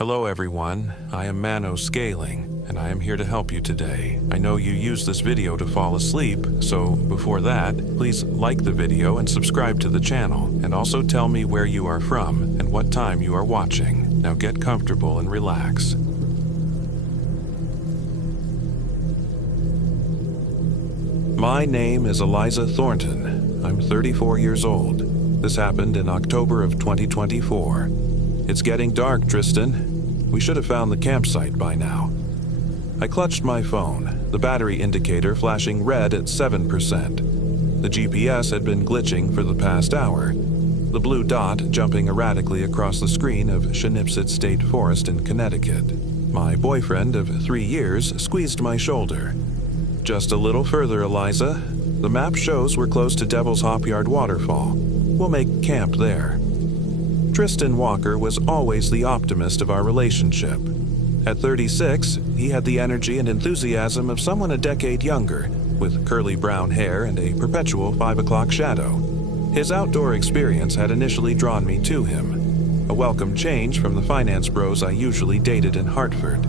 Hello everyone, I am Mano Scaling, and I am here to help you today. I know you use this video to fall asleep, so before that, please like the video and subscribe to the channel, and also tell me where you are from and what time you are watching. Now get comfortable and relax. My name is Eliza Thornton. I'm 34 years old. This happened in October of 2024. It's getting dark, Tristan. We should have found the campsite by now. I clutched my phone, the battery indicator flashing red at 7%. The GPS had been glitching for the past hour, the blue dot jumping erratically across the screen of Schenipsett State Forest in Connecticut. My boyfriend of 3 years squeezed my shoulder. Just a little further, Eliza. The map shows we're close to Devil's Hop Yard Waterfall. We'll make camp there. Tristan Walker was always the optimist of our relationship. At 36, he had the energy and enthusiasm of someone a decade younger, with curly brown hair and a perpetual 5 o'clock shadow. His outdoor experience had initially drawn me to him, a welcome change from the finance bros I usually dated in Hartford.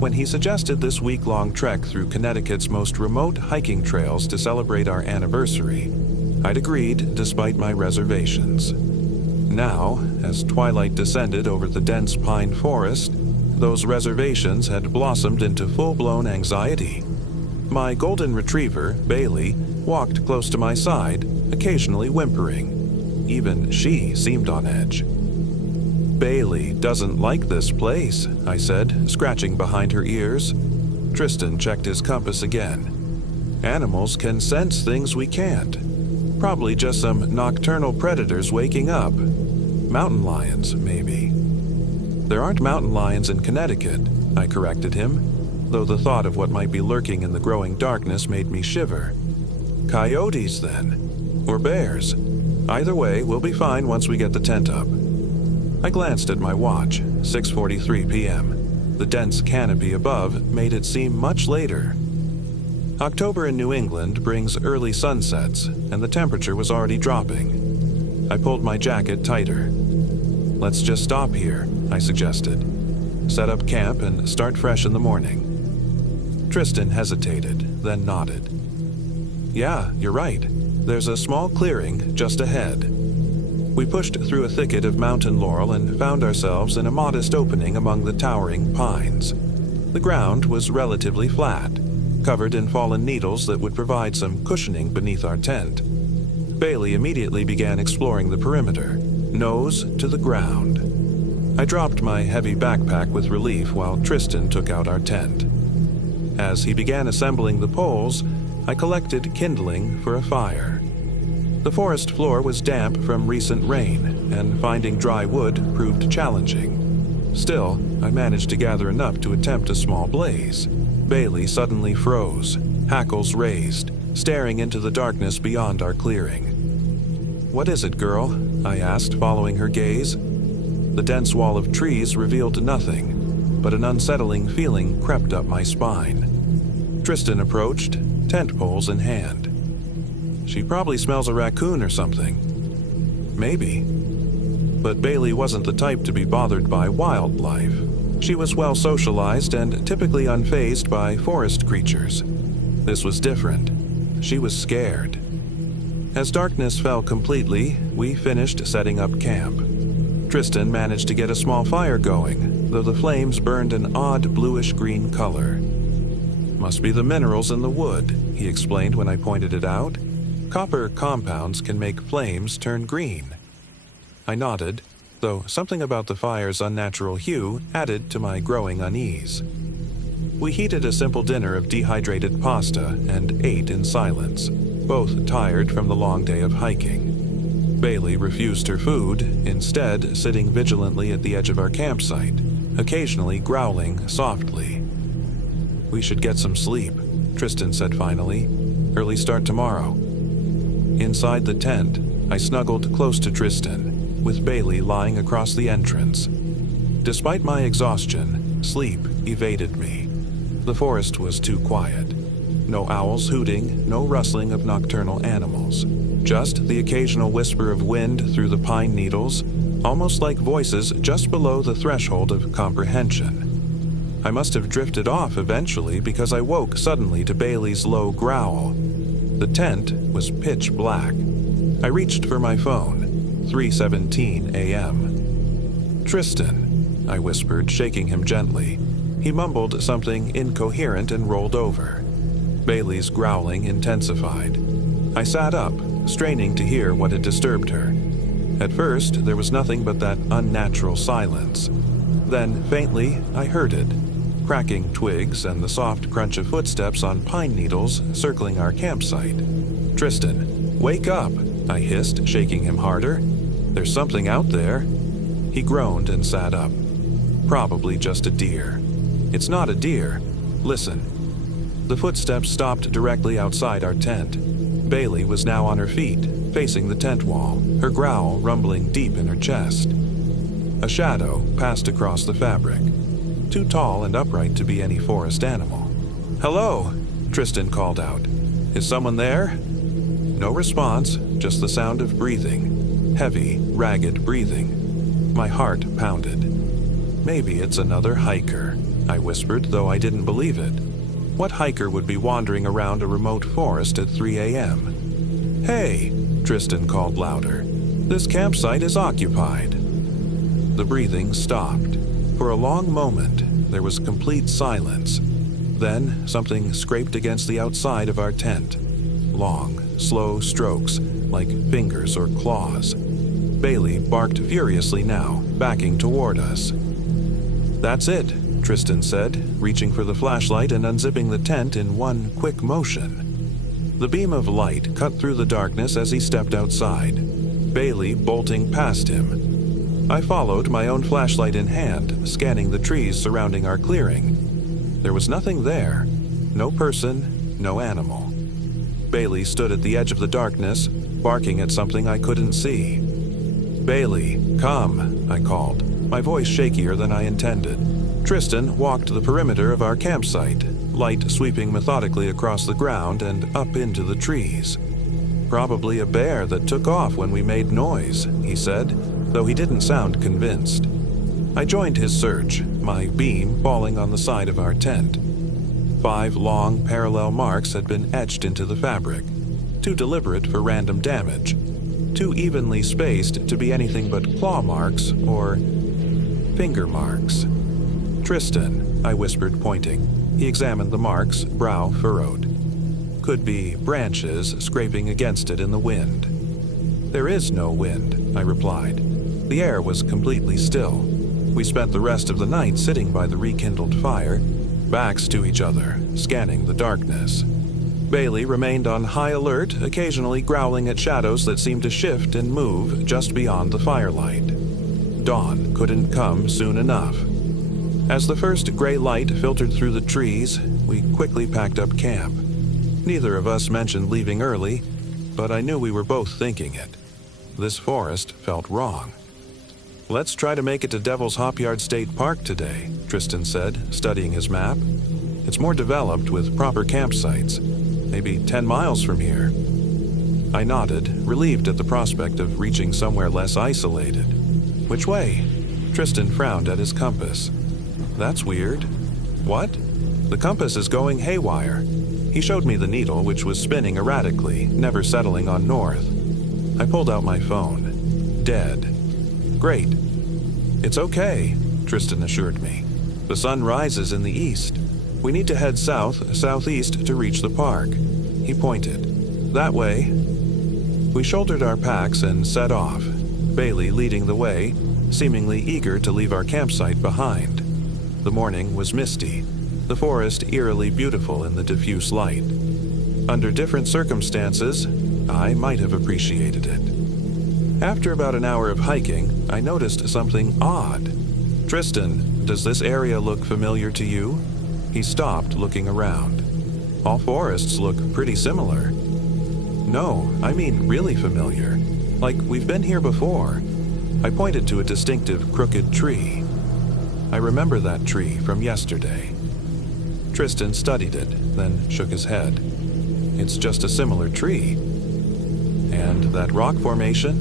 When he suggested this week-long trek through Connecticut's most remote hiking trails to celebrate our anniversary, I'd agreed despite my reservations. Now, as twilight descended over the dense pine forest, those reservations had blossomed into full-blown anxiety. My golden retriever, Bailey, walked close to my side, occasionally whimpering. Even she seemed on edge. "Bailey doesn't like this place," I said, scratching behind her ears. Tristan checked his compass again. "Animals can sense things we can't. Probably just some nocturnal predators waking up. Mountain lions, maybe." "There aren't mountain lions in Connecticut," I corrected him, though the thought of what might be lurking in the growing darkness made me shiver. "Coyotes, then. Or bears. Either way, we'll be fine once we get the tent up." I glanced at my watch, 6:43 p.m. The dense canopy above made it seem much later. October in New England brings early sunsets, and the temperature was already dropping. I pulled my jacket tighter. "Let's just stop here," I suggested. "Set up camp and start fresh in the morning." Tristan hesitated, then nodded. "Yeah, you're right. There's a small clearing just ahead." We pushed through a thicket of mountain laurel and found ourselves in a modest opening among the towering pines. The ground was relatively flat, covered in fallen needles that would provide some cushioning beneath our tent. Bailey immediately began exploring the perimeter, nose to the ground. I dropped my heavy backpack with relief while Tristan took out our tent. As he began assembling the poles, I collected kindling for a fire. The forest floor was damp from recent rain, and finding dry wood proved challenging. Still, I managed to gather enough to attempt a small blaze. Bailey suddenly froze, hackles raised, staring into the darkness beyond our clearing. "What is it, girl?" I asked, following her gaze. The dense wall of trees revealed nothing, but an unsettling feeling crept up my spine. Tristan approached, tent poles in hand. "She probably smells a raccoon or something." "Maybe." But Bailey wasn't the type to be bothered by wildlife. She was well socialized and typically unfazed by forest creatures. This was different. She was scared. As darkness fell completely, we finished setting up camp. Tristan managed to get a small fire going, though the flames burned an odd bluish-green color. "Must be the minerals in the wood," he explained when I pointed it out. "Copper compounds can make flames turn green." I nodded, though something about the fire's unnatural hue added to my growing unease. We heated a simple dinner of dehydrated pasta and ate in silence, both tired from the long day of hiking. Bailey refused her food, instead sitting vigilantly at the edge of our campsite, occasionally growling softly. "We should get some sleep," Tristan said finally. "Early start tomorrow." Inside the tent, I snuggled close to Tristan, with Bailey lying across the entrance. Despite my exhaustion, sleep evaded me. The forest was too quiet. No owls hooting, no rustling of nocturnal animals. Just the occasional whisper of wind through the pine needles, almost like voices just below the threshold of comprehension. I must have drifted off eventually because I woke suddenly to Bailey's low growl. The tent was pitch black. I reached for my phone, 3:17 a.m. "Tristan," I whispered, shaking him gently. He mumbled something incoherent and rolled over. Bailey's growling intensified. I sat up, straining to hear what had disturbed her. At first, there was nothing but that unnatural silence. Then, faintly, I heard it. Cracking twigs and the soft crunch of footsteps on pine needles circling our campsite. "Tristan, wake up," I hissed, shaking him harder. "There's something out there." He groaned and sat up. "Probably just a deer." "It's not a deer. Listen." The footsteps stopped directly outside our tent. Bailey was now on her feet, facing the tent wall, her growl rumbling deep in her chest. A shadow passed across the fabric, too tall and upright to be any forest animal. "Hello," Tristan called out. "Is someone there?" No response, just the sound of breathing, heavy, ragged breathing. My heart pounded. "Maybe it's another hiker," I whispered, though I didn't believe it. What hiker would be wandering around a remote forest at 3 a.m.? "Hey," Tristan called louder. "This campsite is occupied." The breathing stopped. For a long moment, there was complete silence. Then, something scraped against the outside of our tent. Long, slow strokes, like fingers or claws. Bailey barked furiously now, backing toward us. "That's it," Tristan said, reaching for the flashlight and unzipping the tent in one quick motion. The beam of light cut through the darkness as he stepped outside, Bailey bolting past him. I followed, my own flashlight in hand, scanning the trees surrounding our clearing. There was nothing there. No person, no animal. Bailey stood at the edge of the darkness, barking at something I couldn't see. "Bailey, come," I called, my voice shakier than I intended. Tristan walked the perimeter of our campsite, light sweeping methodically across the ground and up into the trees. "Probably a bear that took off when we made noise," he said, though he didn't sound convinced. I joined his search, my beam falling on the side of our tent. 5 long, parallel marks had been etched into the fabric, too deliberate for random damage, too evenly spaced to be anything but claw marks or finger marks. "Tristan," I whispered, pointing. He examined the marks, brow furrowed. "Could be branches scraping against it in the wind." "There is no wind," I replied. The air was completely still. We spent the rest of the night sitting by the rekindled fire, backs to each other, scanning the darkness. Bailey remained on high alert, occasionally growling at shadows that seemed to shift and move just beyond the firelight. Dawn couldn't come soon enough. As the first gray light filtered through the trees, we quickly packed up camp. Neither of us mentioned leaving early, but I knew we were both thinking it. This forest felt wrong. "Let's try to make it to Devil's Hopyard State Park today," Tristan said, studying his map. "It's more developed with proper campsites, maybe 10 miles from here." I nodded, relieved at the prospect of reaching somewhere less isolated. "Which way?" Tristan frowned at his compass. "That's weird." "What?" "The compass is going haywire." He showed me the needle, which was spinning erratically, never settling on north. I pulled out my phone. Dead. "Great." "It's okay," Tristan assured me. "The sun rises in the east. We need to head southeast to reach the park." He pointed. "That way." We shouldered our packs and set off, Bailey leading the way, seemingly eager to leave our campsite behind. The morning was misty, the forest eerily beautiful in the diffuse light. Under different circumstances, I might have appreciated it. After about an hour of hiking, I noticed something odd. "Tristan, does this area look familiar to you?" He stopped, looking around. "All forests look pretty similar." "No, I mean really familiar. Like we've been here before." I pointed to a distinctive crooked tree. "I remember that tree from yesterday." Tristan studied it, then shook his head. "It's just a similar tree." "And that rock formation?"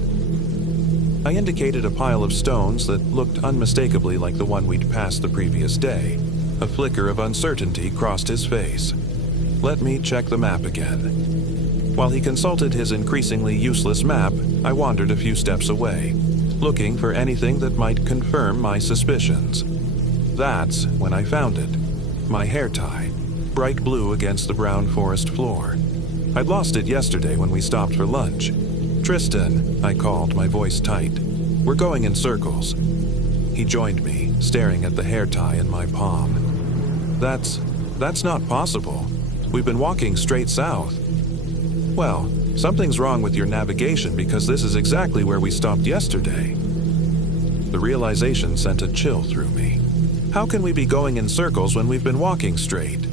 I indicated a pile of stones that looked unmistakably like the one we'd passed the previous day. A flicker of uncertainty crossed his face. Let me check the map again. While he consulted his increasingly useless map, I wandered a few steps away, looking for anything that might confirm my suspicions. That's when I found it. My hair tie, bright blue against the brown forest floor. I'd lost it yesterday when we stopped for lunch. "Tristan," I called, my voice tight. "We're going in circles." He joined me, staring at the hair tie in my palm. That's not possible. We've been walking straight south." "Well, something's wrong with your navigation because this is exactly where we stopped yesterday." The realization sent a chill through me. How can we be going in circles when we've been walking straight?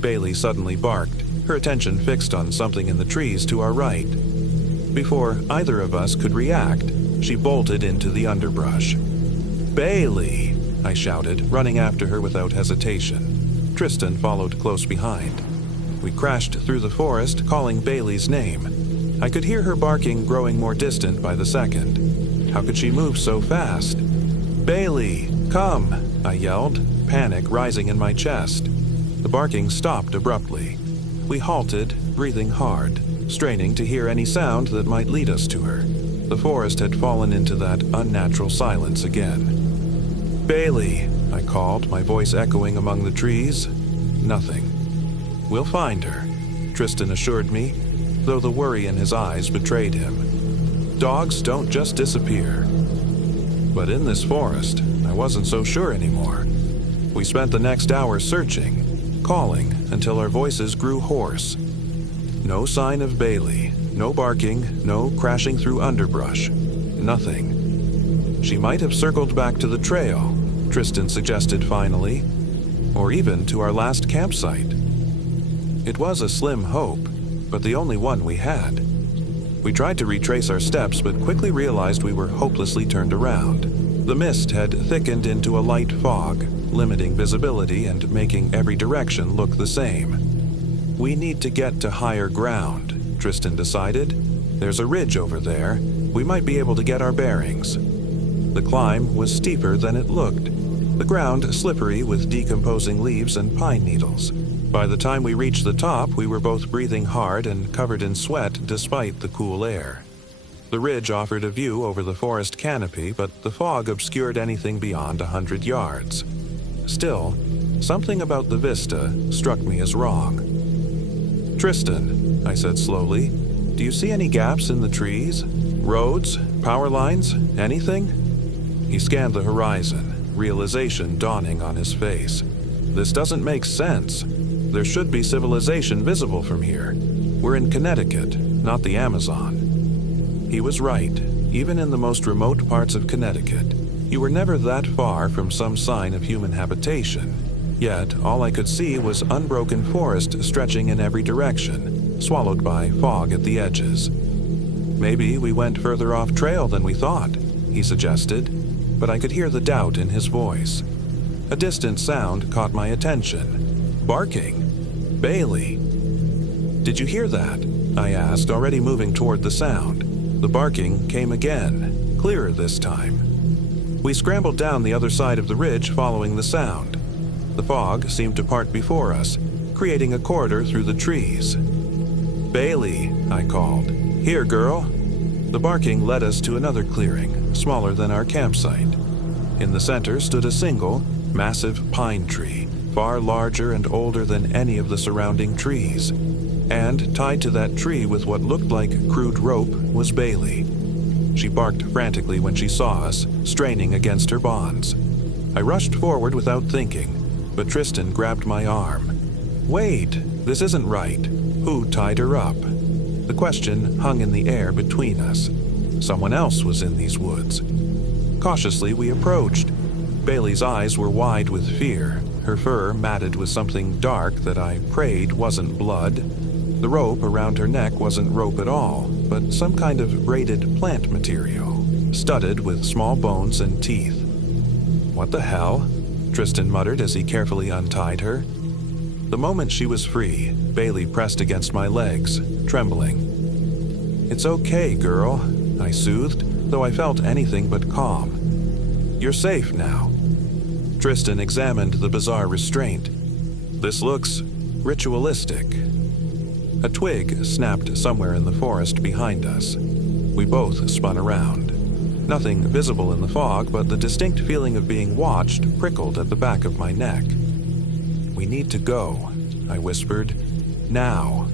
Bailey suddenly barked, her attention fixed on something in the trees to our right. Before either of us could react, she bolted into the underbrush. "Bailey!" I shouted, running after her without hesitation. Tristan followed close behind. We crashed through the forest, calling Bailey's name. I could hear her barking growing more distant by the second. How could she move so fast? "Bailey, come!" I yelled, panic rising in my chest. The barking stopped abruptly. We halted, breathing hard, straining to hear any sound that might lead us to her. The forest had fallen into that unnatural silence again. "Bailey," I called, my voice echoing among the trees. Nothing. "We'll find her," Tristan assured me, though the worry in his eyes betrayed him. Dogs don't just disappear. But in this forest, I wasn't so sure anymore. We spent the next hour searching, calling, until our voices grew hoarse. No sign of Bailey, no barking, no crashing through underbrush. Nothing. "She might have circled back to the trail," Tristan suggested finally, "or even to our last campsite." It was a slim hope, but the only one we had. We tried to retrace our steps, but quickly realized we were hopelessly turned around. The mist had thickened into a light fog, limiting visibility and making every direction look the same. "We need to get to higher ground," Tristan decided. "There's a ridge over there. We might be able to get our bearings." The climb was steeper than it looked, the ground slippery with decomposing leaves and pine needles. By the time we reached the top, we were both breathing hard and covered in sweat despite the cool air. The ridge offered a view over the forest canopy, but the fog obscured anything beyond 100 yards. Still, something about the vista struck me as wrong. "Tristan," I said slowly, "do you see any gaps in the trees? Roads? Power lines? Anything?" He scanned the horizon, realization dawning on his face. "This doesn't make sense. There should be civilization visible from here. We're in Connecticut, not the Amazon." He was right. Even in the most remote parts of Connecticut, you were never that far from some sign of human habitation. Yet, all I could see was unbroken forest stretching in every direction, swallowed by fog at the edges. "Maybe we went further off trail than we thought," he suggested, but I could hear the doubt in his voice. A distant sound caught my attention. Barking. "Bailey." "Did you hear that?" I asked, already moving toward the sound. The barking came again, clearer this time. We scrambled down the other side of the ridge following the sound. The fog seemed to part before us, creating a corridor through the trees. "Bailey," I called. "Here, girl." The barking led us to another clearing, smaller than our campsite. In the center stood a single, massive pine tree, far larger and older than any of the surrounding trees. And tied to that tree with what looked like crude rope was Bailey. She barked frantically when she saw us, straining against her bonds. I rushed forward without thinking, but Tristan grabbed my arm. "Wait, this isn't right. Who tied her up?" The question hung in the air between us. Someone else was in these woods. Cautiously, we approached. Bailey's eyes were wide with fear, her fur matted with something dark that I prayed wasn't blood. The rope around her neck wasn't rope at all, but some kind of braided plant material, studded with small bones and teeth. "What the hell?" Tristan muttered as he carefully untied her. The moment she was free, Bailey pressed against my legs, trembling. "It's okay, girl," I soothed. though I felt anything but calm. "You're safe now." Tristan examined the bizarre restraint. "This looks ritualistic." A twig snapped somewhere in the forest behind us. We both spun around. Nothing visible in the fog, but the distinct feeling of being watched prickled at the back of my neck. "We need to go," I whispered. "Now."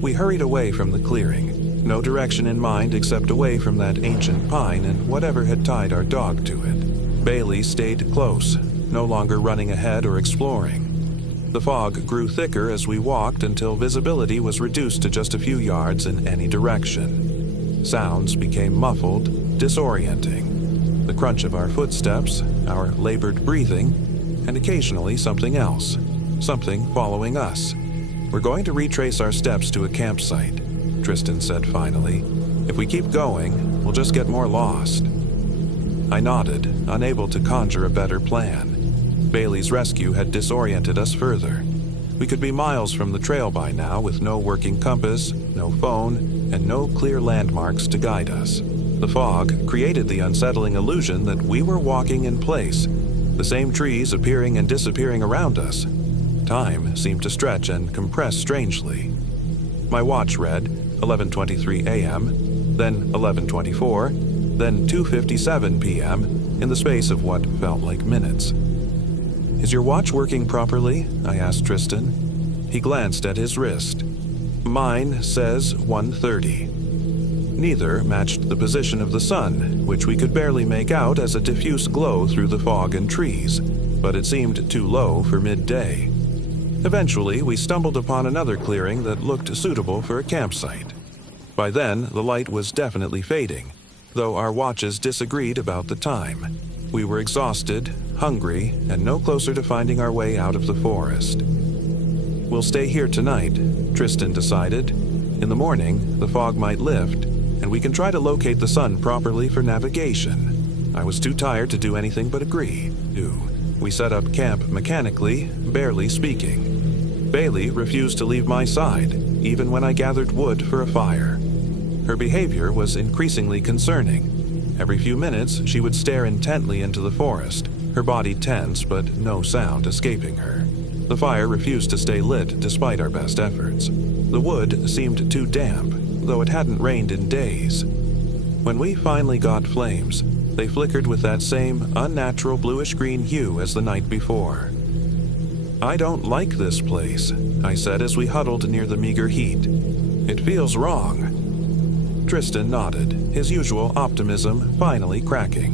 We hurried away from the clearing, no direction in mind except away from that ancient pine and whatever had tied our dog to it. Bailey stayed close, no longer running ahead or exploring. The fog grew thicker as we walked until visibility was reduced to just a few yards in any direction. Sounds became muffled, disorienting. The crunch of our footsteps, our labored breathing, and occasionally something else. Something following us. "We're going to retrace our steps to a campsite," Tristan said finally. "If we keep going, we'll just get more lost." I nodded, unable to conjure a better plan. Bailey's rescue had disoriented us further. We could be miles from the trail by now with no working compass, no phone, and no clear landmarks to guide us. The fog created the unsettling illusion that we were walking in place, the same trees appearing and disappearing around us. Time seemed to stretch and compress strangely. My watch read 11:23 a.m., then 11:24, then 2:57 p.m. in the space of what felt like minutes. "Is your watch working properly?" I asked Tristan. He glanced at his wrist. "Mine says 1:30. Neither matched the position of the sun, which we could barely make out as a diffuse glow through the fog and trees, but it seemed too low for midday. Eventually, we stumbled upon another clearing that looked suitable for a campsite. By then, the light was definitely fading, though our watches disagreed about the time. We were exhausted, hungry, and no closer to finding our way out of the forest. "We'll stay here tonight," Tristan decided. "In the morning, the fog might lift, and we can try to locate the sun properly for navigation." I was too tired to do anything but agree. We set up camp mechanically, barely speaking. Bailey refused to leave my side, even when I gathered wood for a fire. Her behavior was increasingly concerning. Every few minutes, she would stare intently into the forest, her body tense but no sound escaping her. The fire refused to stay lit despite our best efforts. The wood seemed too damp, though it hadn't rained in days. When we finally got flames, they flickered with that same unnatural bluish-green hue as the night before. "I don't like this place," I said as we huddled near the meager heat. "It feels wrong." Tristan nodded, his usual optimism finally cracking.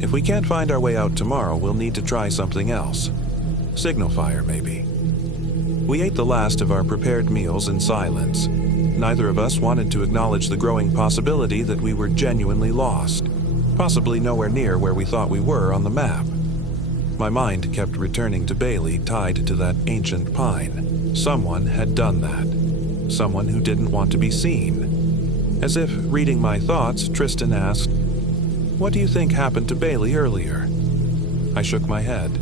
"If we can't find our way out tomorrow, we'll need to try something else. Signal fire, maybe." We ate the last of our prepared meals in silence. Neither of us wanted to acknowledge the growing possibility that we were genuinely lost, possibly nowhere near where we thought we were on the map. My mind kept returning to Bailey tied to that ancient pine. Someone had done that. Someone who didn't want to be seen. As if reading my thoughts, Tristan asked, "What do you think happened to Bailey earlier?" I shook my head.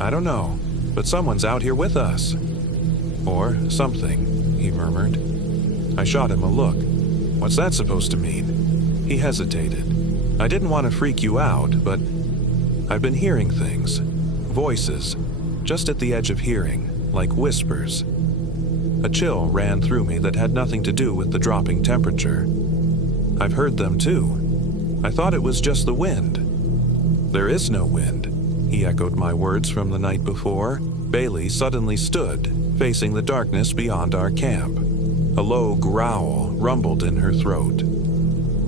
"I don't know, but someone's out here with us." "Or something," he murmured. I shot him a look. "What's that supposed to mean?" He hesitated. "I didn't want to freak you out, but I've been hearing things. Voices, just at the edge of hearing, like whispers." A chill ran through me that had nothing to do with the dropping temperature. "I've heard them too. I thought it was just the wind." "There is no wind," he echoed my words from the night before. Bailey suddenly stood, facing the darkness beyond our camp. A low growl rumbled in her throat.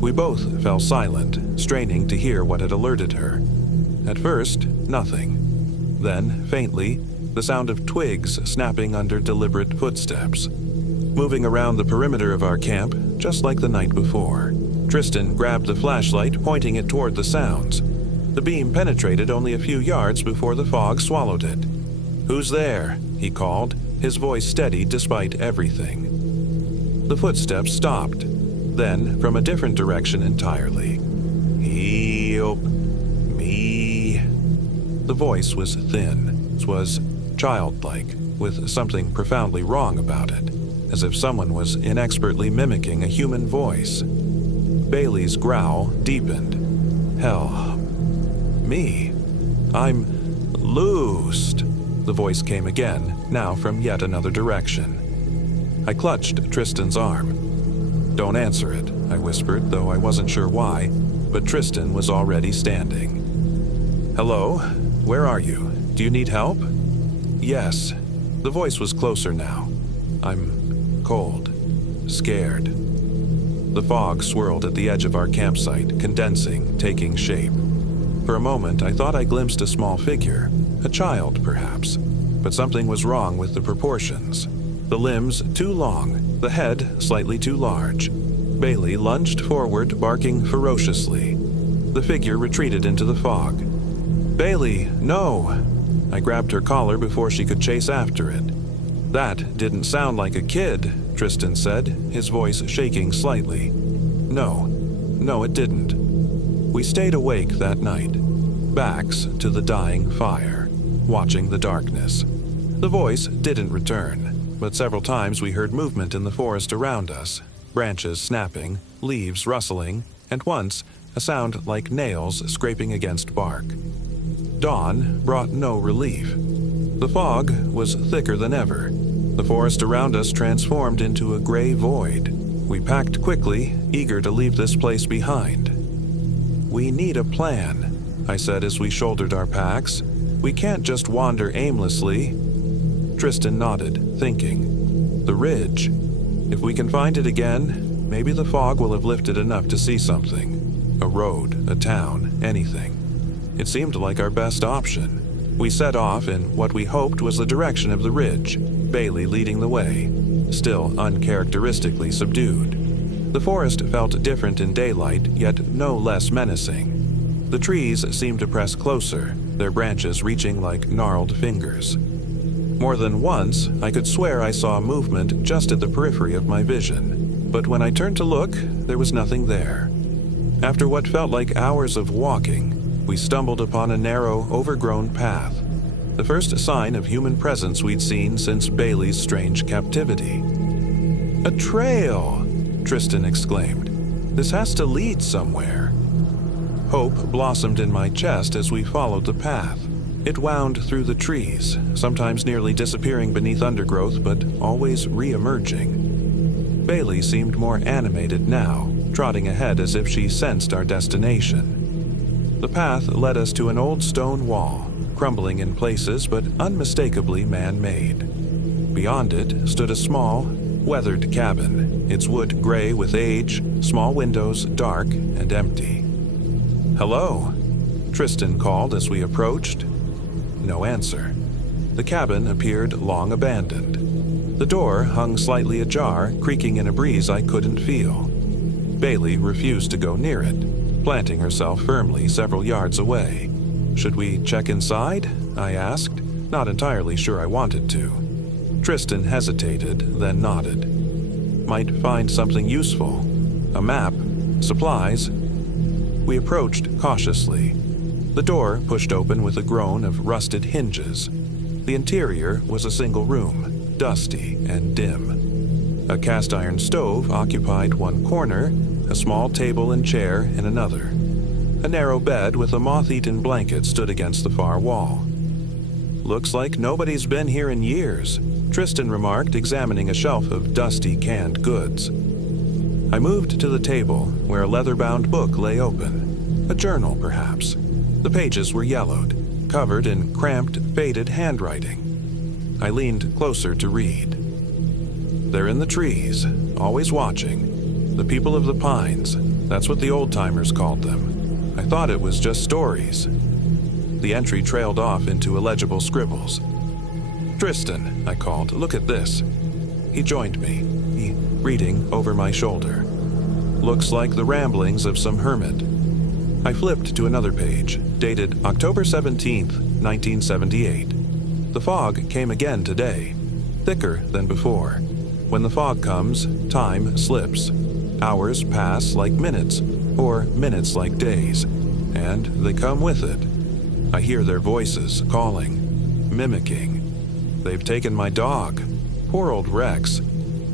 We both fell silent, straining to hear what had alerted her. At first, nothing. Then, faintly, the sound of twigs snapping under deliberate footsteps. Moving around the perimeter of our camp, just like the night before. Tristan grabbed the flashlight, pointing it toward the sounds. The beam penetrated only a few yards before the fog swallowed it. "Who's there?" he called, his voice steady despite everything. The footsteps stopped, then from a different direction entirely. "Help me." The voice was thin. It was childlike, with something profoundly wrong about it, as if someone was inexpertly mimicking a human voice. Bailey's growl deepened. Hell. Me. I'm loosed. The voice came again, now from yet another direction. I clutched Tristan's arm. Don't answer it, I whispered, though I wasn't sure why, but Tristan was already standing. Hello? Where are you? Do you need help? Yes. The voice was closer now. I'm cold. Scared. The fog swirled at the edge of our campsite, condensing, taking shape. For a moment, I thought I glimpsed a small figure, a child, perhaps. But something was wrong with the proportions. The limbs too long, the head slightly too large. Bailey lunged forward, barking ferociously. The figure retreated into the fog. Bailey, no! I grabbed her collar before she could chase after it. That didn't sound like a kid, Tristan said, his voice shaking slightly. No, it didn't. We stayed awake that night, backs to the dying fire, watching the darkness. The voice didn't return, but several times we heard movement in the forest around us, branches snapping, leaves rustling, and once a sound like nails scraping against bark. Dawn brought no relief. The fog was thicker than ever. The forest around us transformed into a gray void. We packed quickly, eager to leave this place behind. We need a plan, I said as we shouldered our packs. We can't just wander aimlessly. Tristan nodded, thinking. The ridge. If we can find it again, maybe the fog will have lifted enough to see something. A road, a town, anything. It seemed like our best option. We set off in what we hoped was the direction of the ridge, Bailey leading the way, still uncharacteristically subdued. The forest felt different in daylight, yet no less menacing. The trees seemed to press closer, their branches reaching like gnarled fingers. More than once, I could swear I saw movement just at the periphery of my vision, but when I turned to look, there was nothing there. After what felt like hours of walking, we stumbled upon a narrow, overgrown path, the first sign of human presence we'd seen since Bailey's strange captivity. A trail! Tristan exclaimed. This has to lead somewhere. Hope blossomed in my chest as we followed the path. It wound through the trees, sometimes nearly disappearing beneath undergrowth, but always re-emerging. Bailey seemed more animated now, trotting ahead as if she sensed our destination. The path led us to an old stone wall, crumbling in places but unmistakably man-made. Beyond it stood a small, weathered cabin, its wood gray with age, small windows dark and empty. Hello, Tristan called as we approached. No answer. The cabin appeared long abandoned. The door hung slightly ajar, creaking in a breeze I couldn't feel. Bailey refused to go near it, planting herself firmly several yards away. Should we check inside? I asked, not entirely sure I wanted to. Tristan hesitated, then nodded. Might find something useful. A map, supplies. We approached cautiously. The door pushed open with a groan of rusted hinges. The interior was a single room, dusty and dim. A cast-iron stove occupied one corner, a small table and chair in another. A narrow bed with a moth-eaten blanket stood against the far wall. Looks like nobody's been here in years, Tristan remarked, examining a shelf of dusty canned goods. I moved to the table, where a leather-bound book lay open. A journal, perhaps. The pages were yellowed, covered in cramped, faded handwriting. I leaned closer to read. They're in the trees, always watching. The people of the pines, that's what the old-timers called them. I thought it was just stories. The entry trailed off into illegible scribbles. Tristan, I called, look at this. He joined me, reading over my shoulder. Looks like the ramblings of some hermit. I flipped to another page, dated October 17th, 1978. The fog came again today, thicker than before. When the fog comes, time slips. Hours pass like minutes, or minutes like days, and they come with it. I hear their voices calling, mimicking. They've taken my dog, poor old Rex.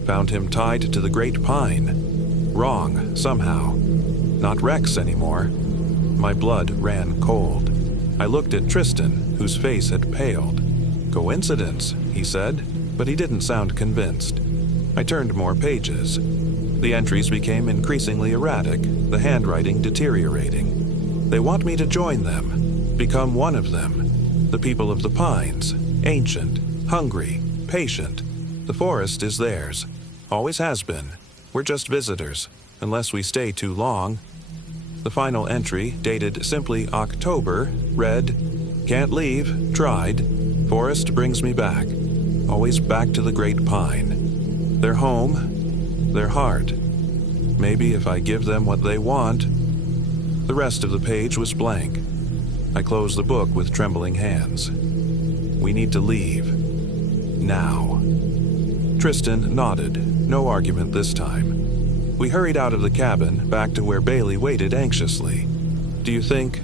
Found him tied to the great pine. Wrong, somehow. not wrecks anymore. My blood ran cold. I looked at Tristan, whose face had paled. Coincidence, he said, but he didn't sound convinced. I turned more pages. The entries became increasingly erratic, the handwriting deteriorating. They want me to join them, become one of them. The people of the pines, ancient, hungry, patient. The forest is theirs, always has been. We're just visitors, unless we stay too long. The final entry, dated simply October, read, "Can't leave, tried. Forest brings me back, always back to the great pine. Their home, their heart. Maybe if I give them what they want." The rest of the page was blank. I closed the book with trembling hands. "We need to leave. Now." Tristan nodded, no argument this time. We hurried out of the cabin, back to where Bailey waited anxiously. "Do you think—"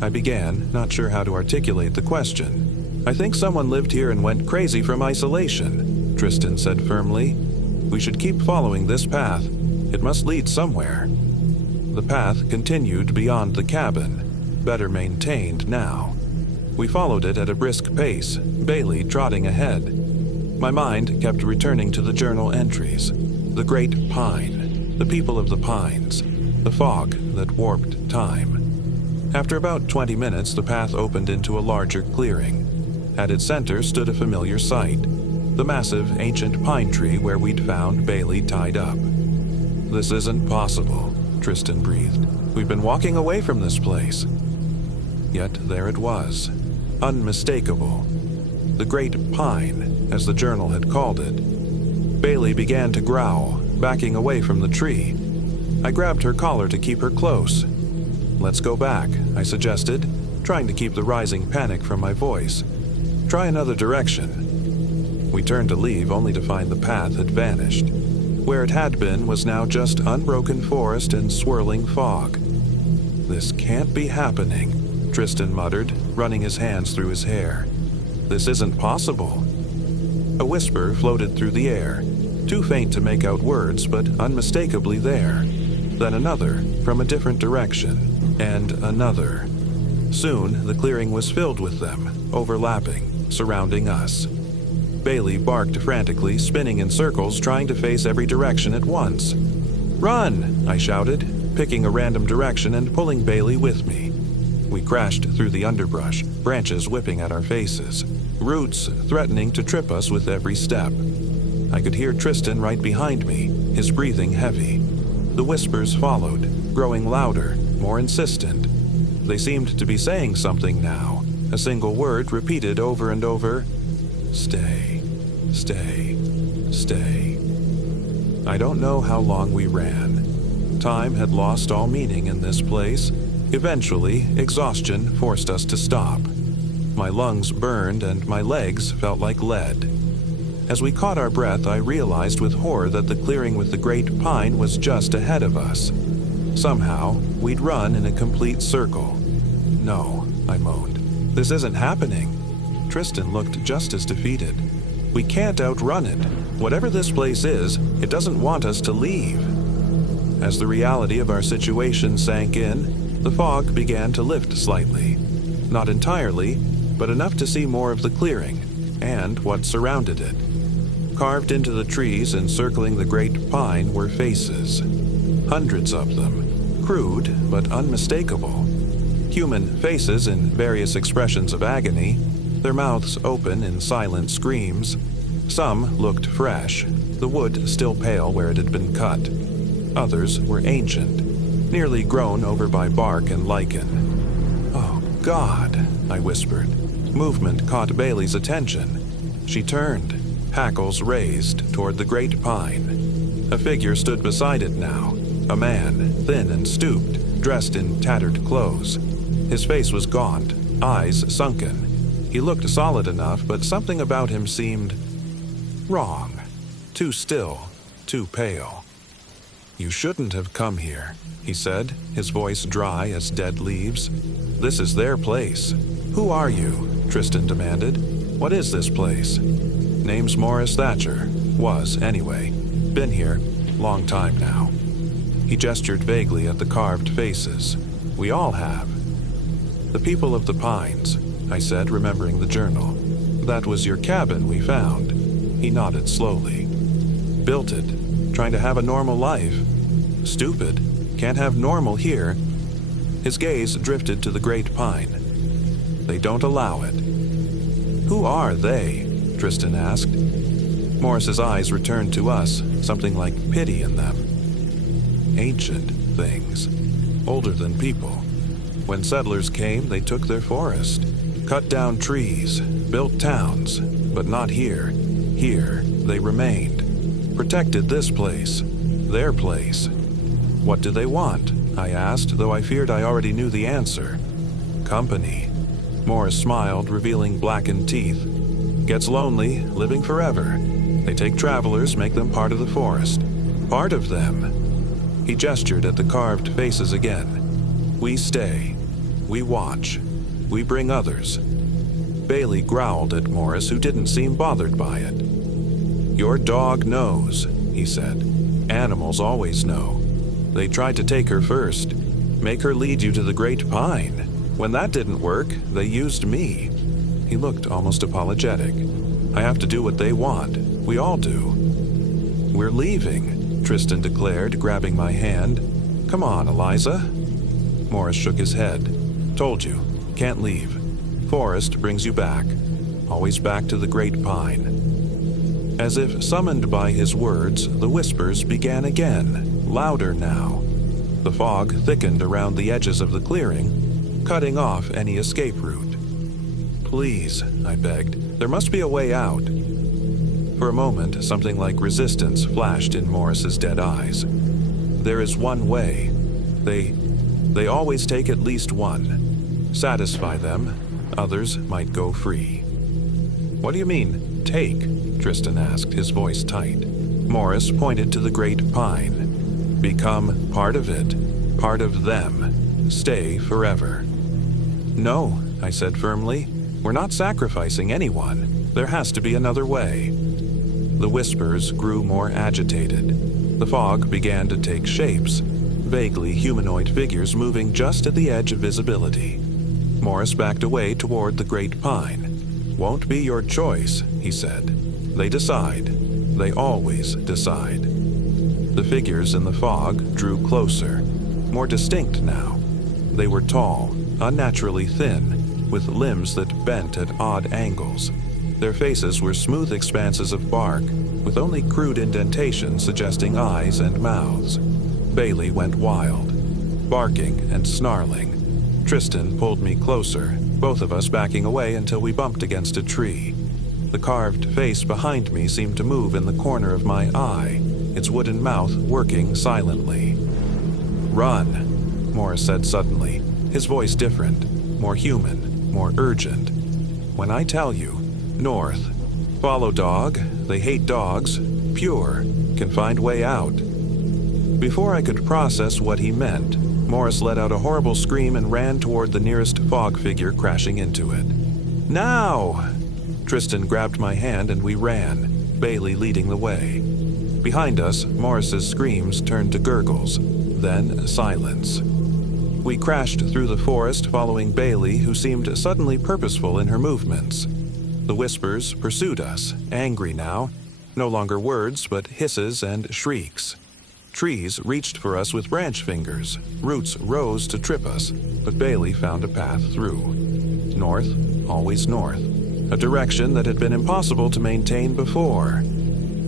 I began, not sure how to articulate the question. "I think someone lived here and went crazy from isolation," Tristan said firmly. "We should keep following this path. It must lead somewhere." The path continued beyond the cabin, better maintained now. We followed it at a brisk pace, Bailey trotting ahead. My mind kept returning to the journal entries. The great pine, the people of the pines, the fog that warped time. After about 20 minutes, the path opened into a larger clearing. At its center stood a familiar sight, the massive ancient pine tree where we'd found Bailey tied up. "This isn't possible," Tristan breathed. "We've been walking away from this place." Yet there it was, unmistakable. The great pine, as the journal had called it. Bailey began to growl, backing away from the tree. I grabbed her collar to keep her close. "Let's go back," I suggested, trying to keep the rising panic from my voice. "Try another direction." We turned to leave, only to find the path had vanished. Where it had been was now just unbroken forest and swirling fog. "This can't be happening," Tristan muttered, running his hands through his hair. "This isn't possible." A whisper floated through the air, too faint to make out words, but unmistakably there. Then another, from a different direction, and another. Soon, the clearing was filled with them, overlapping, surrounding us. Bailey barked frantically, spinning in circles, trying to face every direction at once. "Run!" I shouted, picking a random direction and pulling Bailey with me. We crashed through the underbrush, branches whipping at our faces, roots threatening to trip us with every step. I could hear Tristan right behind me, his breathing heavy. The whispers followed, growing louder, more insistent. They seemed to be saying something now, a single word repeated over and over. "Stay, stay, stay." I don't know how long we ran. Time had lost all meaning in this place. Eventually, exhaustion forced us to stop. My lungs burned and my legs felt like lead. As we caught our breath, I realized with horror that the clearing with the great pine was just ahead of us. Somehow, we'd run in a complete circle. "No," I moaned. "This isn't happening." Tristan looked just as defeated. "We can't outrun it. Whatever this place is, it doesn't want us to leave." As the reality of our situation sank in, the fog began to lift slightly. Not entirely, but enough to see more of the clearing and what surrounded it. Carved into the trees encircling the great pine were faces. Hundreds of them, crude but unmistakable. Human faces in various expressions of agony, their mouths open in silent screams. Some looked fresh, the wood still pale where it had been cut. Others were ancient, nearly grown over by bark and lichen. "Oh, God," I whispered. Movement caught Bailey's attention. She turned, hackles raised toward the great pine. A figure stood beside it now, a man, thin and stooped, dressed in tattered clothes. His face was gaunt, eyes sunken. He looked solid enough, but something about him seemed wrong. Too still, too pale. "You shouldn't have come here," he said, his voice dry as dead leaves. "This is their place." "Who are you?" Tristan demanded. "What is this place?" "Name's Morris Thatcher. Was, anyway. Been here. Long time now." He gestured vaguely at the carved faces. We all have. The people of the pines, I said, remembering the journal. That was your cabin we found. He nodded slowly. Built it, trying to have a normal life. Stupid. Can't have normal here. His gaze drifted to the great pine. They don't allow it. Who are they? Tristan asked. Morris's eyes returned to us, something like pity in them. Ancient things. Older than people. When settlers came, they took their forest. Cut down trees, built towns, but not here. Here, they remained. Protected this place. Their place. What do they want? I asked, though I feared I already knew the answer. Company. Morris smiled, revealing blackened teeth. Gets lonely, living forever. They take travelers, make them part of the forest. Part of them. He gestured at the carved faces again. We stay. We watch. We bring others. Bailey growled at Morris, who didn't seem bothered by it. Your dog knows, he said. Animals always know. They tried to take her first. Make her lead you to the great pine. When that didn't work, they used me. He looked almost apologetic. I have to do what they want. We all do. We're leaving, Tristan declared, grabbing my hand. Come on, Eliza. Morris shook his head. Told you, can't leave. Forest brings you back. Always back to the great pine. As if summoned by his words, the whispers began again, louder now. The fog thickened around the edges of the clearing, cutting off any escape route. Please, I begged, there must be a way out. For a moment, something like resistance flashed in Morris's dead eyes. There is one way. They always take at least one. Satisfy them, others might go free. What do you mean, take? Tristan asked, his voice tight. Morris pointed to the great pine. Become part of it, part of them. Stay forever. No, I said firmly. We're not sacrificing anyone. There has to be another way. The whispers grew more agitated. The fog began to take shapes, vaguely humanoid figures moving just at the edge of visibility. Morris backed away toward the great pine. Won't be your choice, he said. They decide. They always decide. The figures in the fog drew closer, more distinct now. They were tall, unnaturally thin, with limbs that bent at odd angles. Their faces were smooth expanses of bark, with only crude indentations suggesting eyes and mouths. Bailey went wild, barking and snarling. Tristan pulled me closer, both of us backing away until we bumped against a tree. The carved face behind me seemed to move in the corner of my eye, its wooden mouth working silently. Run, Morris said suddenly, his voice different, more human, more urgent. When I tell you, north. Follow dog, they hate dogs, pure, can find way out. Before I could process what he meant, Morris let out a horrible scream and ran toward the nearest fog figure, crashing into it. Now! Tristan grabbed my hand and we ran, Bailey leading the way. Behind us, Morris's screams turned to gurgles, then silence. We crashed through the forest following Bailey, who seemed suddenly purposeful in her movements. The whispers pursued us, angry now, no longer words but hisses and shrieks. Trees reached for us with branch fingers, roots rose to trip us, but Bailey found a path through. North, always north, a direction that had been impossible to maintain before.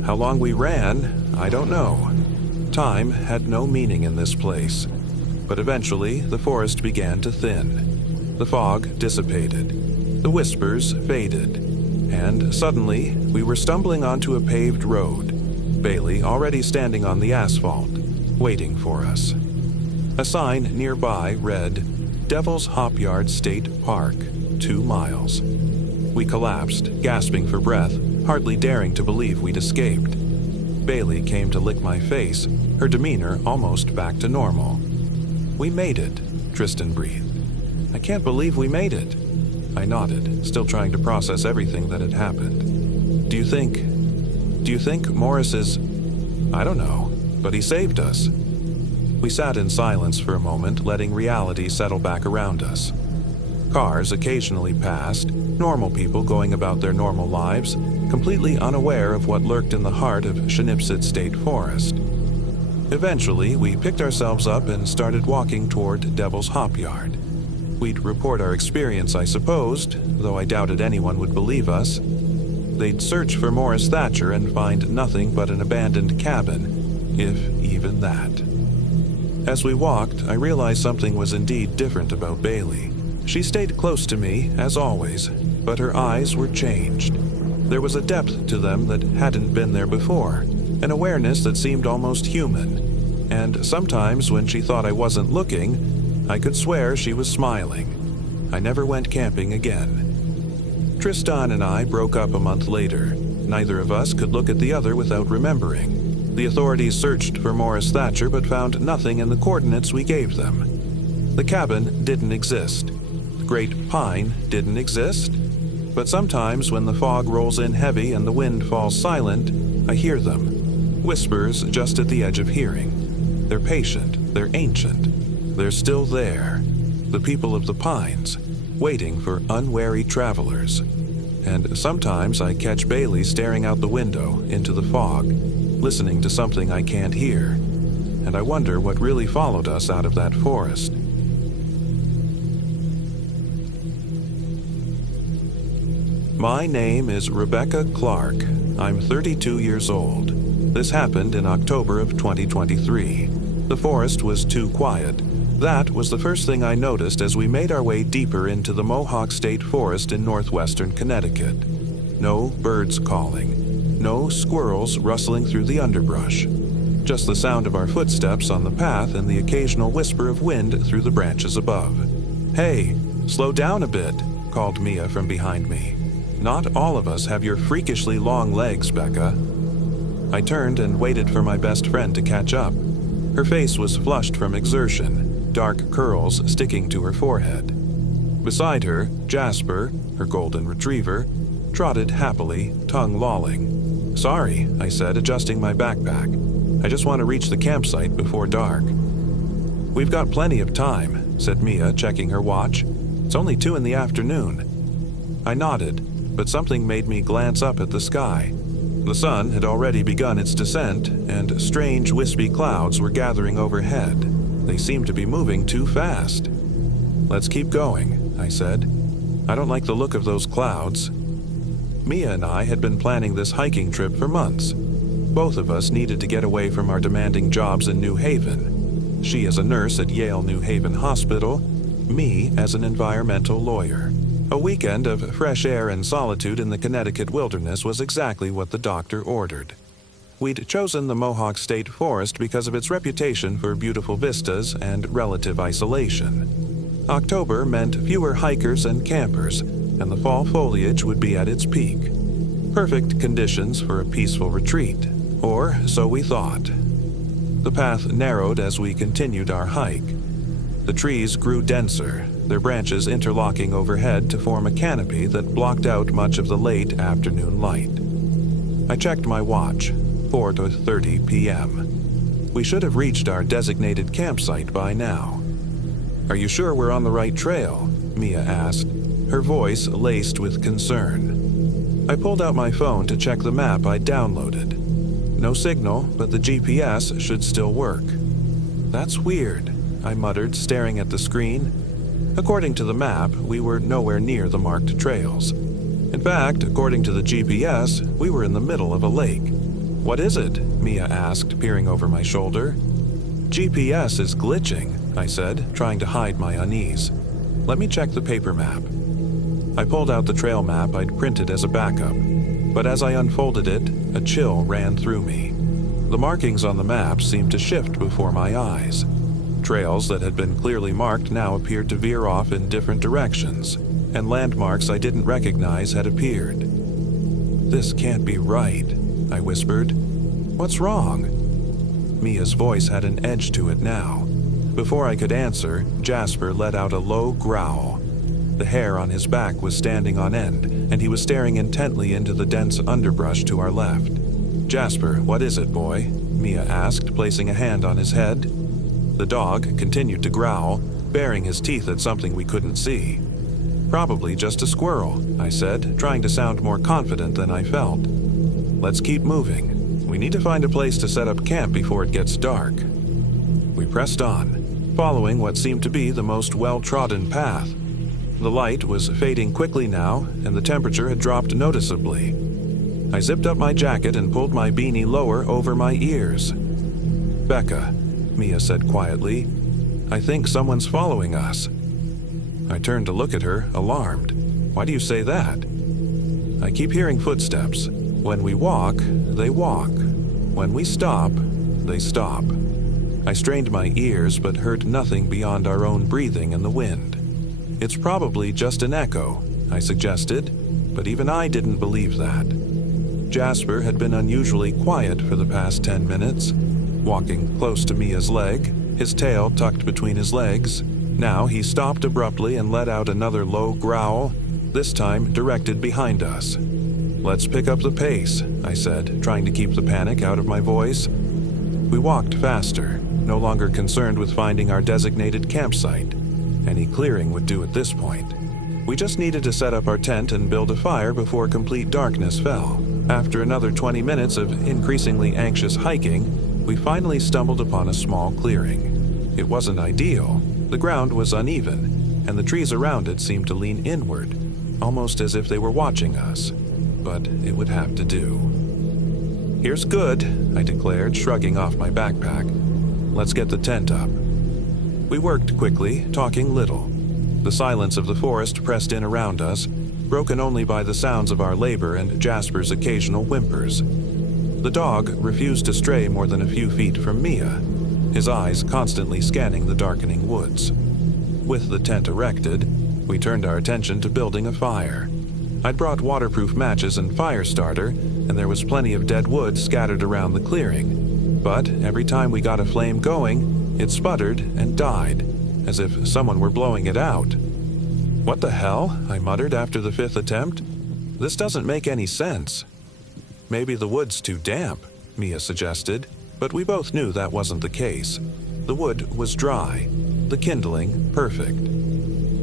How long we ran, I don't know. Time had no meaning in this place, but eventually the forest began to thin. The fog dissipated, the whispers faded, and suddenly we were stumbling onto a paved road. Bailey already standing on the asphalt, waiting for us. A sign nearby read, Devil's Hop Yard State Park, 2 miles. We collapsed, gasping for breath, hardly daring to believe we'd escaped. Bailey came to lick my face, her demeanor almost back to normal. We made it, Tristan breathed. I can't believe we made it. I nodded, still trying to process everything that had happened. Do you think Morris is... I don't know, but he saved us. We sat in silence for a moment, letting reality settle back around us. Cars occasionally passed, normal people going about their normal lives, completely unaware of what lurked in the heart of Schnipsit State Forest. Eventually, we picked ourselves up and started walking toward Devil's Hop Yard. We'd report our experience, I supposed, though I doubted anyone would believe us. They'd search for Morris Thatcher and find nothing but an abandoned cabin, if even that. As we walked, I realized something was indeed different about Bailey. She stayed close to me, as always, but her eyes were changed. There was a depth to them that hadn't been there before, an awareness that seemed almost human. And sometimes, when she thought I wasn't looking, I could swear she was smiling. I never went camping again. Tristan and I broke up a month later. Neither of us could look at the other without remembering. The authorities searched for Morris Thatcher but found nothing in the coordinates we gave them. The cabin didn't exist. The Great Pine didn't exist. But sometimes when the fog rolls in heavy and the wind falls silent, I hear them. Whispers just at the edge of hearing. They're patient, they're ancient. They're still there. The people of the pines, waiting for unwary travelers. And sometimes I catch Bailey staring out the window into the fog, listening to something I can't hear. And I wonder what really followed us out of that forest. My name is Rebecca Clark. I'm 32 years old. This happened in October of 2023. The forest was too quiet. That was the first thing I noticed as we made our way deeper into the Mohawk State Forest in northwestern Connecticut. No birds calling. No squirrels rustling through the underbrush. Just the sound of our footsteps on the path and the occasional whisper of wind through the branches above. "Hey, slow down a bit," called Mia from behind me. "Not all of us have your freakishly long legs, Becca." I turned and waited for my best friend to catch up. Her face was flushed from exertion, dark curls sticking to her forehead. Beside her, Jasper, her golden retriever, trotted happily, tongue lolling. "Sorry," I said, adjusting my backpack. "I just want to reach the campsite before dark." "We've got plenty of time," said Mia, checking her watch. "It's only 2 in the afternoon." I nodded, but something made me glance up at the sky. The sun had already begun its descent, and strange wispy clouds were gathering overhead. They seemed to be moving too fast. "Let's keep going," I said. "I don't like the look of those clouds." Mia and I had been planning this hiking trip for months. Both of us needed to get away from our demanding jobs in New Haven. She as a nurse at Yale New Haven Hospital, me as an environmental lawyer. A weekend of fresh air and solitude in the Connecticut wilderness was exactly what the doctor ordered. We'd chosen the Mohawk State Forest because of its reputation for beautiful vistas and relative isolation. October meant fewer hikers and campers, and the fall foliage would be at its peak. Perfect conditions for a peaceful retreat, or so we thought. The path narrowed as we continued our hike. The trees grew denser, their branches interlocking overhead to form a canopy that blocked out much of the late afternoon light. I checked my watch, 4:30 p.m. We should have reached our designated campsite by now. "Are you sure we're on the right trail?" Mia asked, her voice laced with concern. I pulled out my phone to check the map I'd downloaded. No signal, but the GPS should still work. "That's weird," I muttered, staring at the screen. According to the map, we were nowhere near the marked trails. In fact, according to the GPS, we were in the middle of a lake. "What is it?" Mia asked, peering over my shoulder. "GPS is glitching," I said, trying to hide my unease. "Let me check the paper map." I pulled out the trail map I'd printed as a backup, but as I unfolded it, a chill ran through me. The markings on the map seemed to shift before my eyes. Trails that had been clearly marked now appeared to veer off in different directions, and landmarks I didn't recognize had appeared. "This can't be right," I whispered. "What's wrong?" Mia's voice had an edge to it now. Before I could answer, Jasper let out a low growl. The hair on his back was standing on end, and he was staring intently into the dense underbrush to our left. "Jasper, what is it, boy?" Mia asked, placing a hand on his head. The dog continued to growl, baring his teeth at something we couldn't see. "Probably just a squirrel," I said, trying to sound more confident than I felt. "Let's keep moving. We need to find a place to set up camp before it gets dark." We pressed on, following what seemed to be the most well-trodden path. The light was fading quickly now, and the temperature had dropped noticeably. I zipped up my jacket and pulled my beanie lower over my ears. "Becca," Mia said quietly, "I think someone's following us." I turned to look at her, alarmed. "Why do you say that?" "I keep hearing footsteps. When we walk, they walk. When we stop, they stop." I strained my ears but heard nothing beyond our own breathing and the wind. "It's probably just an echo," I suggested, but even I didn't believe that. Jasper had been unusually quiet for the past 10 minutes, walking close to Mia's leg, his tail tucked between his legs. Now he stopped abruptly and let out another low growl, this time directed behind us. "Let's pick up the pace," I said, trying to keep the panic out of my voice. We walked faster, no longer concerned with finding our designated campsite. Any clearing would do at this point. We just needed to set up our tent and build a fire before complete darkness fell. After another 20 minutes of increasingly anxious hiking, we finally stumbled upon a small clearing. It wasn't ideal. The ground was uneven, and the trees around it seemed to lean inward, almost as if they were watching us. But it would have to do. "Here's good," I declared, shrugging off my backpack. "Let's get the tent up." We worked quickly, talking little. The silence of the forest pressed in around us, broken only by the sounds of our labor and Jasper's occasional whimpers. The dog refused to stray more than a few feet from Mia, his eyes constantly scanning the darkening woods. With the tent erected, we turned our attention to building a fire. I'd brought waterproof matches and fire starter, and there was plenty of dead wood scattered around the clearing. But every time we got a flame going, it sputtered and died, as if someone were blowing it out. "What the hell?" I muttered after the 5th attempt. "This doesn't make any sense." "Maybe the wood's too damp," Mia suggested, but we both knew that wasn't the case. The wood was dry, the kindling perfect.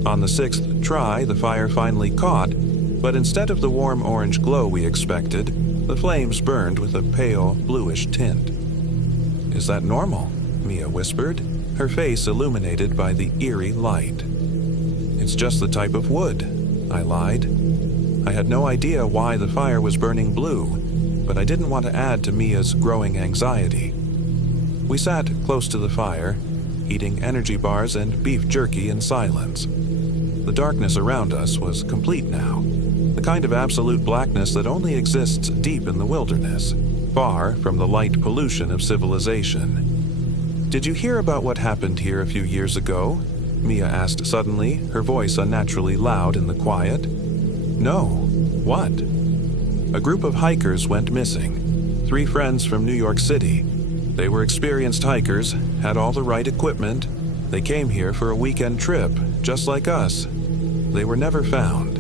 On the 6th try, the fire finally caught, but instead of the warm orange glow we expected, the flames burned with a pale, bluish tint. "Is that normal?" Mia whispered, her face illuminated by the eerie light. "It's just the type of wood," I lied. I had no idea why the fire was burning blue, but I didn't want to add to Mia's growing anxiety. We sat close to the fire, eating energy bars and beef jerky in silence. The darkness around us was complete now, the kind of absolute blackness that only exists deep in the wilderness, far from the light pollution of civilization. "Did you hear about what happened here a few years ago?" Mia asked suddenly, her voice unnaturally loud in the quiet. "No. What?" "A group of hikers went missing. 3 friends from New York City. They were experienced hikers, had all the right equipment. They came here for a weekend trip, just like us. They were never found."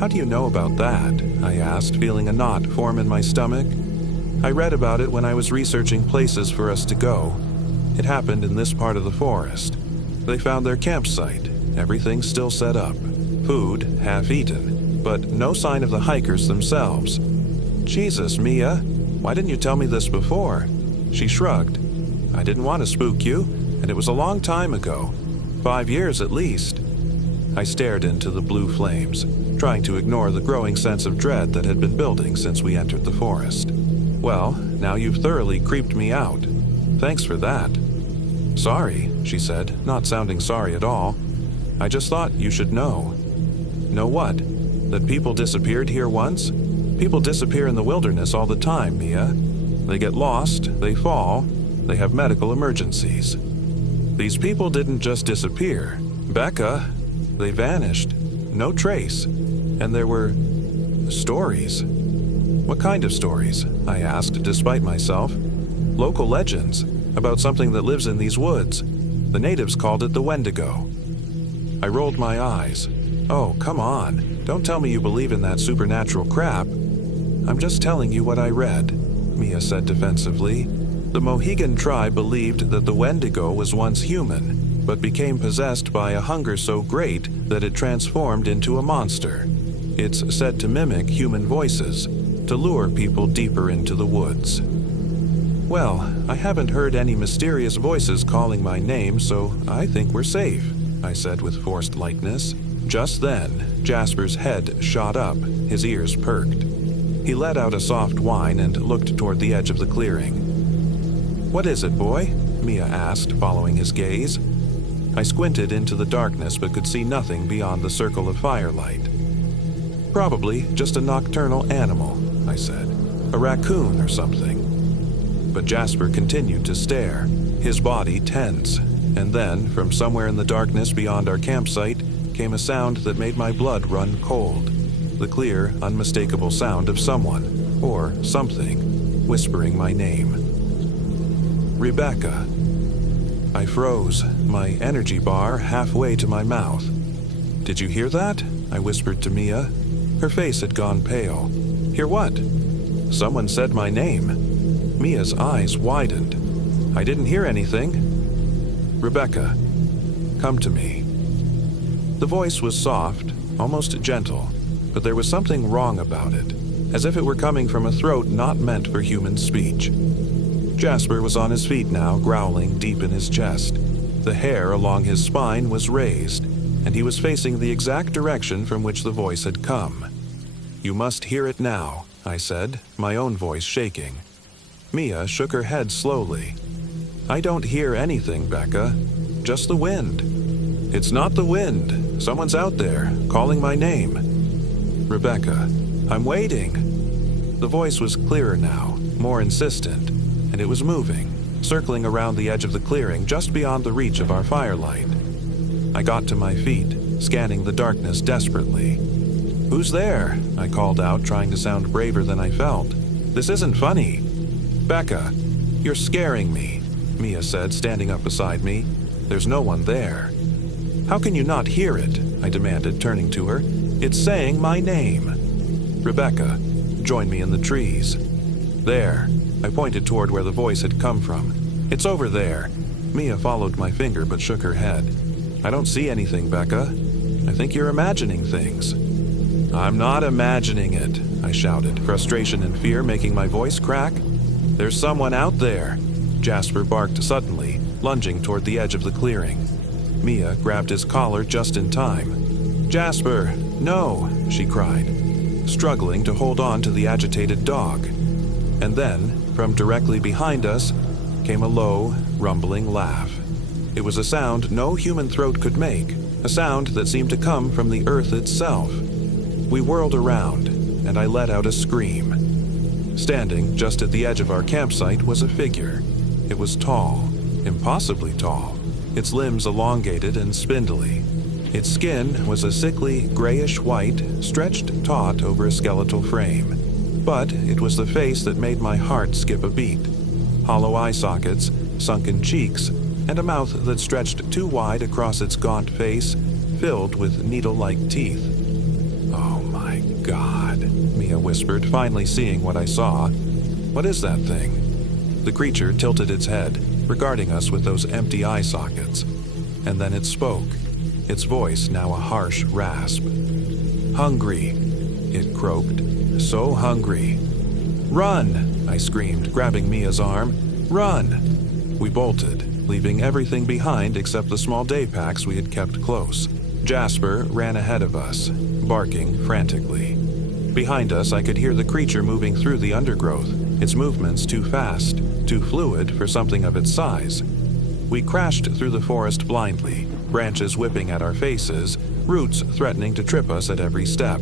"How do you know about that?" I asked, feeling a knot form in my stomach. "I read about it when I was researching places for us to go. It happened in this part of the forest. They found their campsite, everything still set up, food half-eaten, but no sign of the hikers themselves." "Jesus, Mia, why didn't you tell me this before?" She shrugged. "I didn't want to spook you, and it was a long time ago. 5 years at least." I stared into the blue flames, trying to ignore the growing sense of dread that had been building since we entered the forest. "Well, now you've thoroughly creeped me out. Thanks for that." "Sorry," she said, not sounding sorry at all. "I just thought you should know." "Know what? That people disappeared here once? People disappear in the wilderness all the time, Mia. They get lost, they fall, they have medical emergencies. These people didn't just disappear. Becca, they vanished. No trace. And there were stories." "What kind of stories?" I asked, despite myself. "Local legends, about something that lives in these woods. The natives called it the Wendigo." I rolled my eyes. "Oh, come on. Don't tell me you believe in that supernatural crap." "I'm just telling you what I read," Mia said defensively. The Mohegan tribe believed that the Wendigo was once human, but became possessed by a hunger so great that it transformed into a monster. It's said to mimic human voices, to lure people deeper into the woods. Well, I haven't heard any mysterious voices calling my name, so I think we're safe, I said with forced lightness. Just then, Jasper's head shot up, his ears perked. He let out a soft whine and looked toward the edge of the clearing. "What is it, boy?" Mia asked, following his gaze. I squinted into the darkness but could see nothing beyond the circle of firelight. "Probably just a nocturnal animal," I said. "A raccoon or something." But Jasper continued to stare, his body tense, and then, from somewhere in the darkness beyond our campsite, came a sound that made my blood run cold. The clear, unmistakable sound of someone, or something, whispering my name. "Rebecca." I froze, my energy bar halfway to my mouth. "Did you hear that?" I whispered to Mia. Her face had gone pale. "Hear what?" "Someone said my name." Mia's eyes widened. "I didn't hear anything." "Rebecca, come to me." The voice was soft, almost gentle, but there was something wrong about it, as if it were coming from a throat not meant for human speech. Jasper was on his feet now, growling deep in his chest. The hair along his spine was raised, and he was facing the exact direction from which the voice had come. "You must hear it now," I said, my own voice shaking. Mia shook her head slowly. "I don't hear anything, Becca. Just the wind." "It's not the wind. Someone's out there, calling my name." "Rebecca, I'm waiting." The voice was clearer now, more insistent, and it was moving, circling around the edge of the clearing just beyond the reach of our firelight. I got to my feet, scanning the darkness desperately. "Who's there?" I called out, trying to sound braver than I felt. "This isn't funny." "Becca, you're scaring me," Mia said, standing up beside me. "There's no one there." "How can you not hear it?" I demanded, turning to her. "It's saying my name." "Rebecca, join me in the trees." "There." I pointed toward where the voice had come from. "It's over there." Mia followed my finger but shook her head. "I don't see anything, Becca. I think you're imagining things." "I'm not imagining it," I shouted, frustration and fear making my voice crack. "There's someone out there." Jasper barked suddenly, lunging toward the edge of the clearing. Mia grabbed his collar just in time. "Jasper, no," she cried, struggling to hold on to the agitated dog. And then, from directly behind us, came a low, rumbling laugh. It was a sound no human throat could make, a sound that seemed to come from the earth itself. We whirled around, and I let out a scream. Standing just at the edge of our campsite was a figure. It was tall, impossibly tall, its limbs elongated and spindly. Its skin was a sickly, grayish-white, stretched taut over a skeletal frame. But it was the face that made my heart skip a beat. Hollow eye sockets, sunken cheeks, and a mouth that stretched too wide across its gaunt face, filled with needle-like teeth. "Oh my God," Mia whispered, finally seeing what I saw. "What is that thing?" The creature tilted its head, regarding us with those empty eye sockets. And then it spoke, its voice now a harsh rasp. "Hungry," it croaked. "So hungry." "Run!" I screamed, grabbing Mia's arm. "Run!" We bolted, leaving everything behind except the small day packs we had kept close. Jasper ran ahead of us, barking frantically. Behind us, I could hear the creature moving through the undergrowth, its movements too fast, too fluid for something of its size. We crashed through the forest blindly, branches whipping at our faces, roots threatening to trip us at every step.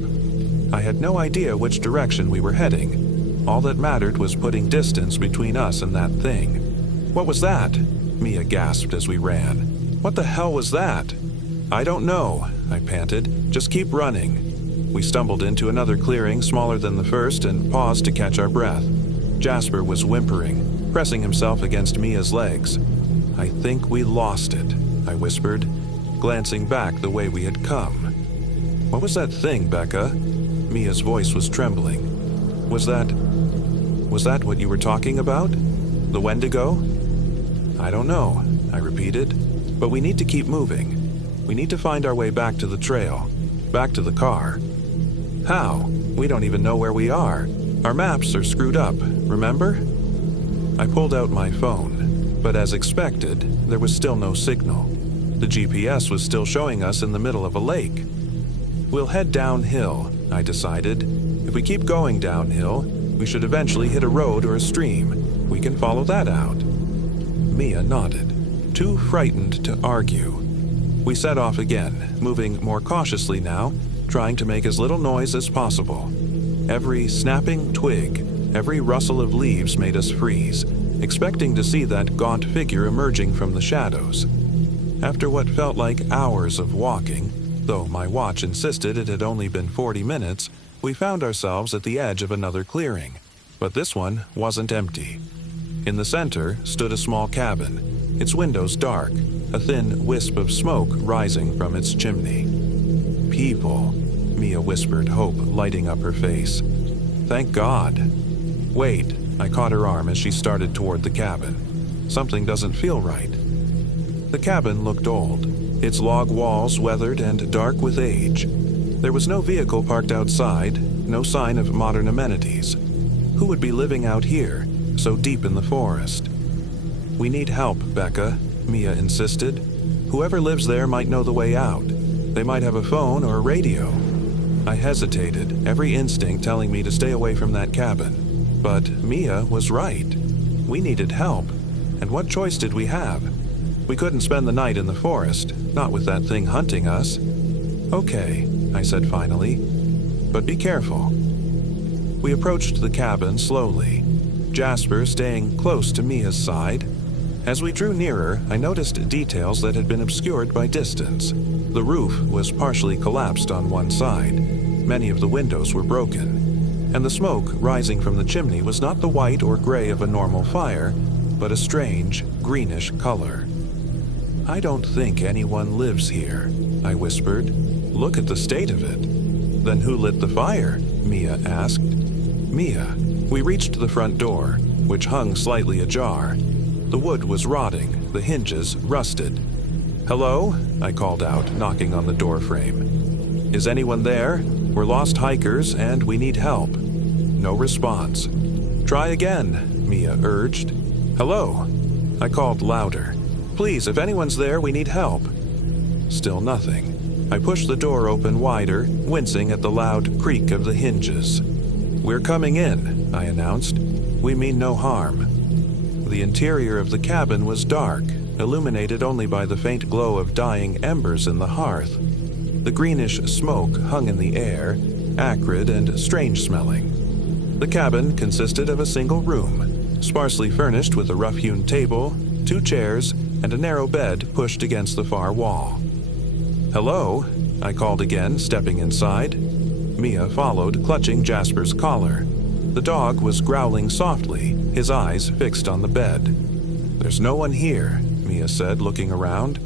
I had no idea which direction we were heading. All that mattered was putting distance between us and that thing. "What was that?" Mia gasped as we ran. "What the hell was that?" "I don't know," I panted. "Just keep running." We stumbled into another clearing smaller than the first and paused to catch our breath. Jasper was whimpering, pressing himself against Mia's legs. "I think we lost it," I whispered, glancing back the way we had come. "What was that thing, Becca?" Mia's voice was trembling. Was that what you were talking about?" The Wendigo? I don't know, I repeated, but we need to keep moving. We need to find our way back to the trail, back to the car. How? We don't even know where we are. Our maps are screwed up, remember? I pulled out my phone, but as expected, there was still no signal. The GPS was still showing us in the middle of a lake. We'll head downhill, I decided. If we keep going downhill, we should eventually hit a road or a stream. We can follow that out. Mia nodded, too frightened to argue. We set off again, moving more cautiously now, trying to make as little noise as possible. Every snapping twig, every rustle of leaves made us freeze, expecting to see that gaunt figure emerging from the shadows. After what felt like hours of walking, though my watch insisted it had only been 40 minutes, we found ourselves at the edge of another clearing. But this one wasn't empty. In the center stood a small cabin, its windows dark, a thin wisp of smoke rising from its chimney. People, Mia whispered, hope lighting up her face. Thank God. Wait, I caught her arm as she started toward the cabin. Something doesn't feel right. The cabin looked old, its log walls weathered and dark with age. There was no vehicle parked outside, no sign of modern amenities. Who would be living out here, so deep in the forest? We need help, Becca, Mia insisted. Whoever lives there might know the way out. They might have a phone or a radio. I hesitated, every instinct telling me to stay away from that cabin. But Mia was right. We needed help. And what choice did we have? We couldn't spend the night in the forest, not with that thing hunting us. Okay, I said finally. But be careful. We approached the cabin slowly, Jasper staying close to Mia's side. As we drew nearer, I noticed details that had been obscured by distance. The roof was partially collapsed on one side. Many of the windows were broken. And the smoke rising from the chimney was not the white or gray of a normal fire, but a strange, greenish color. I don't think anyone lives here, I whispered. Look at the state of it. Then who lit the fire? Mia asked. Mia. We reached the front door, which hung slightly ajar. The wood was rotting, the hinges rusted. Hello? I called out, knocking on the door frame. Is anyone there? We're lost hikers and we need help. No response. Try again, Mia urged. Hello? I called louder. Please, if anyone's there, we need help. Still nothing. I pushed the door open wider, wincing at the loud creak of the hinges. We're coming in, I announced. We mean no harm. The interior of the cabin was dark, illuminated only by the faint glow of dying embers in the hearth. The greenish smoke hung in the air, acrid and strange-smelling. The cabin consisted of a single room, sparsely furnished with a rough-hewn table, 2 chairs, and a narrow bed pushed against the far wall. Hello? I called again, stepping inside. Mia followed, clutching Jasper's collar. The dog was growling softly, his eyes fixed on the bed. There's no one here, Mia said, looking around.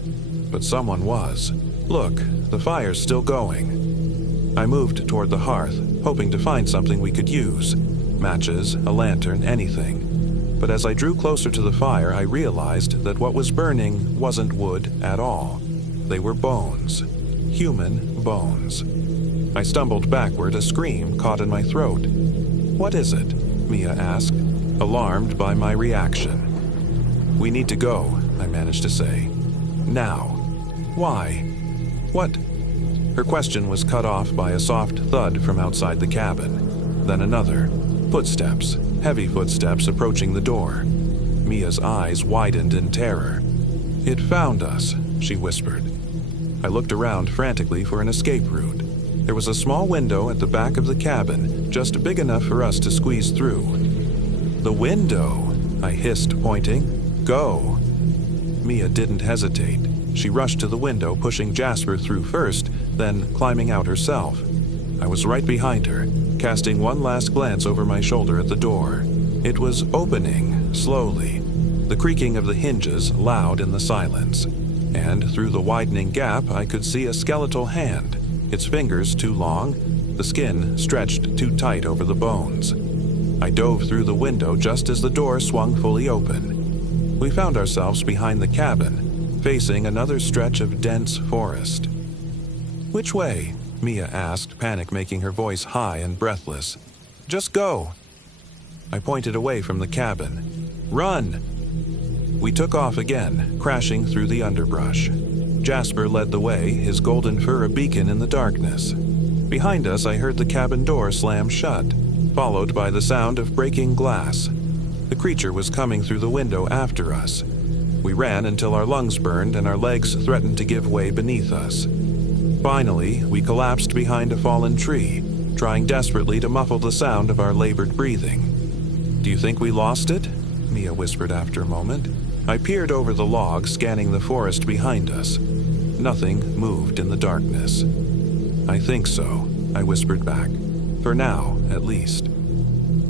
But someone was. Look, the fire's still going. I moved toward the hearth, hoping to find something we could use. Matches, a lantern, anything. But as I drew closer to the fire, I realized that what was burning wasn't wood at all. They were bones. Human bones. I stumbled backward, a scream caught in my throat. What is it? Mia asked, alarmed by my reaction. We need to go, I managed to say. Now. Why? What? Her question was cut off by a soft thud from outside the cabin. Then another. Footsteps, heavy footsteps approaching the door. Mia's eyes widened in terror. It found us, she whispered. I looked around frantically for an escape route. There was a small window at the back of the cabin, just big enough for us to squeeze through. The window, I hissed, pointing. Go. Mia didn't hesitate. She rushed to the window, pushing Jasper through first, then climbing out herself. I was right behind her, casting one last glance over my shoulder at the door. It was opening, slowly, the creaking of the hinges loud in the silence. And through the widening gap, I could see a skeletal hand, its fingers too long, the skin stretched too tight over the bones. I dove through the window just as the door swung fully open. We found ourselves behind the cabin, facing another stretch of dense forest. "Which way?" Mia asked, panic making her voice high and breathless. "Just go." I pointed away from the cabin. "Run!" We took off again, crashing through the underbrush. Jasper led the way, his golden fur a beacon in the darkness. Behind us, I heard the cabin door slam shut, followed by the sound of breaking glass. The creature was coming through the window after us. We ran until our lungs burned and our legs threatened to give way beneath us. Finally, we collapsed behind a fallen tree, trying desperately to muffle the sound of our labored breathing. "Do you think we lost it?" Mia whispered after a moment. I peered over the log, scanning the forest behind us. Nothing moved in the darkness. "I think so," I whispered back. "For now, at least."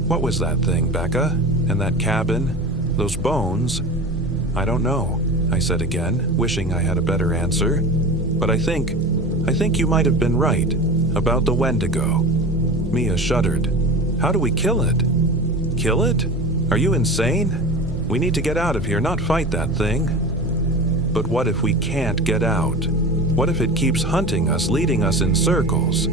"What was that thing, Becca? And that cabin? Those bones?" "I don't know," I said again, wishing I had a better answer. "But I think you might have been right about the Wendigo." Mia shuddered. "How do we kill it?" "Kill it? Are you insane? We need to get out of here, not fight that thing." "But what if we can't get out? What if it keeps hunting us, leading us in circles?"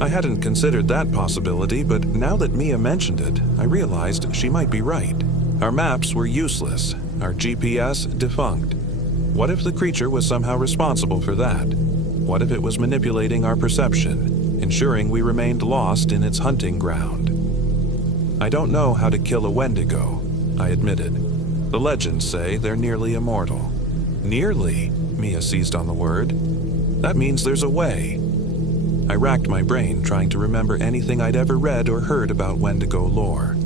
I hadn't considered that possibility, but now that Mia mentioned it, I realized she might be right. Our maps were useless, our GPS defunct. What if the creature was somehow responsible for that? What if it was manipulating our perception, ensuring we remained lost in its hunting ground? "I don't know how to kill a Wendigo," I admitted. "The legends say they're nearly immortal." "Nearly?" Mia seized on the word. "That means there's a way." I racked my brain, trying to remember anything I'd ever read or heard about Wendigo lore.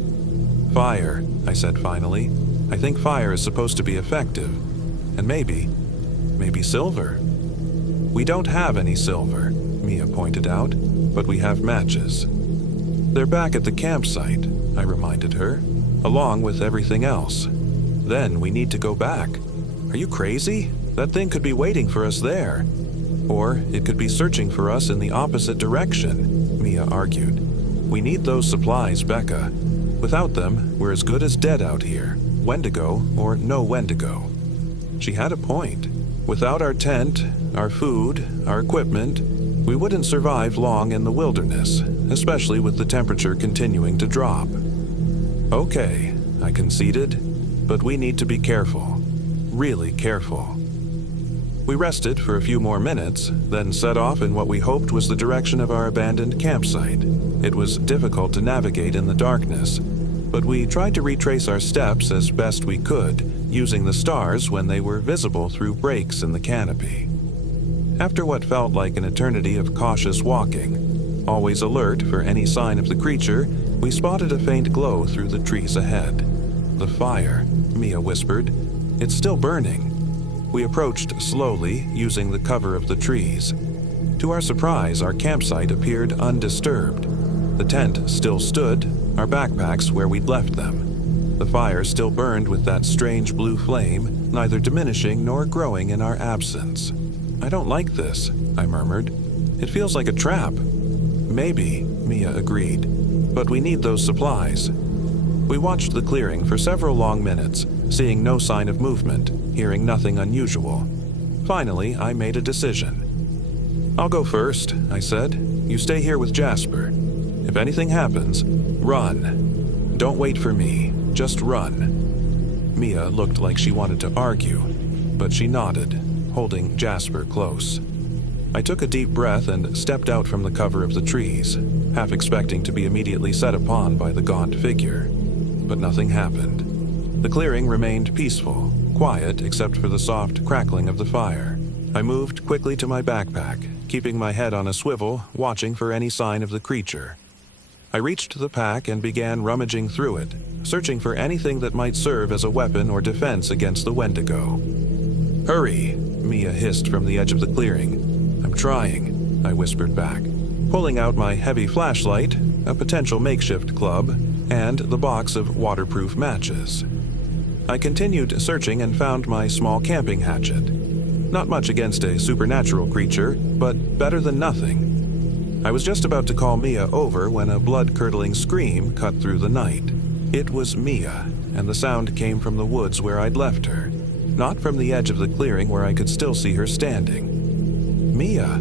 "Fire," I said finally. "I think fire is supposed to be effective. And maybe silver." "We don't have any silver," Mia pointed out, "but we have matches." "They're back at the campsite," I reminded her, "along with everything else. Then we need to go back." "Are you crazy? That thing could be waiting for us there. Or it could be searching for us in the opposite direction," Mia argued. "We need those supplies, Becca. Without them, we're as good as dead out here, Wendigo or no Wendigo." She had a point. Without our tent, our food, our equipment, we wouldn't survive long in the wilderness, especially with the temperature continuing to drop. "Okay," I conceded, "but we need to be careful. Really careful." We rested for a few more minutes, then set off in what we hoped was the direction of our abandoned campsite. It was difficult to navigate in the darkness, but we tried to retrace our steps as best we could, using the stars when they were visible through breaks in the canopy. After what felt like an eternity of cautious walking, always alert for any sign of the creature, we spotted a faint glow through the trees ahead. "The fire," Mia whispered. "It's still burning." We approached slowly, using the cover of the trees. To our surprise, our campsite appeared undisturbed. The tent still stood, our backpacks where we'd left them. The fire still burned with that strange blue flame, neither diminishing nor growing in our absence. "I don't like this," I murmured. "It feels like a trap." "Maybe," Mia agreed, "but we need those supplies." We watched the clearing for several long minutes, seeing no sign of movement, hearing nothing unusual. Finally, I made a decision. "I'll go first," I said. "You stay here with Jasper. If anything happens, run. Don't wait for me. Just run." Mia looked like she wanted to argue, but she nodded, holding Jasper close. I took a deep breath and stepped out from the cover of the trees, half expecting to be immediately set upon by the gaunt figure. But nothing happened. The clearing remained peaceful, quiet except for the soft crackling of the fire. I moved quickly to my backpack, keeping my head on a swivel, watching for any sign of the creature. I reached the pack and began rummaging through it, searching for anything that might serve as a weapon or defense against the Wendigo. "Hurry," Mia hissed from the edge of the clearing. "I'm trying," I whispered back, pulling out my heavy flashlight, a potential makeshift club, and the box of waterproof matches. I continued searching and found my small camping hatchet. Not much against a supernatural creature, but better than nothing. I was just about to call Mia over when a blood-curdling scream cut through the night. It was Mia, and the sound came from the woods where I'd left her, not from the edge of the clearing where I could still see her standing. Mia!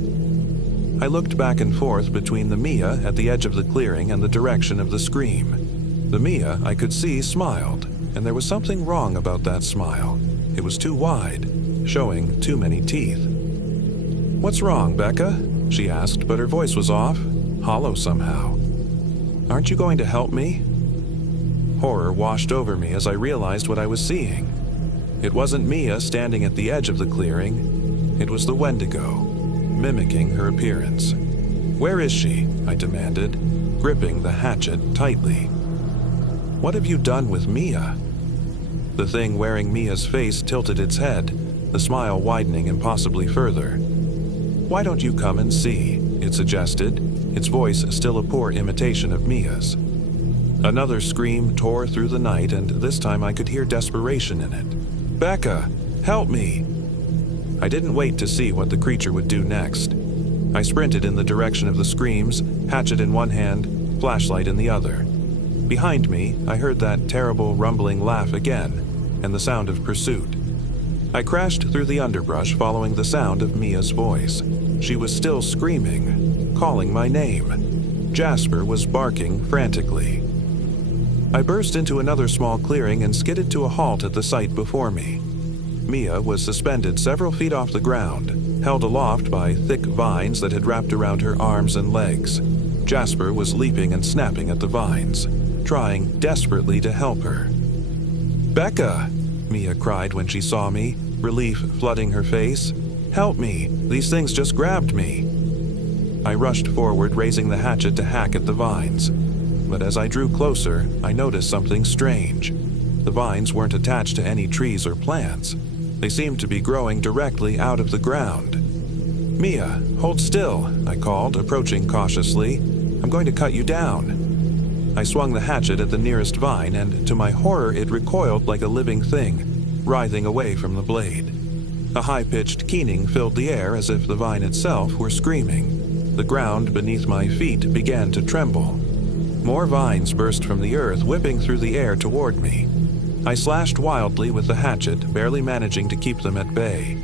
I looked back and forth between the Mia at the edge of the clearing and the direction of the scream. The Mia I could see smiled, and there was something wrong about that smile. It was too wide, showing too many teeth. "What's wrong, Becca?" she asked, but her voice was off, hollow somehow. "Aren't you going to help me?" Horror washed over me as I realized what I was seeing. It wasn't Mia standing at the edge of the clearing. It was the Wendigo, mimicking her appearance. "Where is she?" I demanded, gripping the hatchet tightly. "What have you done with Mia?" The thing wearing Mia's face tilted its head, the smile widening impossibly further. "Why don't you come and see?" it suggested, its voice still a poor imitation of Mia's. Another scream tore through the night, and this time I could hear desperation in it. "Becca, help me!" I didn't wait to see what the creature would do next. I sprinted in the direction of the screams, hatchet in one hand, flashlight in the other. Behind me, I heard that terrible rumbling laugh again, and the sound of pursuit. I crashed through the underbrush following the sound of Mia's voice. She was still screaming, calling my name. Jasper was barking frantically. I burst into another small clearing and skidded to a halt at the sight before me. Mia was suspended several feet off the ground, held aloft by thick vines that had wrapped around her arms and legs. Jasper was leaping and snapping at the vines, trying desperately to help her. "Becca!" Mia cried when she saw me, relief flooding her face. "Help me! These things just grabbed me!" I rushed forward, raising the hatchet to hack at the vines. But as I drew closer, I noticed something strange. The vines weren't attached to any trees or plants. They seemed to be growing directly out of the ground. "Mia, hold still," I called, approaching cautiously. "I'm going to cut you down." I swung the hatchet at the nearest vine, and to my horror it recoiled like a living thing, writhing away from the blade. A high-pitched keening filled the air as if the vine itself were screaming. The ground beneath my feet began to tremble. More vines burst from the earth, whipping through the air toward me. I slashed wildly with the hatchet, barely managing to keep them at bay.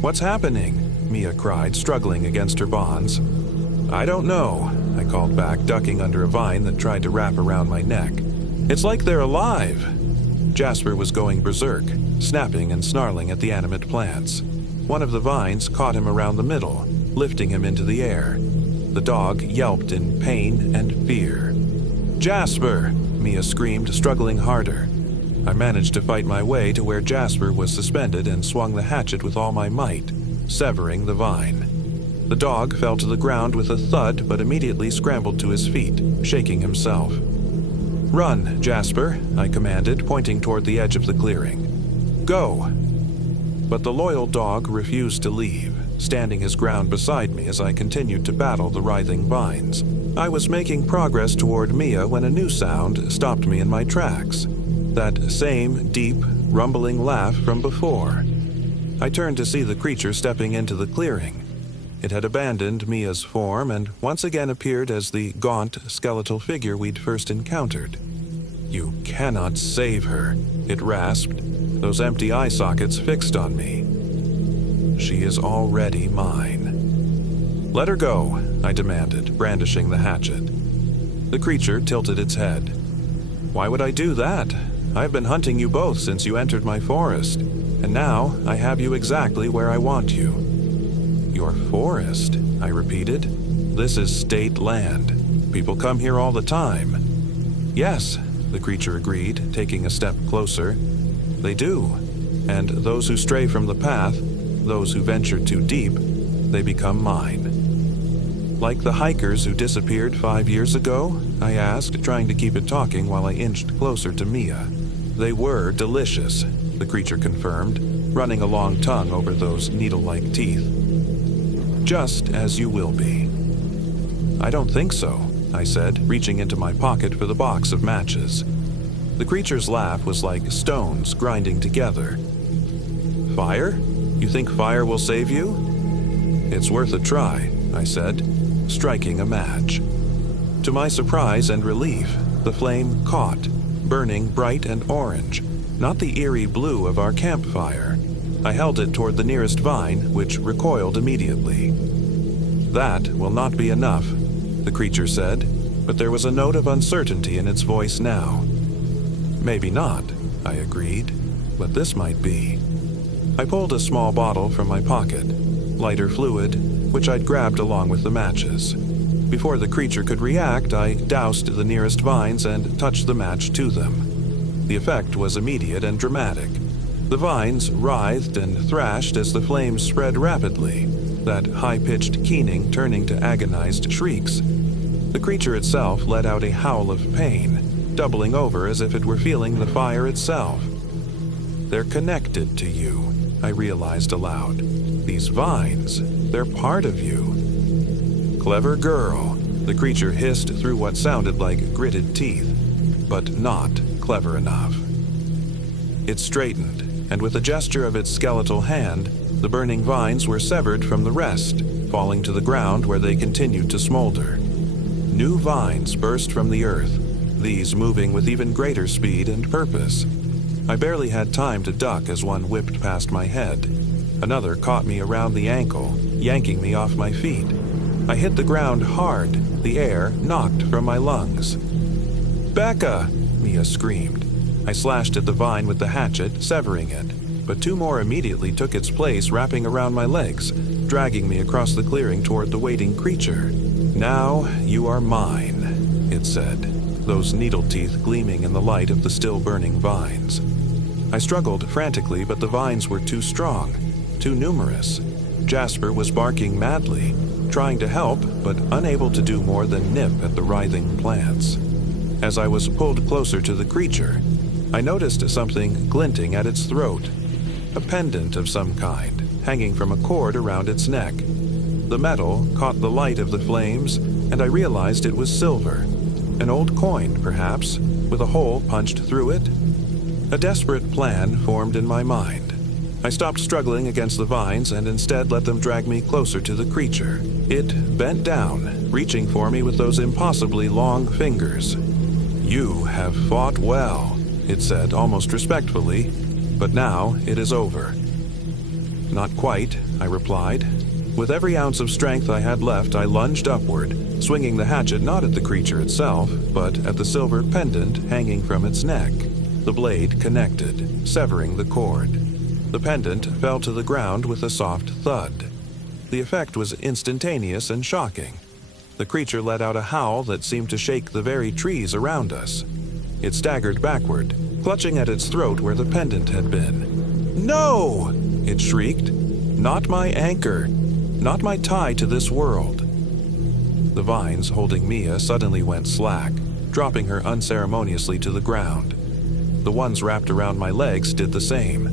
"What's happening?" Mia cried, struggling against her bonds. "I don't know," I called back, ducking under a vine that tried to wrap around my neck. "It's like they're alive!" Jasper was going berserk, snapping and snarling at the animate plants. One of the vines caught him around the middle, lifting him into the air. The dog yelped in pain and fear. "Jasper!" Mia screamed, struggling harder. I managed to fight my way to where Jasper was suspended and swung the hatchet with all my might, severing the vine. The dog fell to the ground with a thud, but immediately scrambled to his feet, shaking himself. "Run, Jasper," I commanded, pointing toward the edge of the clearing. "Go!" But the loyal dog refused to leave, standing his ground beside me as I continued to battle the writhing vines. I was making progress toward Mia when a new sound stopped me in my tracks. That same deep, rumbling laugh from before. I turned to see the creature stepping into the clearing. It had abandoned Mia's form and once again appeared as the gaunt, skeletal figure we'd first encountered. "You cannot save her," it rasped, those empty eye sockets fixed on me. "She is already mine." "Let her go," I demanded, brandishing the hatchet. The creature tilted its head. "Why would I do that? I've been hunting you both since you entered my forest, and now I have you exactly where I want you." "Your forest?" I repeated. "This is state land. People come here all the time." "Yes," the creature agreed, taking a step closer. "They do. And those who stray from the path, those who venture too deep, they become mine." "Like the hikers who disappeared 5 years ago?" I asked, trying to keep it talking while I inched closer to Mia. "They were delicious," the creature confirmed, running a long tongue over those needle-like teeth. "Just as you will be." "I don't think so," I said, reaching into my pocket for the box of matches. The creature's laugh was like stones grinding together. "Fire? You think fire will save you?" "It's worth a try," I said. striking a match. To my surprise and relief, the flame caught, burning bright and orange, not the eerie blue of our campfire. I held it toward the nearest vine, which recoiled immediately. "That will not be enough," the creature said, but there was a note of uncertainty in its voice now. "Maybe not," I agreed, "but this might be." I pulled a small bottle from my pocket, lighter fluid, which I'd grabbed along with the matches. Before the creature could react, I doused the nearest vines and touched the match to them. The effect was immediate and dramatic. The vines writhed and thrashed as the flames spread rapidly, that high-pitched keening turning to agonized shrieks. The creature itself let out a howl of pain, doubling over as if it were feeling the fire itself. "They're connected to you," I realized aloud. "These vines, they're part of you." "Clever girl," the creature hissed through what sounded like gritted teeth, but not clever enough. It straightened, and with a gesture of its skeletal hand, the burning vines were severed from the rest, falling to the ground where they continued to smolder. New vines burst from the earth, these moving with even greater speed and purpose. I barely had time to duck as one whipped past my head. Another caught me around the ankle, yanking me off my feet. I hit the ground hard, the air knocked from my lungs. "Becca!" Mia screamed. I slashed at the vine with the hatchet, severing it, but two more immediately took its place, wrapping around my legs, dragging me across the clearing toward the waiting creature. "Now you are mine," it said, those needle teeth gleaming in the light of the still burning vines. I struggled frantically, but the vines were too strong, too numerous. Jasper was barking madly, trying to help, but unable to do more than nip at the writhing plants. As I was pulled closer to the creature, I noticed something glinting at its throat, a pendant of some kind, hanging from a cord around its neck. The metal caught the light of the flames, and I realized it was silver. An old coin, perhaps, with a hole punched through it. A desperate plan formed in my mind. I stopped struggling against the vines and instead let them drag me closer to the creature. It bent down, reaching for me with those impossibly long fingers. "You have fought well," it said almost respectfully, "but now it is over." "Not quite," I replied. With every ounce of strength I had left, I lunged upward, swinging the hatchet not at the creature itself, but at the silver pendant hanging from its neck. The blade connected, severing the cord. The pendant fell to the ground with a soft thud. The effect was instantaneous and shocking. The creature let out a howl that seemed to shake the very trees around us. It staggered backward, clutching at its throat where the pendant had been. "No!" it shrieked. "Not my anchor. Not my tie to this world." The vines holding Mia suddenly went slack, dropping her unceremoniously to the ground. The ones wrapped around my legs did the same.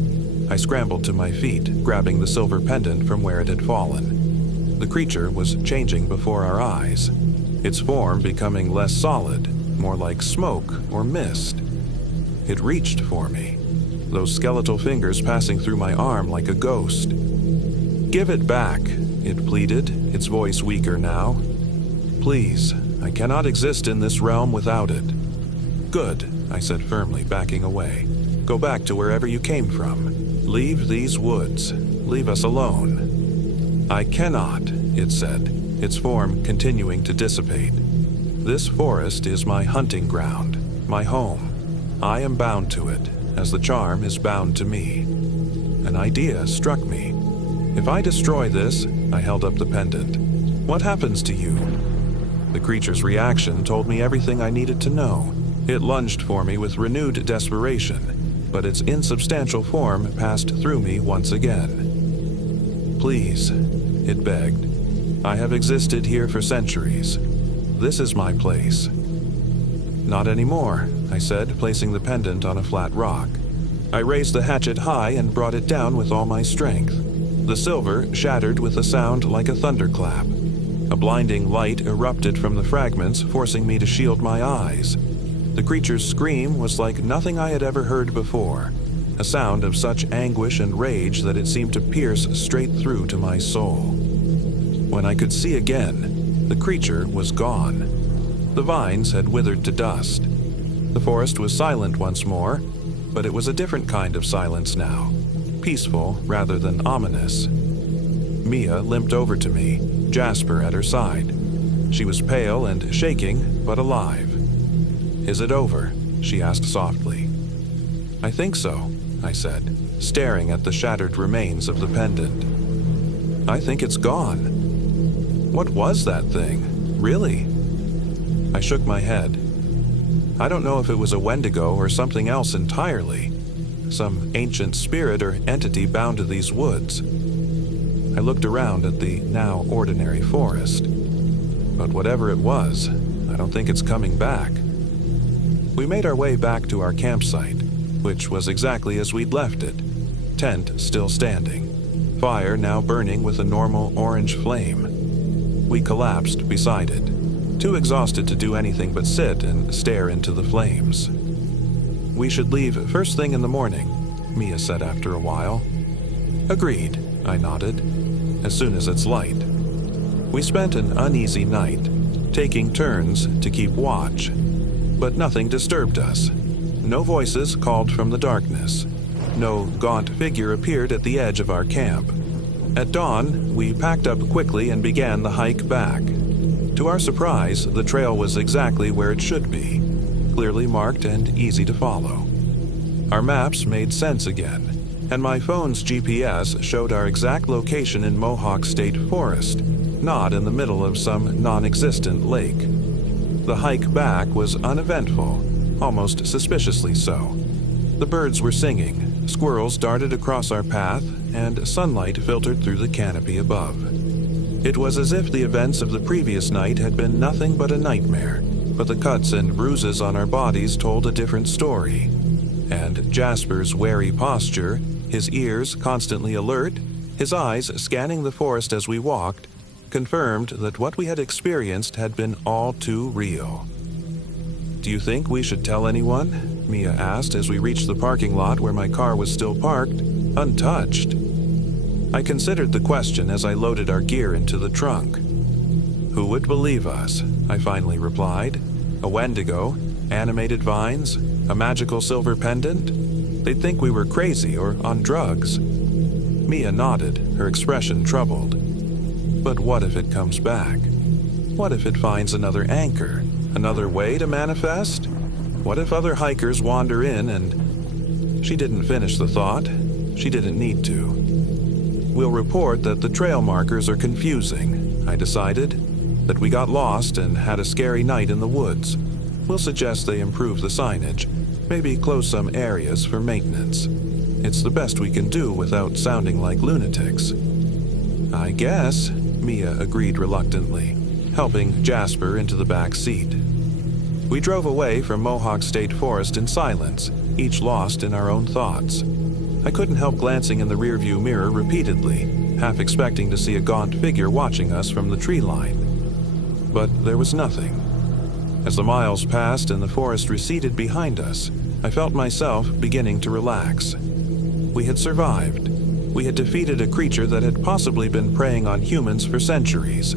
I scrambled to my feet, grabbing the silver pendant from where it had fallen. The creature was changing before our eyes, its form becoming less solid, more like smoke or mist. It reached for me, those skeletal fingers passing through my arm like a ghost. "Give it back," it pleaded, its voice weaker now. "Please, I cannot exist in this realm without it." "Good," I said firmly, backing away. "Go back to wherever you came from. Leave these woods. Leave us alone." "I cannot," it said, its form continuing to dissipate. "This forest is my hunting ground, my home. I am bound to it, as the charm is bound to me." An idea struck me. "If I destroy this," I held up the pendant, "what happens to you?" The creature's reaction told me everything I needed to know. It lunged for me with renewed desperation, but its insubstantial form passed through me once again. "Please," it begged. "I have existed here for centuries. This is my place." "Not anymore," I said, placing the pendant on a flat rock. I raised the hatchet high and brought it down with all my strength. The silver shattered with a sound like a thunderclap. A blinding light erupted from the fragments, forcing me to shield my eyes. The creature's scream was like nothing I had ever heard before, a sound of such anguish and rage that it seemed to pierce straight through to my soul. When I could see again, The creature was gone. The vines had withered to dust. The forest was silent once more, but it was a different kind of silence now, peaceful rather than ominous. Mia limped over to me, Jasper at her side. She was pale and shaking, but alive. "Is it over?" she asked softly. "I think so," I said, staring at the shattered remains of the pendant. "I think it's gone." "What was that thing? Really?" I shook my head. "I don't know if it was a Wendigo or something else entirely. Some ancient spirit or entity bound to these woods." I looked around at the now ordinary forest. "But whatever it was, I don't think it's coming back." We made our way back to our campsite, which was exactly as we'd left it. Tent still standing. Fire now burning with a normal orange flame. We collapsed beside it, too exhausted to do anything but sit and stare into the flames. "We should leave first thing in the morning," Mia said after a while. "Agreed," I nodded, "as soon as it's light." We spent an uneasy night, taking turns to keep watch. But nothing disturbed us. No voices called from the darkness. No gaunt figure appeared at the edge of our camp. At dawn, we packed up quickly and began the hike back. To our surprise, the trail was exactly where it should be, clearly marked and easy to follow. Our maps made sense again, and my phone's GPS showed our exact location in Mohawk State Forest, not in the middle of some non-existent lake. The hike back was uneventful, almost suspiciously so. The birds were singing, squirrels darted across our path, and sunlight filtered through the canopy above. It was as if the events of the previous night had been nothing but a nightmare, but the cuts and bruises on our bodies told a different story. And Jasper's wary posture, his ears constantly alert, his eyes scanning the forest as we walked, confirmed that what we had experienced had been all too real. "Do you think we should tell anyone?" Mia asked as we reached the parking lot where my car was still parked, untouched. I considered the question as I loaded our gear into the trunk. "Who would believe us?" I finally replied. "A Wendigo, animated vines, a magical silver pendant? They'd think we were crazy or on drugs." Mia nodded, her expression troubled. "But what if it comes back? What if it finds another anchor, another way to manifest? What if other hikers wander in and—" She didn't finish the thought. She didn't need to. "We'll report that the trail markers are confusing," I decided. "That we got lost and had a scary night in the woods. We'll suggest they improve the signage, maybe close some areas for maintenance. It's the best we can do without sounding like lunatics." "I guess," Mia agreed reluctantly, helping Jasper into the back seat. We drove away from Mohawk State Forest in silence, each lost in our own thoughts. I couldn't help glancing in the rearview mirror repeatedly, half expecting to see a gaunt figure watching us from the tree line. But there was nothing. As the miles passed and the forest receded behind us, I felt myself beginning to relax. We had survived. We had defeated a creature that had possibly been preying on humans for centuries.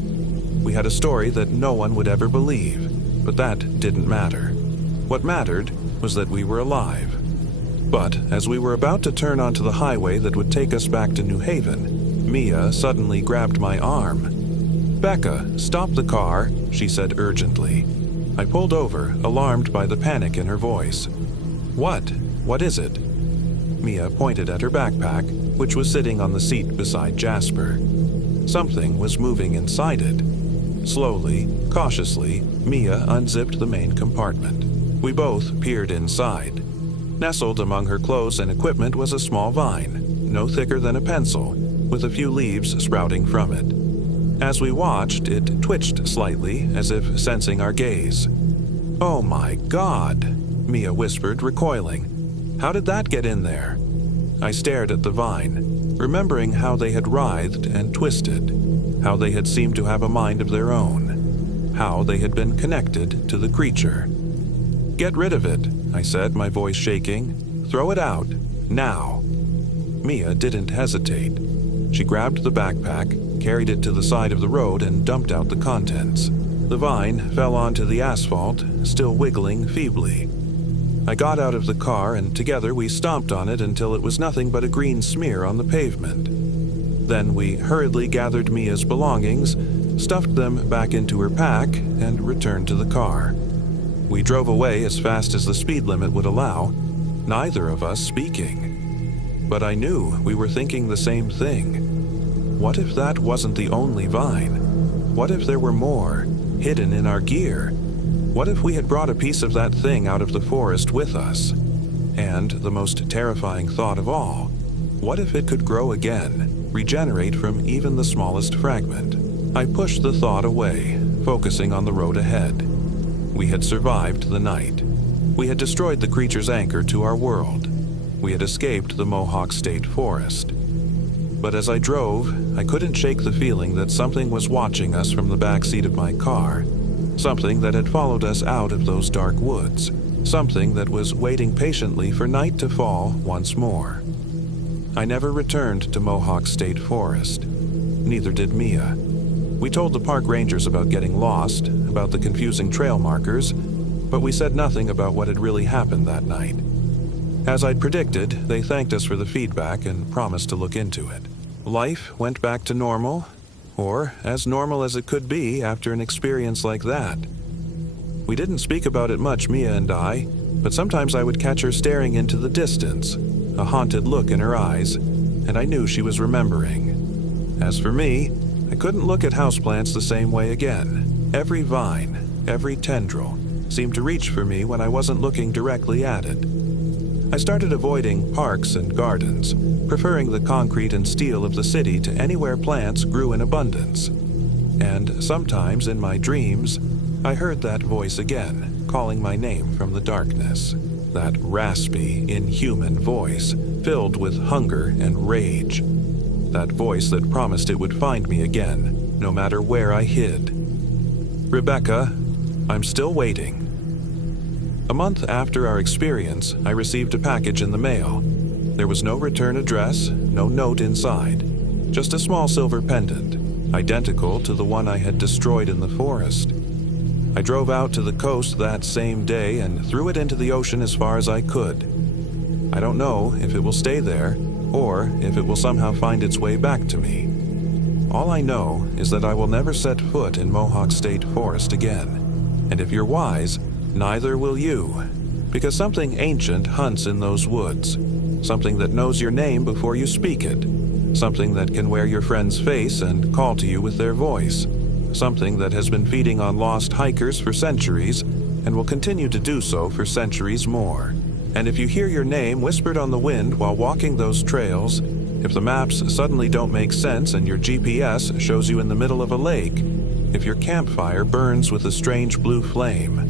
We had a story that no one would ever believe, but that didn't matter. What mattered was that we were alive. But as we were about to turn onto the highway that would take us back to New Haven, Mia suddenly grabbed my arm. "Becca, stop the car," she said urgently. I pulled over, alarmed by the panic in her voice. "What? What is it?" Mia pointed at her backpack, which was sitting on the seat beside Jasper. Something was moving inside it. Slowly, cautiously, Mia unzipped the main compartment. We both peered inside. Nestled among her clothes and equipment was a small vine, no thicker than a pencil, with a few leaves sprouting from it. As we watched, it twitched slightly, as if sensing our gaze. "Oh my God," Mia whispered, recoiling. "How did that get in there?" I stared at the vine, remembering how they had writhed and twisted, how they had seemed to have a mind of their own, how they had been connected to the creature. "Get rid of it," I said, my voice shaking. "Throw it out. Now." Mia didn't hesitate. She grabbed the backpack, carried it to the side of the road, and dumped out the contents. The vine fell onto the asphalt, still wiggling feebly. I got out of the car, and together we stomped on it until it was nothing but a green smear on the pavement. Then we hurriedly gathered Mia's belongings, stuffed them back into her pack, and returned to the car. We drove away as fast as the speed limit would allow, neither of us speaking. But I knew we were thinking the same thing. What if that wasn't the only vine? What if there were more, hidden in our gear? What if we had brought a piece of that thing out of the forest with us? And the most terrifying thought of all, what if it could grow again, regenerate from even the smallest fragment? I pushed the thought away, focusing on the road ahead. We had survived the night. We had destroyed the creature's anchor to our world. We had escaped the Mohawk State Forest. But as I drove, I couldn't shake the feeling that something was watching us from the back seat of my car. Something that had followed us out of those dark woods. Something that was waiting patiently for night to fall once more. I never returned to Mohawk State Forest. Neither did Mia. We told the park rangers about getting lost, about the confusing trail markers, but we said nothing about what had really happened that night. As I'd predicted, they thanked us for the feedback and promised to look into it. Life went back to normal, or as normal as it could be after an experience like that. We didn't speak about it much, Mia and I, but sometimes I would catch her staring into the distance, a haunted look in her eyes, and I knew she was remembering. As for me, I couldn't look at houseplants the same way again. Every vine, every tendril, seemed to reach for me when I wasn't looking directly at it. I started avoiding parks and gardens, preferring the concrete and steel of the city to anywhere plants grew in abundance. And sometimes in my dreams, I heard that voice again, calling my name from the darkness. That raspy, inhuman voice, filled with hunger and rage. That voice that promised it would find me again, no matter where I hid. Rebecca, I'm still waiting. A month after our experience, I received a package in the mail. There was no return address, no note inside, just a small silver pendant, identical to the one I had destroyed in the forest. I drove out to the coast that same day and threw it into the ocean as far as I could. I don't know if it will stay there, or if it will somehow find its way back to me. All I know is that I will never set foot in Mohawk State Forest again. And if you're wise, neither will you, because something ancient hunts in those woods, something that knows your name before you speak it, something that can wear your friend's face and call to you with their voice, something that has been feeding on lost hikers for centuries and will continue to do so for centuries more. And if you hear your name whispered on the wind while walking those trails, if the maps suddenly don't make sense and your GPS shows you in the middle of a lake, if your campfire burns with a strange blue flame,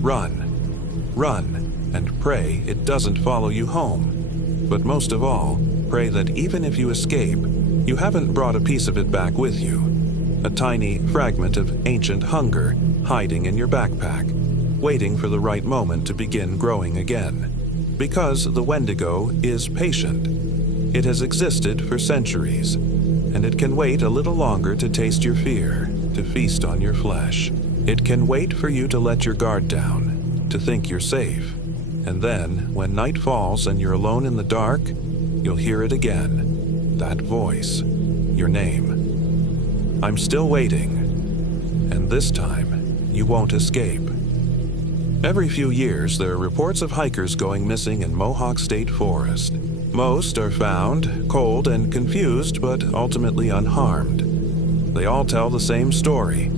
run, and pray it doesn't follow you home. But most of all, pray that even if you escape, you haven't brought a piece of it back with you. A tiny fragment of ancient hunger hiding in your backpack, waiting for the right moment to begin growing again. Because the Wendigo is patient. It has existed for centuries, and it can wait a little longer to taste your fear, to feast on your flesh. It can wait for you to let your guard down, to think you're safe. And then, when night falls and you're alone in the dark, you'll hear it again. That voice, your name. I'm still waiting. And this time, you won't escape. Every few years, there are reports of hikers going missing in Mohawk State Forest. Most are found, cold and confused, but ultimately unharmed. They all tell the same story.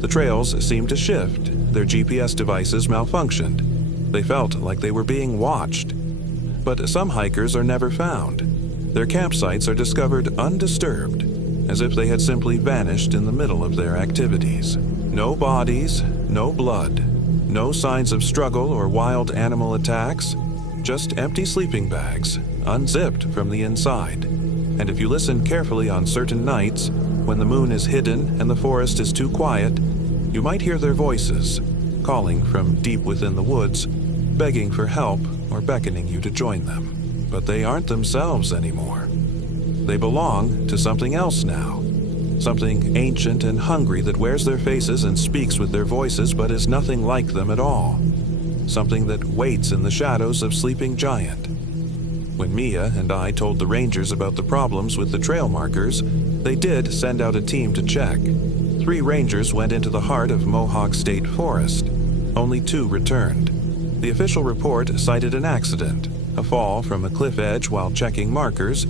The trails seemed to shift. Their GPS devices malfunctioned. They felt like they were being watched. But some hikers are never found. Their campsites are discovered undisturbed, as if they had simply vanished in the middle of their activities. No bodies, no blood, no signs of struggle or wild animal attacks, just empty sleeping bags, unzipped from the inside. And if you listen carefully on certain nights, when the moon is hidden and the forest is too quiet, you might hear their voices, calling from deep within the woods, begging for help or beckoning you to join them. But they aren't themselves anymore. They belong to something else now, Something ancient and hungry that wears their faces and speaks with their voices but is nothing like them at all. Something that waits in the shadows of sleeping giant. When Mia and I told the rangers about the problems with the trail markers, they did send out a team to check. 3 rangers went into the heart of Mohawk State Forest. Only 2 returned. The official report cited an accident, a fall from a cliff edge while checking markers.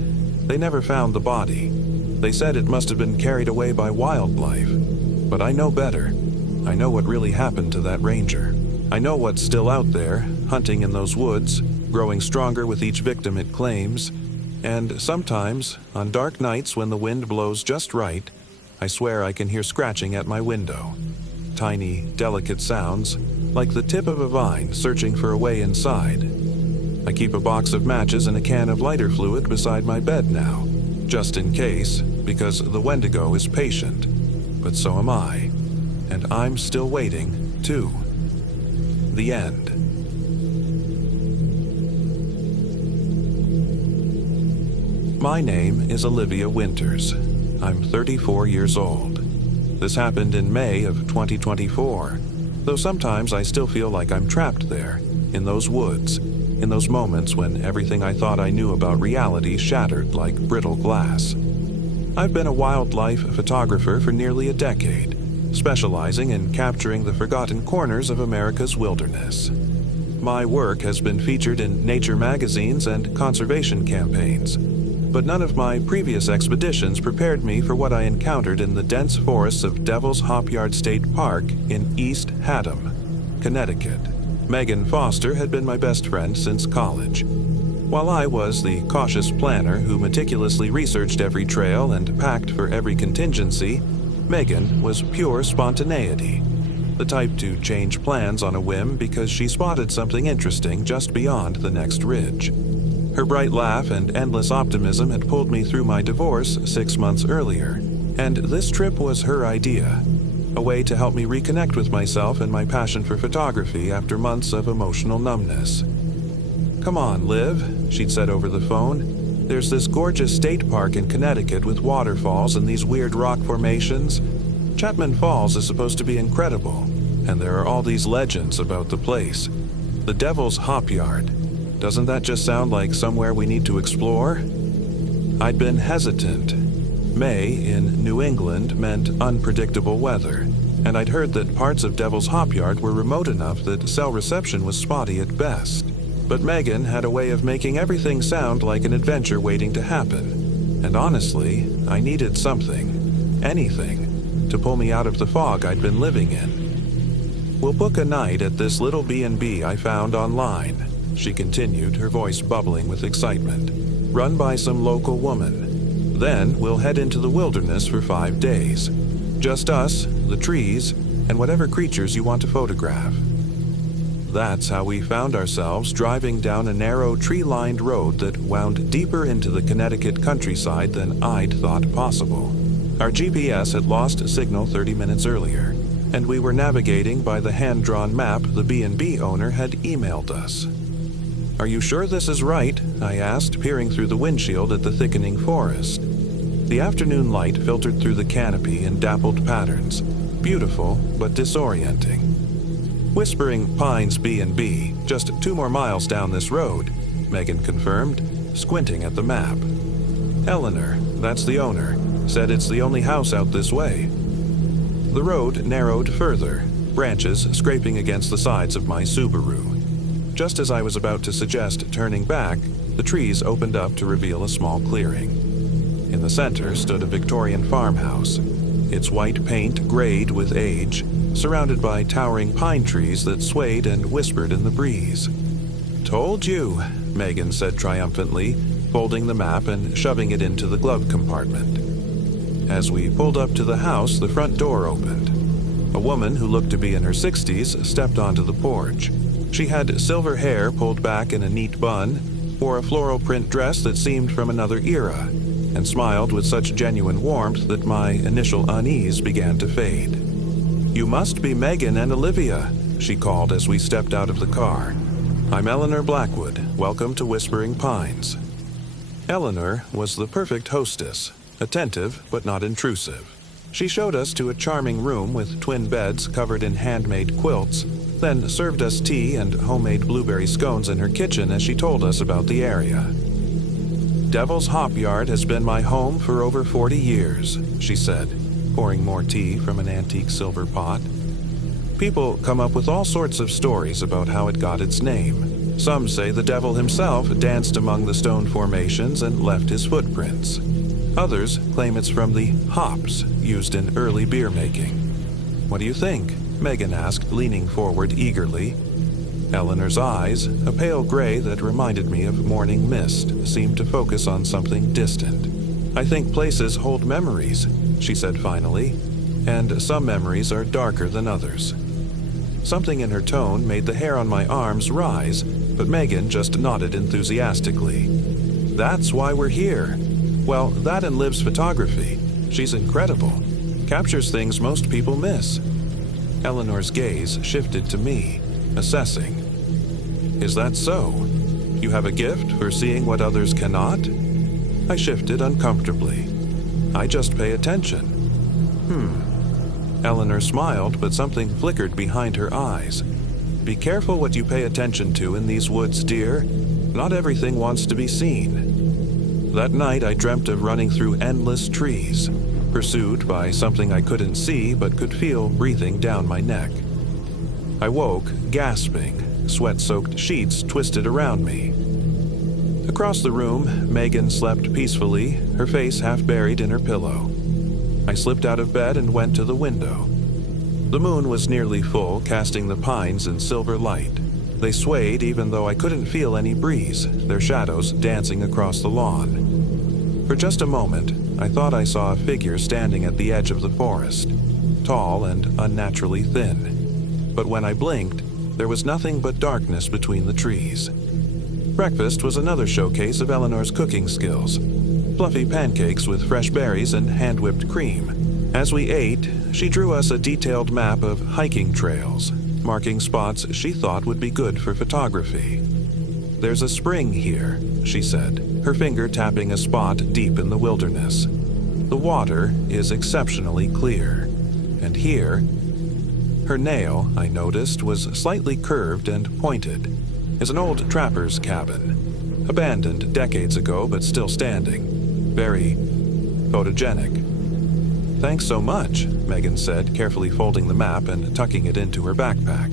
They never found the body. They said it must have been carried away by wildlife. But I know better. I know what really happened to that ranger. I know what's still out there, hunting in those woods, growing stronger with each victim it claims. And sometimes, on dark nights when the wind blows just right, I swear I can hear scratching at my window. Tiny, delicate sounds, like the tip of a vine searching for a way inside. I keep a box of matches and a can of lighter fluid beside my bed now, just in case, because the Wendigo is patient. But so am I. And I'm still waiting, too. The end. My name is Olivia Winters. I'm 34 years old. This happened in May of 2024, though sometimes I still feel like I'm trapped there, in those woods, in those moments when everything I thought I knew about reality shattered like brittle glass. I've been a wildlife photographer for nearly a decade, specializing in capturing the forgotten corners of America's wilderness. My work has been featured in nature magazines and conservation campaigns, but none of my previous expeditions prepared me for what I encountered in the dense forests of Devil's Hopyard State Park in East Haddam, Connecticut. Megan Foster had been my best friend since college. While I was the cautious planner who meticulously researched every trail and packed for every contingency, Megan was pure spontaneity, the type to change plans on a whim because she spotted something interesting just beyond the next ridge. Her bright laugh and endless optimism had pulled me through my divorce 6 months earlier, and this trip was her idea, a way to help me reconnect with myself and my passion for photography after months of emotional numbness. "Come on, Liv," she'd said over the phone. "There's this gorgeous state park in Connecticut with waterfalls and these weird rock formations. Chapman Falls is supposed to be incredible, and there are all these legends about the place. The Devil's Hopyard. Doesn't that just sound like somewhere we need to explore?" I'd been hesitant. May in New England meant unpredictable weather, and I'd heard that parts of Devil's Hopyard were remote enough that cell reception was spotty at best. But Megan had a way of making everything sound like an adventure waiting to happen. And honestly, I needed something, anything, to pull me out of the fog I'd been living in. "We'll book a night at this little B&B I found online," she continued, her voice bubbling with excitement, "run by some local woman. Then we'll head into the wilderness for 5 days. Just us, the trees, and whatever creatures you want to photograph." That's how we found ourselves driving down a narrow tree-lined road that wound deeper into the Connecticut countryside than I'd thought possible. Our GPS had lost signal 30 minutes earlier, and we were navigating by the hand-drawn map the B&B owner had emailed us. "Are you sure this is right?" I asked, peering through the windshield at the thickening forest. The afternoon light filtered through the canopy in dappled patterns, beautiful but disorienting. "Whispering Pines B&B, just 2 more miles down this road," Megan confirmed, squinting at the map. "Eleanor, that's the owner, said it's the only house out this way." The road narrowed further, branches scraping against the sides of my Subaru. Just as I was about to suggest turning back, the trees opened up to reveal a small clearing. In the center stood a Victorian farmhouse, its white paint grayed with age, surrounded by towering pine trees that swayed and whispered in the breeze. "Told you," Megan said triumphantly, folding the map and shoving it into the glove compartment. As we pulled up to the house, the front door opened. A woman who looked to be in her 60s stepped onto the porch. She had silver hair pulled back in a neat bun, wore a floral print dress that seemed from another era, and smiled with such genuine warmth that my initial unease began to fade. "You must be Megan and Olivia," she called as we stepped out of the car. "I'm Eleanor Blackwood. Welcome to Whispering Pines." Eleanor was the perfect hostess, attentive but not intrusive. She showed us to a charming room with twin beds covered in handmade quilts, then served us tea and homemade blueberry scones in her kitchen as she told us about the area. Devil's Hop Yard has been my home for over 40 years, she said, pouring more tea from an antique silver pot. People come up with all sorts of stories about how it got its name. Some say the devil himself danced among the stone formations and left his footprints. Others claim it's from the hops used in early beer making. What do you think? Megan asked, leaning forward eagerly. Eleanor's eyes, a pale gray that reminded me of morning mist, seemed to focus on something distant. I think places hold memories, she said finally, and some memories are darker than others. Something in her tone made the hair on my arms rise, but Megan just nodded enthusiastically. That's why we're here. Well, that and Liv's photography. She's incredible. Captures things most people miss. Eleanor's gaze shifted to me, assessing. Is that so? You have a gift for seeing what others cannot? I shifted uncomfortably. I just pay attention. Eleanor smiled, but something flickered behind her eyes. Be careful what you pay attention to in these woods, dear. Not everything wants to be seen. That night I dreamt of running through endless trees, pursued by something I couldn't see but could feel breathing down my neck. I woke, gasping, sweat-soaked sheets twisted around me. Across the room, Megan slept peacefully, her face half buried in her pillow. I slipped out of bed and went to the window. The moon was nearly full, casting the pines in silver light. They swayed even though I couldn't feel any breeze, their shadows dancing across the lawn. For just a moment, I thought I saw a figure standing at the edge of the forest, tall and unnaturally thin. But when I blinked, there was nothing but darkness between the trees. Breakfast was another showcase of Eleanor's cooking skills. Fluffy pancakes with fresh berries and hand-whipped cream. As we ate, she drew us a detailed map of hiking trails, marking spots she thought would be good for photography. There's a spring here, she said, her finger tapping a spot deep in the wilderness. The water is exceptionally clear. And here, her nail, I noticed, was slightly curved and pointed, is an old trapper's cabin, abandoned decades ago but still standing. Very photogenic. Thanks so much, Megan said, carefully folding the map and tucking it into her backpack.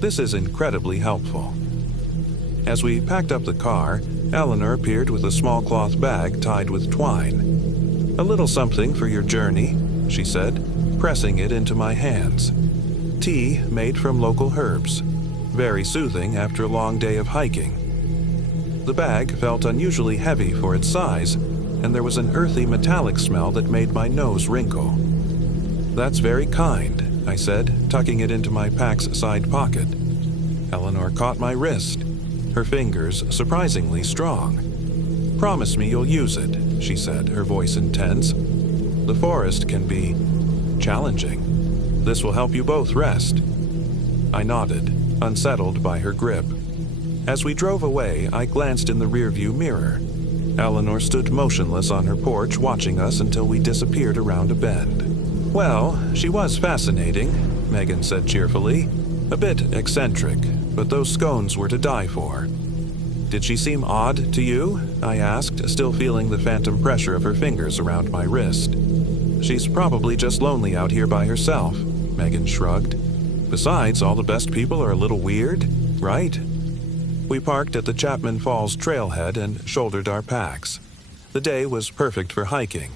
This is incredibly helpful. As we packed up the car, Eleanor appeared with a small cloth bag tied with twine. A little something for your journey, she said, pressing it into my hands. Tea made from local herbs. Very soothing after a long day of hiking. The bag felt unusually heavy for its size, and there was an earthy metallic smell that made my nose wrinkle. That's very kind, I said, tucking it into my pack's side pocket. Eleanor caught my wrist, her fingers surprisingly strong. Promise me you'll use it, she said, her voice intense. The forest can be challenging. This will help you both rest. I nodded, unsettled by her grip. As we drove away, I glanced in the rearview mirror. Eleanor stood motionless on her porch, watching us until we disappeared around a bend. Well, she was fascinating, Megan said cheerfully. A bit eccentric, but those scones were to die for. Did she seem odd to you? I asked, still feeling the phantom pressure of her fingers around my wrist. She's probably just lonely out here by herself, Megan shrugged. Besides, all the best people are a little weird, right? We parked at the Chapman Falls trailhead and shouldered our packs. The day was perfect for hiking.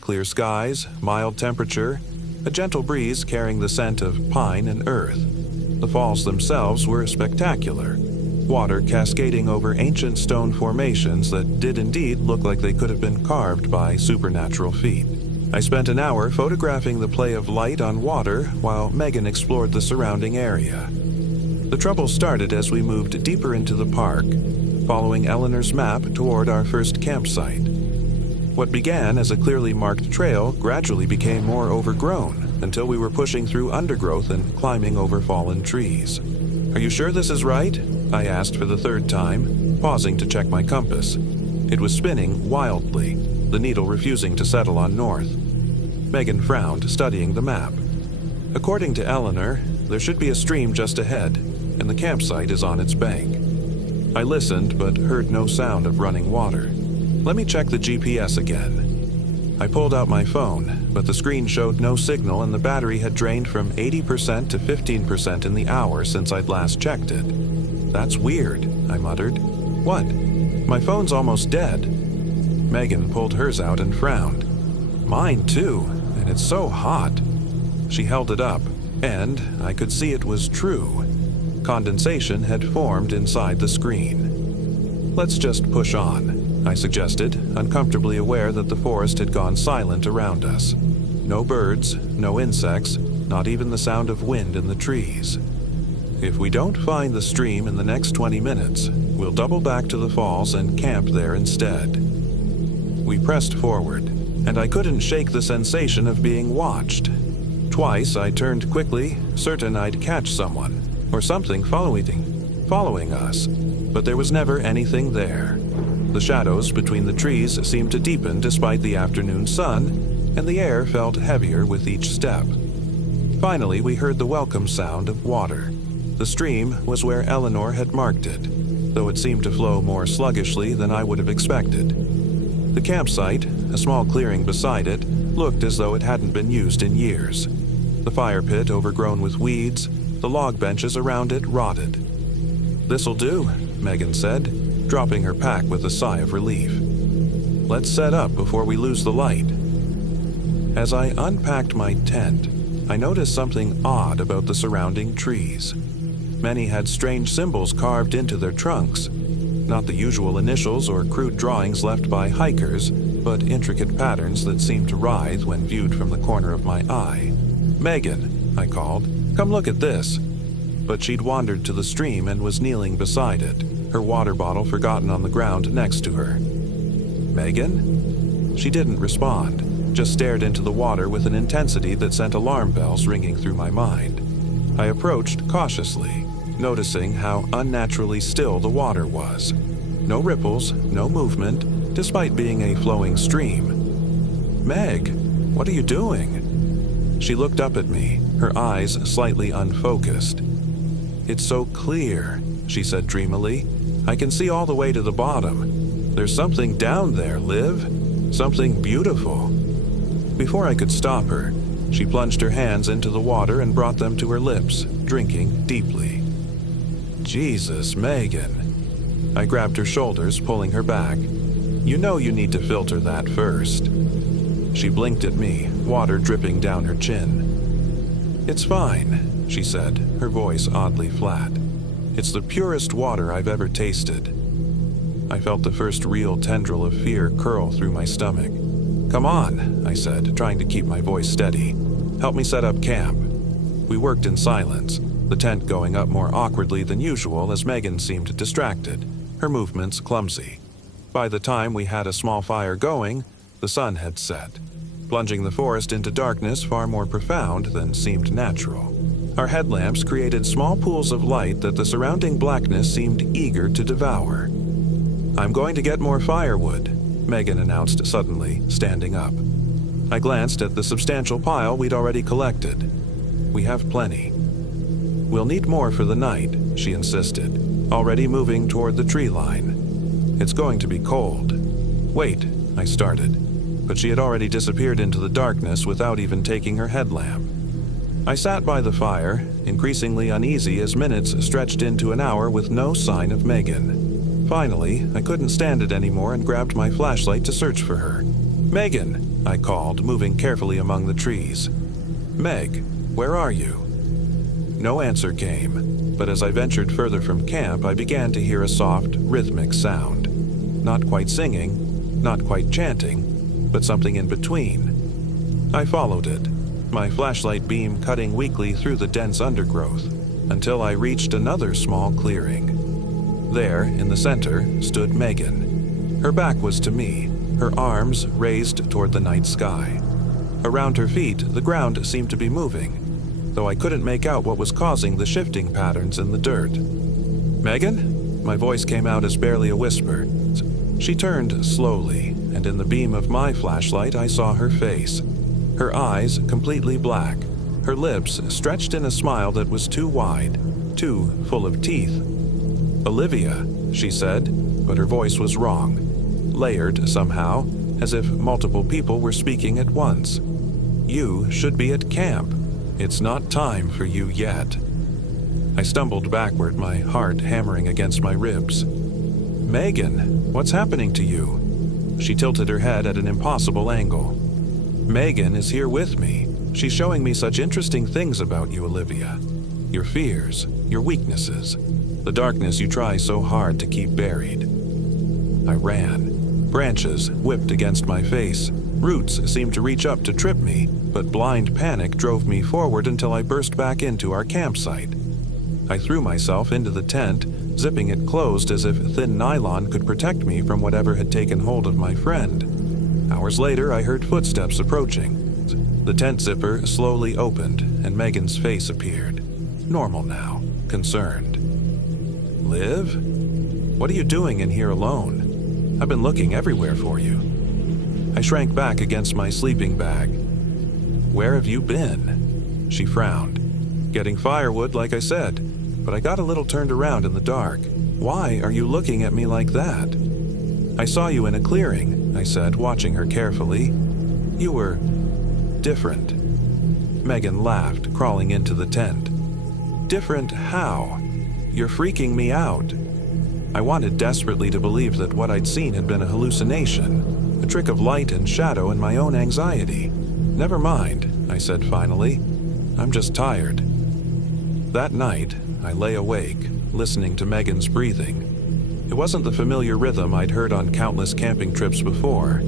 Clear skies, mild temperature, a gentle breeze carrying the scent of pine and earth. The falls themselves were spectacular, water cascading over ancient stone formations that did indeed look like they could have been carved by supernatural feet. I spent an hour photographing the play of light on water while Megan explored the surrounding area. The trouble started as we moved deeper into the park, following Eleanor's map toward our first campsite. What began as a clearly marked trail gradually became more overgrown until we were pushing through undergrowth and climbing over fallen trees. Are you sure this is right? I asked for the third time, pausing to check my compass. It was spinning wildly. the needle refusing to settle on north. Megan frowned, studying the map. According to Eleanor, there should be a stream just ahead, and the campsite is on its bank. I listened, but heard no sound of running water. Let me check the GPS again. I pulled out my phone, but the screen showed no signal and the battery had drained from 80% to 15% in the hour since I'd last checked it. That's weird, I muttered. What? My phone's almost dead. Megan pulled hers out and frowned. Mine too, and it's so hot. She held it up, and I could see it was true. Condensation had formed inside the screen. Let's just push on, I suggested, uncomfortably aware that the forest had gone silent around us. No birds, no insects, not even the sound of wind in the trees. If we don't find the stream in the next 20 minutes, we'll double back to the falls and camp there instead. We pressed forward, and I couldn't shake the sensation of being watched. Twice I turned quickly, certain I'd catch someone, or something following us, but there was never anything there. The shadows between the trees seemed to deepen despite the afternoon sun, and the air felt heavier with each step. Finally, we heard the welcome sound of water. The stream was where Eleanor had marked it, though it seemed to flow more sluggishly than I would have expected. The campsite, a small clearing beside it, looked as though it hadn't been used in years. The fire pit overgrown with weeds, the log benches around it rotted. "This'll do," Megan said, dropping her pack with a sigh of relief. "Let's set up before we lose the light." As I unpacked my tent, I noticed something odd about the surrounding trees. Many had strange symbols carved into their trunks. Not the usual initials or crude drawings left by hikers, but intricate patterns that seemed to writhe when viewed from the corner of my eye. "Megan," I called, "come look at this." But she'd wandered to the stream and was kneeling beside it, her water bottle forgotten on the ground next to her. "Megan?" She didn't respond, just stared into the water with an intensity that sent alarm bells ringing through my mind. I approached cautiously, noticing how unnaturally still the water was. No ripples, no movement, despite being a flowing stream. "Meg, what are you doing?" She looked up at me, her eyes slightly unfocused. "It's so clear," she said dreamily. "I can see all the way to the bottom. There's something down there, Liv. Something beautiful." Before I could stop her, she plunged her hands into the water and brought them to her lips, drinking deeply. "Jesus, Megan." I grabbed her shoulders, pulling her back. "You know you need to filter that first." She blinked at me, water dripping down her chin. "It's fine," she said, her voice oddly flat. "It's the purest water I've ever tasted." I felt the first real tendril of fear curl through my stomach. "Come on," I said, trying to keep my voice steady. "Help me set up camp." We worked in silence, the tent going up more awkwardly than usual as Megan seemed distracted, her movements clumsy. By the time we had a small fire going, the sun had set, plunging the forest into darkness far more profound than seemed natural. Our headlamps created small pools of light that the surrounding blackness seemed eager to devour. "I'm going to get more firewood," Megan announced suddenly, standing up. I glanced at the substantial pile we'd already collected. "We have plenty." "We'll need more for the night," she insisted, already moving toward the tree line. "It's going to be cold." "Wait," I started, but she had already disappeared into the darkness without even taking her headlamp. I sat by the fire, increasingly uneasy as minutes stretched into an hour with no sign of Megan. Finally, I couldn't stand it anymore and grabbed my flashlight to search for her. "Megan," I called, moving carefully among the trees. "Meg, where are you?" No answer came, but as I ventured further from camp, I began to hear a soft, rhythmic sound. Not quite singing, not quite chanting, but something in between. I followed it, my flashlight beam cutting weakly through the dense undergrowth, until I reached another small clearing. There, in the center, stood Megan. Her back was to me, her arms raised toward the night sky. Around her feet, the ground seemed to be moving, though I couldn't make out what was causing the shifting patterns in the dirt. "Megan?" My voice came out as barely a whisper. She turned slowly, and in the beam of my flashlight I saw her face. Her eyes completely black, her lips stretched in a smile that was too wide, too full of teeth. "Olivia," she said, but her voice was wrong, layered somehow, as if multiple people were speaking at once. "You should be at camp. It's not time for you yet." I stumbled backward, my heart hammering against my ribs. "Megan, what's happening to you?" She tilted her head at an impossible angle. "Megan is here with me. She's showing me such interesting things about you, Olivia. Your fears, your weaknesses, the darkness you try so hard to keep buried." I ran. Branches whipped against my face. Roots seemed to reach up to trip me, but blind panic drove me forward until I burst back into our campsite. I threw myself into the tent, zipping it closed as if thin nylon could protect me from whatever had taken hold of my friend. Hours later, I heard footsteps approaching. The tent zipper slowly opened, and Megan's face appeared. Normal now, concerned. "Liv? What are you doing in here alone? I've been looking everywhere for you." I shrank back against my sleeping bag. "Where have you been?" She frowned. "Getting firewood, like I said, but I got a little turned around in the dark. Why are you looking at me like that?" "I saw you in a clearing," I said, watching her carefully. "You were different." Megan laughed, crawling into the tent. "Different how? You're freaking me out." I wanted desperately to believe that what I'd seen had been a hallucination, a trick of light and shadow and my own anxiety. "Never mind," I said finally. "I'm just tired." That night, I lay awake, listening to Megan's breathing. It wasn't the familiar rhythm I'd heard on countless camping trips before.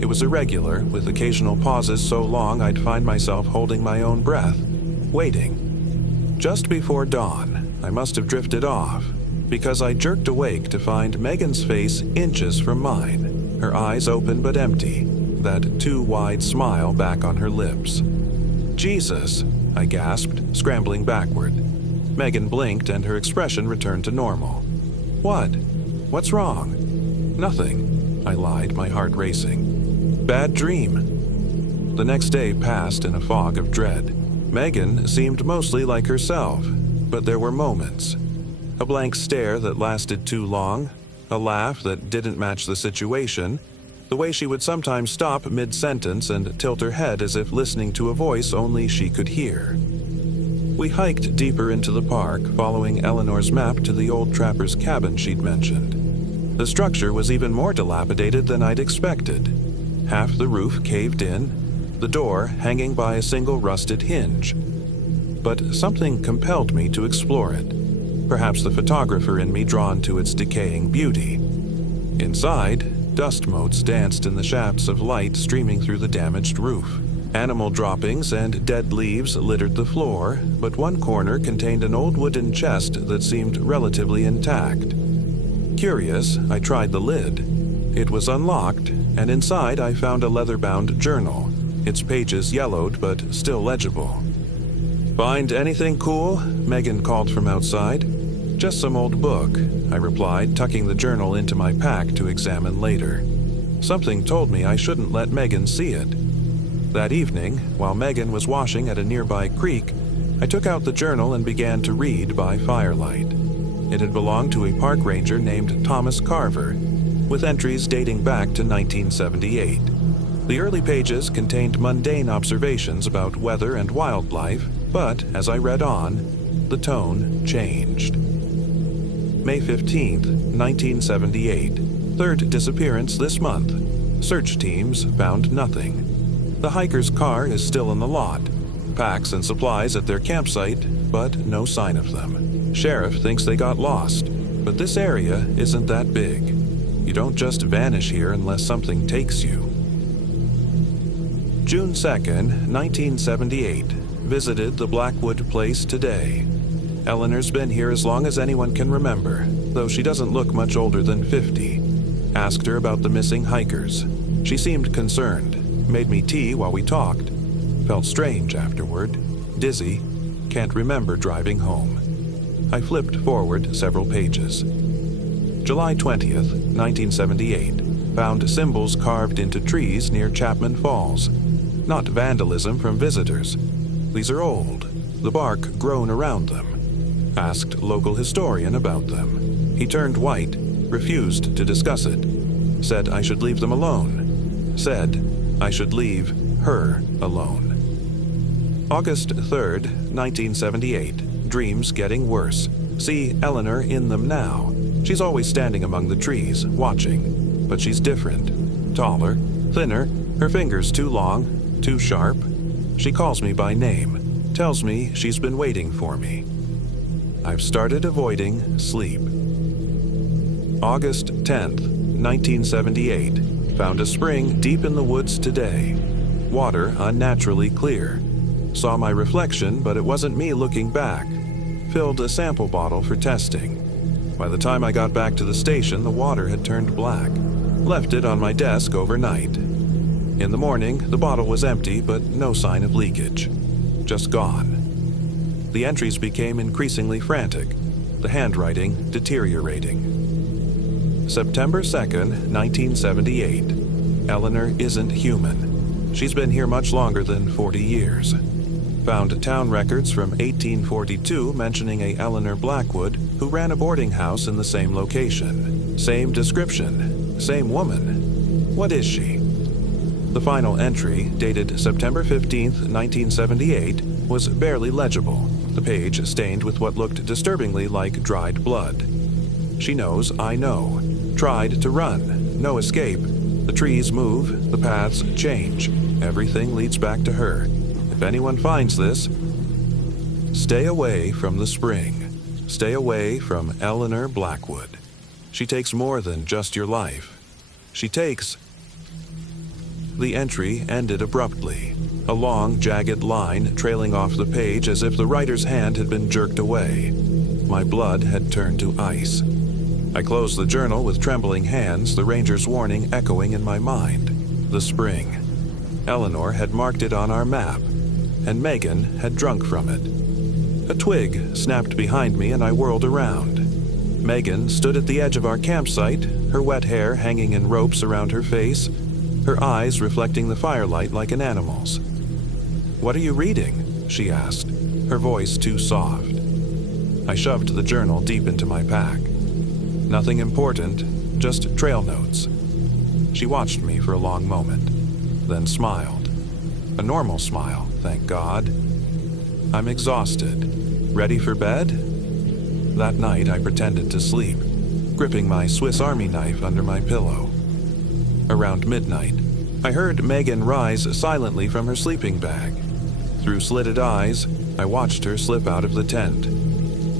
It was irregular, with occasional pauses so long I'd find myself holding my own breath, waiting. Just before dawn, I must have drifted off, because I jerked awake to find Megan's face inches from mine, her eyes open but empty, that too wide smile back on her lips. "Jesus," I gasped, scrambling backward. Megan blinked and her expression returned to normal. "What? What's wrong?" "Nothing," I lied, my heart racing. "Bad dream." The next day passed in a fog of dread. Megan seemed mostly like herself, but there were moments. A blank stare that lasted too long, a laugh that didn't match the situation, the way she would sometimes stop mid-sentence and tilt her head as if listening to a voice only she could hear. We hiked deeper into the park, following Eleanor's map to the old trapper's cabin she'd mentioned. The structure was even more dilapidated than I'd expected. Half the roof caved in, the door hanging by a single rusted hinge. But something compelled me to explore it. Perhaps the photographer in me drawn to its decaying beauty. Inside, dust motes danced in the shafts of light streaming through the damaged roof. Animal droppings and dead leaves littered the floor, but one corner contained an old wooden chest that seemed relatively intact. Curious, I tried the lid. It was unlocked, and inside I found a leather-bound journal, its pages yellowed but still legible. "Find anything cool?" Megan called from outside. "Just some old book," I replied, tucking the journal into my pack to examine later. Something told me I shouldn't let Megan see it. That evening, while Megan was washing at a nearby creek, I took out the journal and began to read by firelight. It had belonged to a park ranger named Thomas Carver, with entries dating back to 1978. The early pages contained mundane observations about weather and wildlife, but as I read on, the tone changed. May 15th, 1978. Third disappearance this month. Search teams found nothing. The hiker's car is still in the lot. Packs and supplies at their campsite, but no sign of them. Sheriff thinks they got lost, but this area isn't that big. You don't just vanish here unless something takes you. June 2nd, 1978. Visited the Blackwood place today. Eleanor's been here as long as anyone can remember, though she doesn't look much older than 50. Asked her about the missing hikers. She seemed concerned. Made me tea while we talked. Felt strange afterward. Dizzy. Can't remember driving home. I flipped forward several pages. July 20th, 1978. found symbols carved into trees near Chapman Falls. Not vandalism from visitors. These are old, the bark grown around them. Asked local historian about them. He turned white, refused to discuss it. Said I should leave them alone. Said I should leave her alone. August 3rd, 1978. Dreams getting worse. See Eleanor in them now. She's always standing among the trees, watching. But she's different. Taller, thinner, her fingers too long, too sharp. She calls me by name, tells me she's been waiting for me. I've started avoiding sleep. August 10th, 1978. Found a spring deep in the woods today. Water unnaturally clear. Saw my reflection, but it wasn't me looking back. Filled a sample bottle for testing. By the time I got back to the station, the water had turned black. Left it on my desk overnight. In the morning, the bottle was empty, but no sign of leakage. Just gone. The entries became increasingly frantic, the handwriting deteriorating. September 2nd, 1978. Eleanor isn't human. She's been here much longer than 40 years. Found town records from 1842 mentioning a Eleanor Blackwood who ran a boarding house in the same location. Same description, same woman. What is she? The final entry, dated September 15th, 1978, was barely legible, the page stained with what looked disturbingly like dried blood. She knows I know. Tried to run. No escape. The trees move, the paths change. Everything leads back to her. If anyone finds this, stay away from the spring. Stay away from Eleanor Blackwood. She takes more than just your life. She takes... The entry ended abruptly, a long, jagged line trailing off the page as if the writer's hand had been jerked away. My blood had turned to ice. I closed the journal with trembling hands, the ranger's warning echoing in my mind. The spring. Eleanor had marked it on our map, and Megan had drunk from it. A twig snapped behind me and I whirled around. Megan stood at the edge of our campsite, her wet hair hanging in ropes around her face, her eyes reflecting the firelight like an animal's. "What are you reading?" she asked, her voice too soft. I shoved the journal deep into my pack. Nothing important, just trail notes. She watched me for a long moment, then smiled. A normal smile, thank God. I'm exhausted. Ready for bed? That night I pretended to sleep, gripping my Swiss Army knife under my pillow. Around midnight, I heard Megan rise silently from her sleeping bag. Through slitted eyes, I watched her slip out of the tent.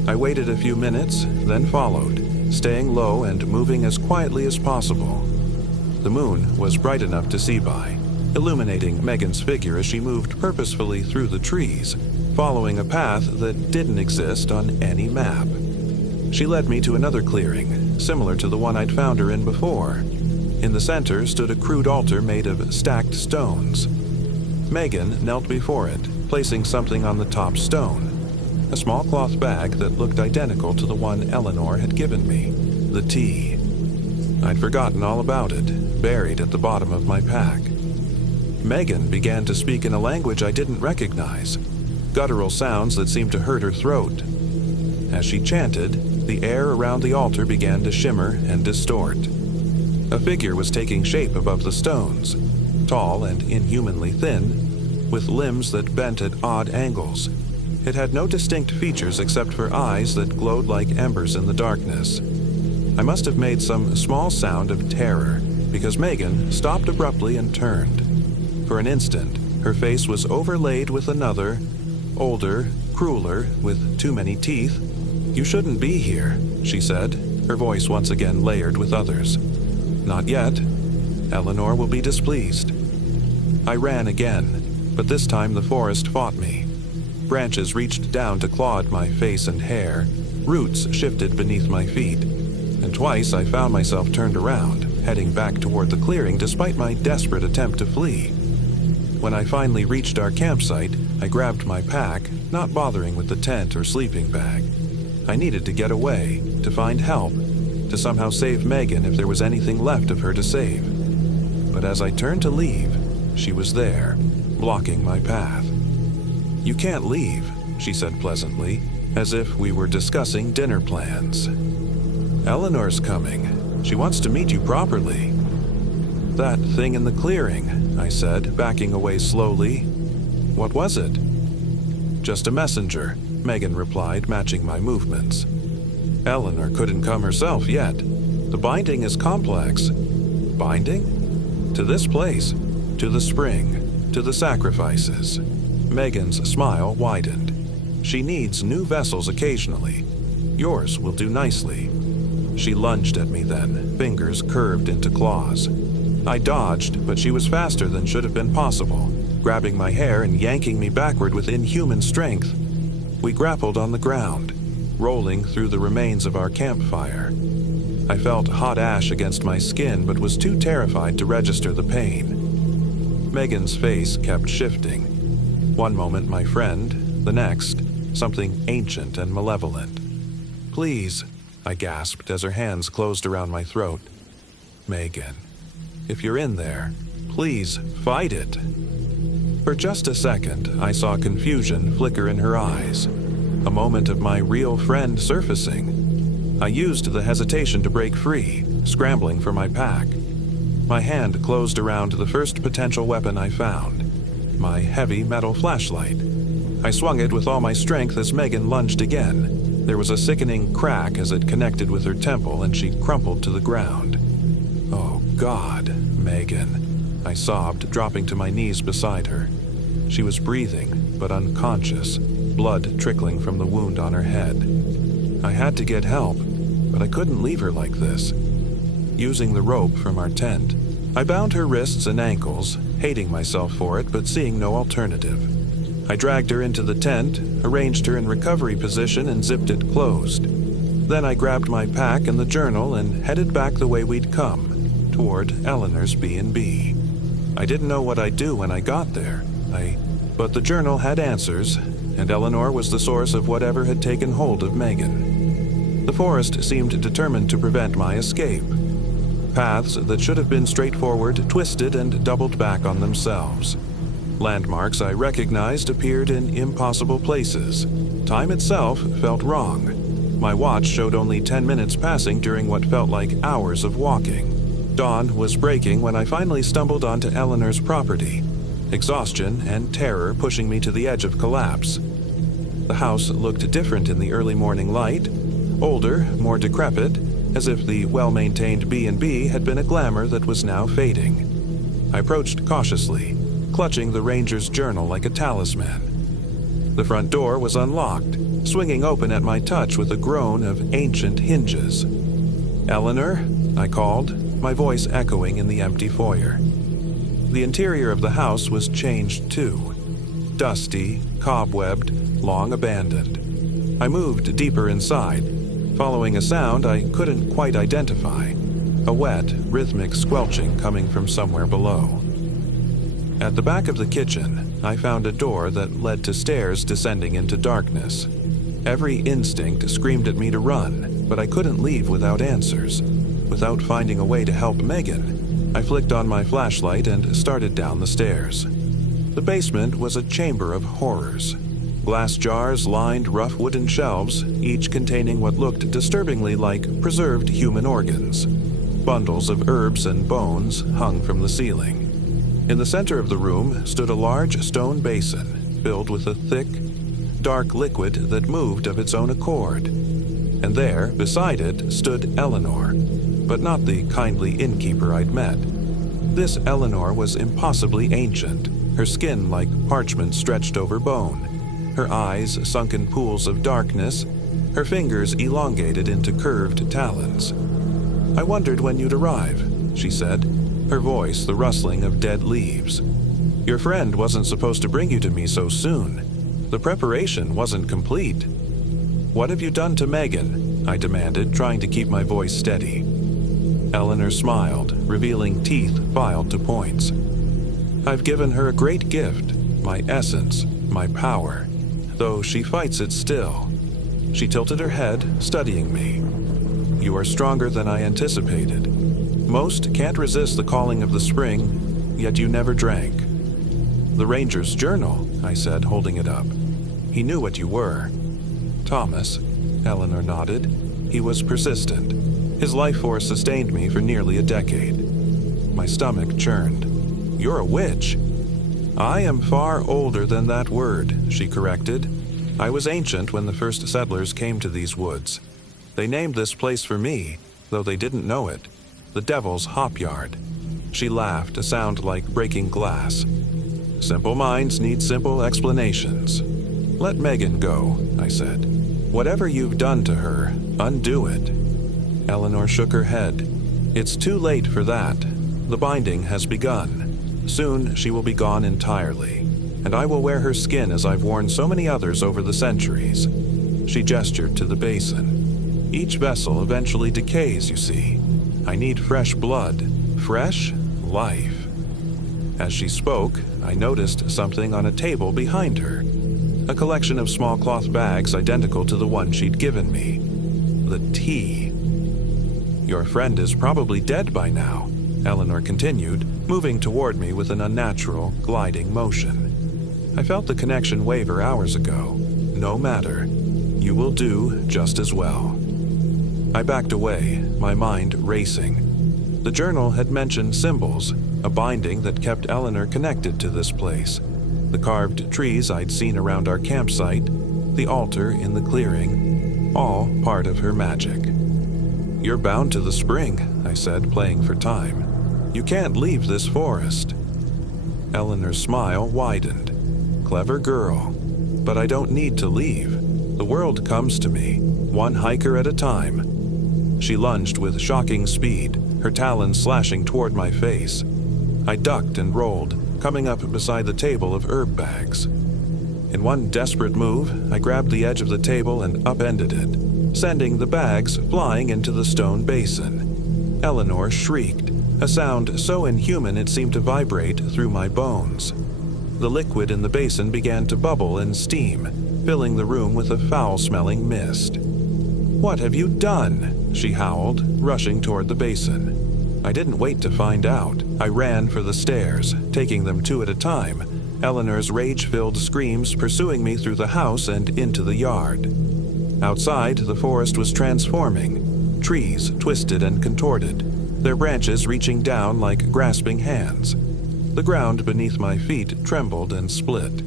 I waited a few minutes, then followed, staying low and moving as quietly as possible. The moon was bright enough to see by, illuminating Megan's figure as she moved purposefully through the trees, following a path that didn't exist on any map. She led me to another clearing, similar to the one I'd found her in before. In the center stood a crude altar made of stacked stones. Megan knelt before it, placing something on the top stone. A small cloth bag that looked identical to the one Eleanor had given me. The tea. I'd forgotten all about it, buried at the bottom of my pack. Megan began to speak in a language I didn't recognize, guttural sounds that seemed to hurt her throat. As she chanted, the air around the altar began to shimmer and distort. A figure was taking shape above the stones, tall and inhumanly thin, with limbs that bent at odd angles. It had no distinct features except for eyes that glowed like embers in the darkness. I must have made some small sound of terror, because Megan stopped abruptly and turned. For an instant, her face was overlaid with another, older, crueler, with too many teeth. "You shouldn't be here," she said, her voice once again layered with others. "Not yet. Eleanor will be displeased." I ran again, but this time the forest fought me. Branches reached down to claw at my face and hair, roots shifted beneath my feet, and twice I found myself turned around, heading back toward the clearing despite my desperate attempt to flee. When I finally reached our campsite, I grabbed my pack, not bothering with the tent or sleeping bag. I needed to get away, to find help, to somehow save Megan if there was anything left of her to save. But as I turned to leave, she was there, blocking my path. "You can't leave," she said pleasantly, as if we were discussing dinner plans. "Eleanor's coming. She wants to meet you properly." "That thing in the clearing," I said, backing away slowly. "What was it?" "Just a messenger," Megan replied, matching my movements. "Eleanor couldn't come herself yet. The binding is complex." "Binding?" "To this place, to the spring, to the sacrifices." Megan's smile widened. "She needs new vessels occasionally. Yours will do nicely." She lunged at me then, fingers curved into claws. I dodged, but she was faster than should have been possible, grabbing my hair and yanking me backward with inhuman strength. We grappled on the ground, rolling through the remains of our campfire. I felt hot ash against my skin, but was too terrified to register the pain. Megan's face kept shifting. One moment my friend, the next, something ancient and malevolent. "Please," I gasped as her hands closed around my throat. "Megan, if you're in there, please fight it." For just a second, I saw confusion flicker in her eyes, a moment of my real friend surfacing. I used the hesitation to break free, scrambling for my pack. My hand closed around the first potential weapon I found, my heavy metal flashlight. I swung it with all my strength as Megan lunged again. There was a sickening crack as it connected with her temple and she crumpled to the ground. "Oh God, Megan," I sobbed, dropping to my knees beside her. She was breathing, but unconscious, blood trickling from the wound on her head. I had to get help, but I couldn't leave her like this. Using the rope from our tent, I bound her wrists and ankles, hating myself for it but seeing no alternative. I dragged her into the tent, arranged her in recovery position and zipped it closed. Then I grabbed my pack and the journal and headed back the way we'd come, toward Eleanor's B&B. I didn't know what I'd do when I got there, but the journal had answers, and Eleanor was the source of whatever had taken hold of Megan. The forest seemed determined to prevent my escape. Paths that should have been straightforward twisted and doubled back on themselves. Landmarks I recognized appeared in impossible places. Time itself felt wrong. My watch showed only 10 minutes passing during what felt like hours of walking. Dawn was breaking when I finally stumbled onto Eleanor's property, exhaustion and terror pushing me to the edge of collapse. The house looked different in the early morning light, older, more decrepit, as if the well-maintained B&B had been a glamour that was now fading. I approached cautiously, clutching the ranger's journal like a talisman. The front door was unlocked, swinging open at my touch with a groan of ancient hinges. "Eleanor?" I called, my voice echoing in the empty foyer. The interior of the house was changed too. Dusty, cobwebbed, long abandoned. I moved deeper inside, following a sound I couldn't quite identify, a wet, rhythmic squelching coming from somewhere below. At the back of the kitchen, I found a door that led to stairs descending into darkness. Every instinct screamed at me to run, but I couldn't leave without answers. Without finding a way to help Megan, I flicked on my flashlight and started down the stairs. The basement was a chamber of horrors. Glass jars lined rough wooden shelves, each containing what looked disturbingly like preserved human organs. Bundles of herbs and bones hung from the ceiling. In the center of the room stood a large stone basin filled with a thick, dark liquid that moved of its own accord. And there, beside it, stood Eleanor, but not the kindly innkeeper I'd met. This Eleanor was impossibly ancient, her skin like parchment stretched over bone, her eyes sunken pools of darkness, her fingers elongated into curved talons. "I wondered when you'd arrive," she said, her voice the rustling of dead leaves. "Your friend wasn't supposed to bring you to me so soon. The preparation wasn't complete." "What have you done to Megan?" I demanded, trying to keep my voice steady. Eleanor smiled, revealing teeth filed to points. "I've given her a great gift, my essence, my power, though she fights it still." She tilted her head, studying me. You are stronger than I anticipated. Most can't resist the calling of the spring, yet you never drank. The Ranger's journal, I said, holding it up. He knew what you were. Thomas, Eleanor nodded. He was persistent. His life force sustained me for nearly a decade. My stomach churned. You're a witch. I am far older than that word, she corrected. I was ancient when the first settlers came to these woods. They named this place for me, though they didn't know it, the Devil's Hop Yard. She laughed, a sound like breaking glass. Simple minds need simple explanations. Let Megan go, I said. Whatever you've done to her, undo it. Eleanor shook her head. It's too late for that. The binding has begun. Soon she will be gone entirely, and I will wear her skin as I've worn so many others over the centuries. She gestured to the basin. Each vessel eventually decays, you see. I need fresh blood, fresh life. As she spoke, I noticed something on a table behind her. A collection of small cloth bags identical to the one she'd given me. The tea. Your friend is probably dead by now, Eleanor continued, moving toward me with an unnatural, gliding motion. I felt the connection waver hours ago. No matter. You will do just as well. I backed away, my mind racing. The journal had mentioned symbols, a binding that kept Eleanor connected to this place. The carved trees I'd seen around our campsite, the altar in the clearing, all part of her magic. You're bound to the spring, I said, playing for time. You can't leave this forest. Eleanor's smile widened. Clever girl. But I don't need to leave. The world comes to me, one hiker at a time. She lunged with shocking speed, her talons slashing toward my face. I ducked and rolled, coming up beside the table of herb bags. In one desperate move, I grabbed the edge of the table and upended it, sending the bags flying into the stone basin. Eleanor shrieked, a sound so inhuman it seemed to vibrate through my bones. The liquid in the basin began to bubble and steam, filling the room with a foul-smelling mist. "What have you done?" she howled, rushing toward the basin. I didn't wait to find out. I ran for the stairs, taking them two at a time, Eleanor's rage-filled screams pursuing me through the house and into the yard. Outside, the forest was transforming. Trees twisted and contorted, their branches reaching down like grasping hands. The ground beneath my feet trembled and split.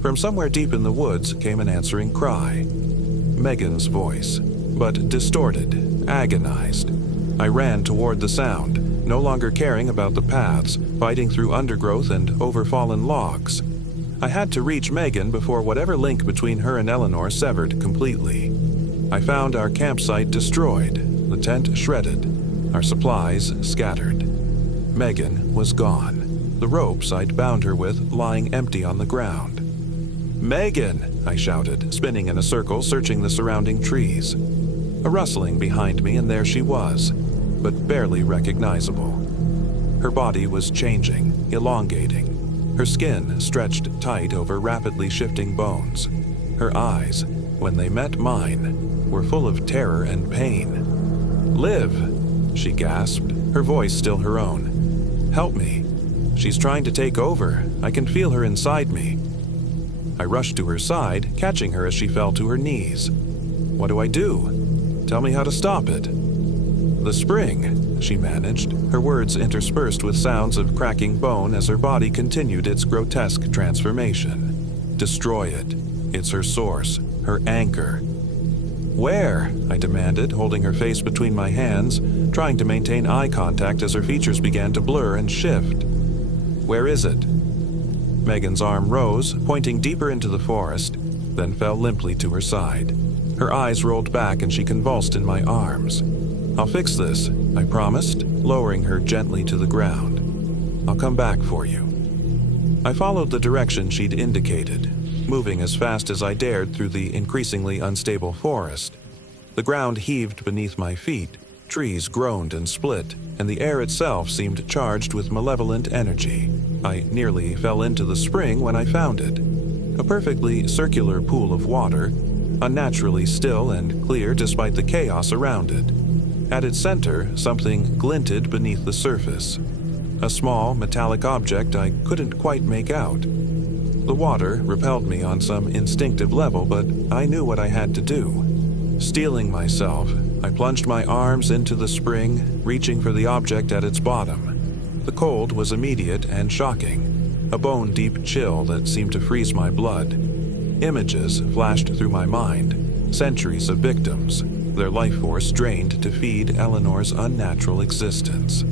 From somewhere deep in the woods came an answering cry. Megan's voice, but distorted, agonized. I ran toward the sound, no longer caring about the paths, fighting through undergrowth and overfallen logs. I had to reach Megan before whatever link between her and Eleanor severed completely. I found our campsite destroyed, the tent shredded, our supplies scattered. Megan was gone, the ropes I'd bound her with lying empty on the ground. "Megan!" I shouted, spinning in a circle, searching the surrounding trees. A rustling behind me, and there she was, but barely recognizable. Her body was changing, elongating. Her skin stretched tight over rapidly shifting bones. Her eyes, when they met mine, were full of terror and pain. "Liv!" she gasped, her voice still her own. "Help me. She's trying to take over. I can feel her inside me." I rushed to her side, catching her as she fell to her knees. "What do I do? Tell me how to stop it." "The spring," she managed, her words interspersed with sounds of cracking bone as her body continued its grotesque transformation. "Destroy it. It's her source, her anchor." "Where?" I demanded, holding her face between my hands, trying to maintain eye contact as her features began to blur and shift. "Where is it?" Megan's arm rose, pointing deeper into the forest, then fell limply to her side. Her eyes rolled back and she convulsed in my arms. "I'll fix this," I promised, lowering her gently to the ground. "I'll come back for you." I followed the direction she'd indicated, moving as fast as I dared through the increasingly unstable forest. The ground heaved beneath my feet, trees groaned and split, and the air itself seemed charged with malevolent energy. I nearly fell into the spring when I found it. A perfectly circular pool of water, unnaturally still and clear despite the chaos around it. At its center, something glinted beneath the surface. A small, metallic object I couldn't quite make out. The water repelled me on some instinctive level, but I knew what I had to do. Steeling myself, I plunged my arms into the spring, reaching for the object at its bottom. The cold was immediate and shocking, a bone-deep chill that seemed to freeze my blood. Images flashed through my mind, centuries of victims, their life force drained to feed Eleanor's unnatural existence.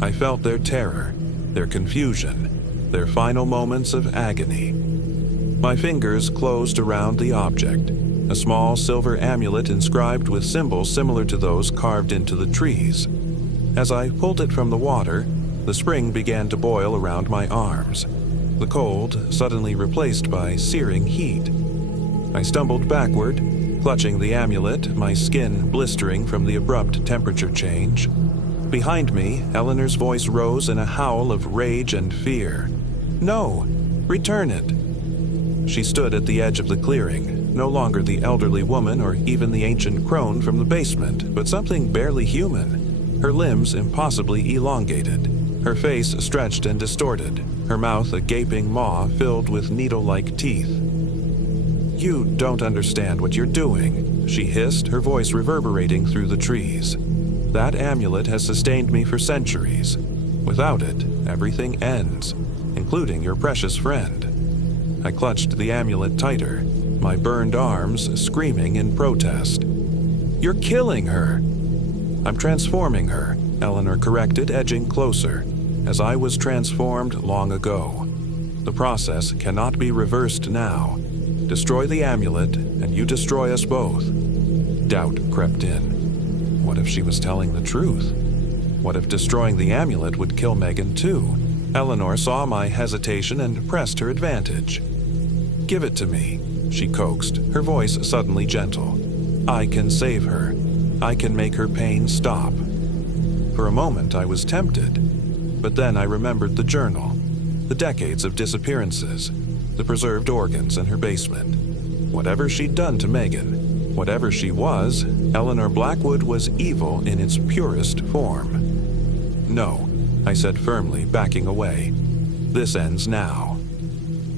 I felt their terror, their confusion, their final moments of agony. My fingers closed around the object, a small silver amulet inscribed with symbols similar to those carved into the trees. As I pulled it from the water, the spring began to boil around my arms, the cold suddenly replaced by searing heat. I stumbled backward, clutching the amulet, my skin blistering from the abrupt temperature change. Behind me, Eleanor's voice rose in a howl of rage and fear. "No! Return it!" She stood at the edge of the clearing, no longer the elderly woman or even the ancient crone from the basement, but something barely human. Her limbs impossibly elongated, her face stretched and distorted, her mouth a gaping maw filled with needle-like teeth. "You don't understand what you're doing," she hissed, her voice reverberating through the trees. "That amulet has sustained me for centuries. Without it, everything ends, including your precious friend." I clutched the amulet tighter, my burned arms screaming in protest. "You're killing her!" "I'm transforming her," Eleanor corrected, edging closer, "as I was transformed long ago. The process cannot be reversed now. Destroy the amulet, and you destroy us both." Doubt crept in. What if she was telling the truth? What if destroying the amulet would kill Megan too? Eleanor saw my hesitation and pressed her advantage. "Give it to me," she coaxed, her voice suddenly gentle. "I can save her. I can make her pain stop." For a moment I was tempted, but then I remembered the journal, the decades of disappearances, the preserved organs in her basement. Whatever she'd done to Megan, whatever she was, Eleanor Blackwood was evil in its purest form. "No," I said firmly, backing away. "This ends now."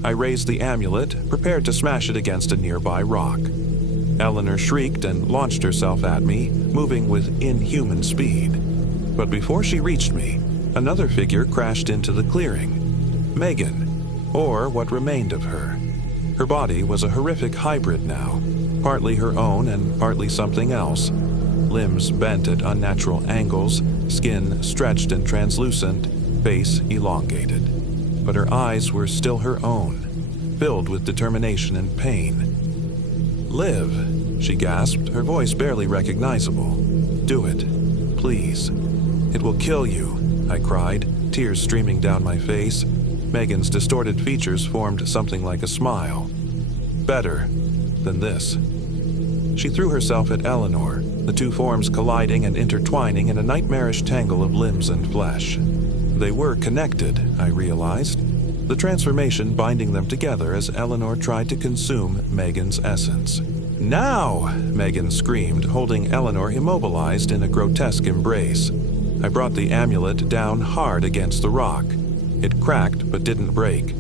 I raised the amulet, prepared to smash it against a nearby rock. Eleanor shrieked and launched herself at me, moving with inhuman speed. But before she reached me, another figure crashed into the clearing. Megan, or what remained of her. Her body was a horrific hybrid now, partly her own and partly something else. Limbs bent at unnatural angles, skin stretched and translucent, face elongated. But her eyes were still her own, filled with determination and pain. "Live," she gasped, her voice barely recognizable. "Do it, please." "It will kill you," I cried, tears streaming down my face. Megan's distorted features formed something like a smile. "Better than this." She threw herself at Eleanor, the two forms colliding and intertwining in a nightmarish tangle of limbs and flesh. They were connected, I realized, the transformation binding them together as Eleanor tried to consume Megan's essence. "Now!" Megan screamed, holding Eleanor immobilized in a grotesque embrace. I brought the amulet down hard against the rock. It cracked but didn't break.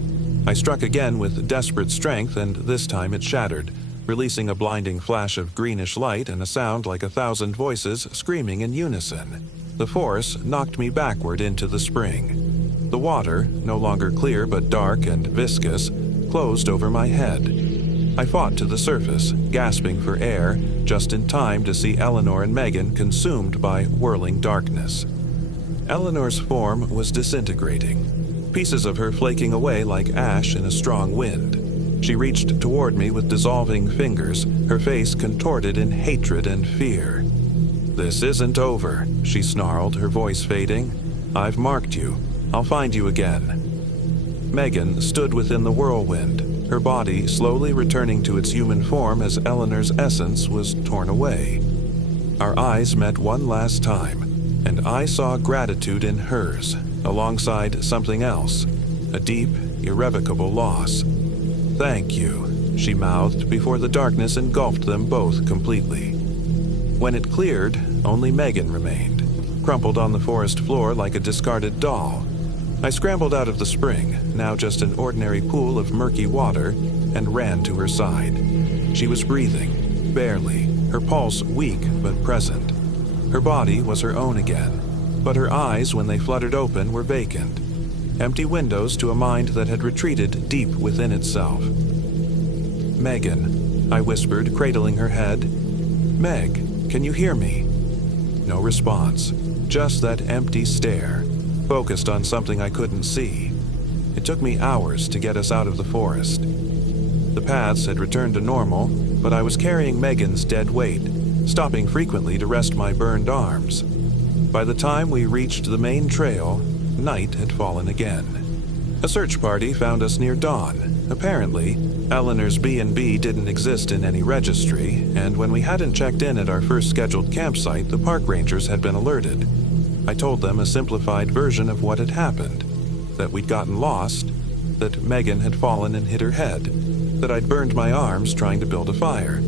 I struck again with desperate strength, and this time it shattered, releasing a blinding flash of greenish light and a sound like 1,000 voices screaming in unison. The force knocked me backward into the spring. The water, no longer clear but dark and viscous, closed over my head. I fought to the surface, gasping for air, just in time to see Eleanor and Megan consumed by whirling darkness. Eleanor's form was disintegrating, pieces of her flaking away like ash in a strong wind. She reached toward me with dissolving fingers, her face contorted in hatred and fear. "This isn't over," she snarled, her voice fading. "I've marked you. I'll find you again." Megan stood within the whirlwind, her body slowly returning to its human form as Eleanor's essence was torn away. Our eyes met one last time, and I saw gratitude in hers, alongside something else, a deep, irrevocable loss. "Thank you," she mouthed before the darkness engulfed them both completely. When it cleared, Only Megan remained, crumpled on the forest floor like a discarded doll. I scrambled out of the spring, now just an ordinary pool of murky water, and ran to her side. She was breathing, barely, her pulse weak but present. Her body was her own again, but her eyes, when they fluttered open, were vacant. Empty windows to a mind that had retreated deep within itself. "Megan," I whispered, cradling her head. "Meg, can you hear me?" No response, just that empty stare, focused on something I couldn't see. It took me hours to get us out of the forest. The paths had returned to normal, but I was carrying Megan's dead weight, stopping frequently to rest my burned arms. By the time we reached the main trail, night had fallen again. A search party found us near dawn. Apparently, Eleanor's B&B didn't exist in any registry, and when we hadn't checked in at our first scheduled campsite, the park rangers had been alerted. I told them a simplified version of what had happened, that we'd gotten lost, that Megan had fallen and hit her head, that I'd burned my arms trying to build a fire.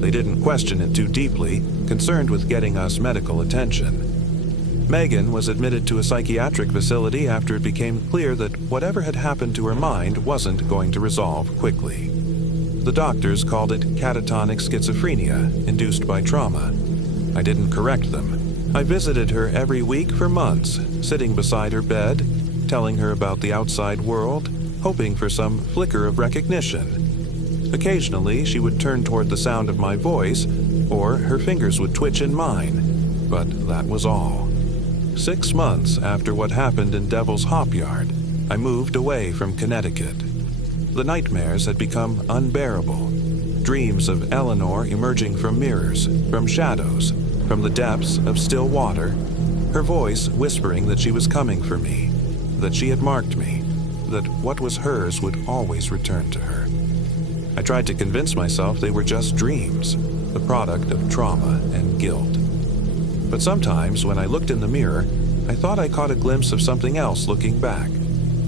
They didn't question it too deeply, concerned with getting us medical attention. Megan was admitted to a psychiatric facility after it became clear that whatever had happened to her mind wasn't going to resolve quickly. The doctors called it catatonic schizophrenia, induced by trauma. I didn't correct them. I visited her every week for months, sitting beside her bed, telling her about the outside world, hoping for some flicker of recognition. Occasionally, she would turn toward the sound of my voice, or her fingers would twitch in mine, but that was all. 6 months after what happened in Devil's Hop Yard, I moved away from Connecticut. The nightmares had become unbearable. Dreams of Eleanor emerging from mirrors, from shadows, from the depths of still water, her voice whispering that she was coming for me, that she had marked me, that what was hers would always return to her. I tried to convince myself they were just dreams, the product of trauma and guilt. But sometimes, when I looked in the mirror, I thought I caught a glimpse of something else looking back,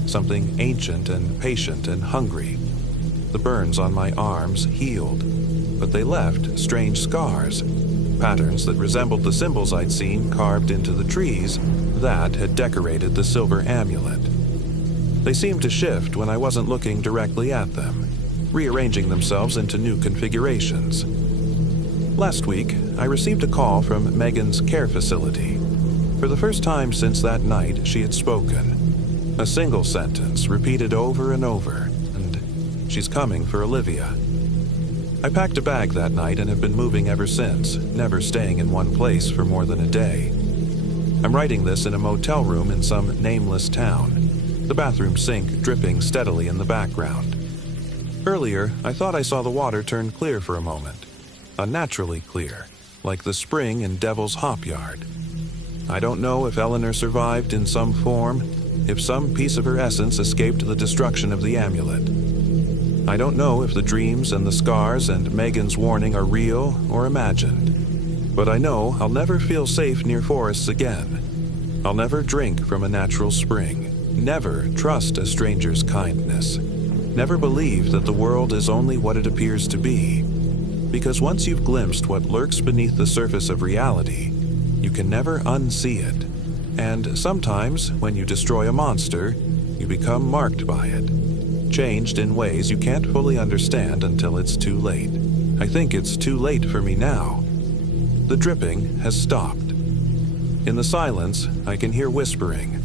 something ancient and patient and hungry. The burns on my arms healed, but they left strange scars, patterns that resembled the symbols I'd seen carved into the trees that had decorated the silver amulet. They seemed to shift when I wasn't looking directly at them, rearranging themselves into new configurations. Last week, I received a call from Megan's care facility. For the first time since that night, she had spoken. A single sentence repeated over and over, and she's coming for Olivia. I packed a bag that night and have been moving ever since, never staying in one place for more than a day. I'm writing this in a motel room in some nameless town, the bathroom sink dripping steadily in the background. Earlier, I thought I saw the water turn clear for a moment. Unnaturally clear, like the spring in Devil's Hop Yard. I don't know if Eleanor survived in some form, if some piece of her essence escaped the destruction of the amulet. I don't know if the dreams and the scars and Megan's warning are real or imagined. But I know I'll never feel safe near forests again. I'll never drink from a natural spring, never trust a stranger's kindness, never believe that the world is only what it appears to be. Because once you've glimpsed what lurks beneath the surface of reality, you can never unsee it. And sometimes, when you destroy a monster, you become marked by it, changed in ways you can't fully understand until it's too late. I think it's too late for me now. The dripping has stopped. In the silence, I can hear whispering,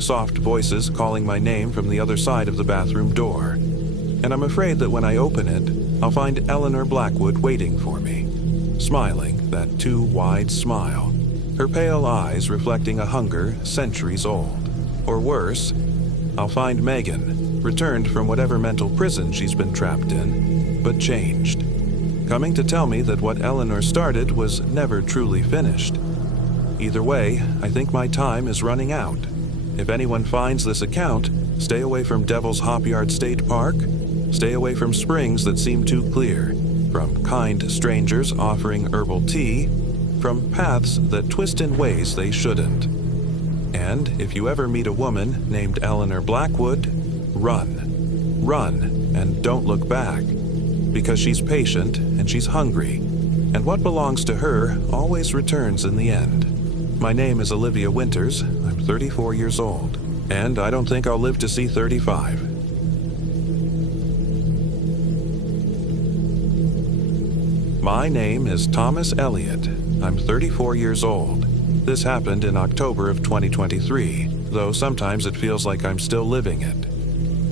soft voices calling my name from the other side of the bathroom door. And I'm afraid that when I open it, I'll find Eleanor Blackwood waiting for me, smiling that too wide smile, her pale eyes reflecting a hunger centuries old. Or worse, I'll find Megan, returned from whatever mental prison she's been trapped in, but changed, coming to tell me that what Eleanor started was never truly finished. Either way, I think my time is running out. If anyone finds this account, stay away from Devil's Hop Yard State Park. Stay away from springs that seem too clear, from kind strangers offering herbal tea, from paths that twist in ways they shouldn't. And if you ever meet a woman named Eleanor Blackwood, run. Run, and don't look back. Because she's patient and she's hungry, And what belongs to her always returns in the end. My name is Olivia Winters. I'm 34 years old, and I don't think I'll live to see 35. My name is Thomas Elliott. I'm 34 years old. This happened in October of 2023, though sometimes it feels like I'm still living it.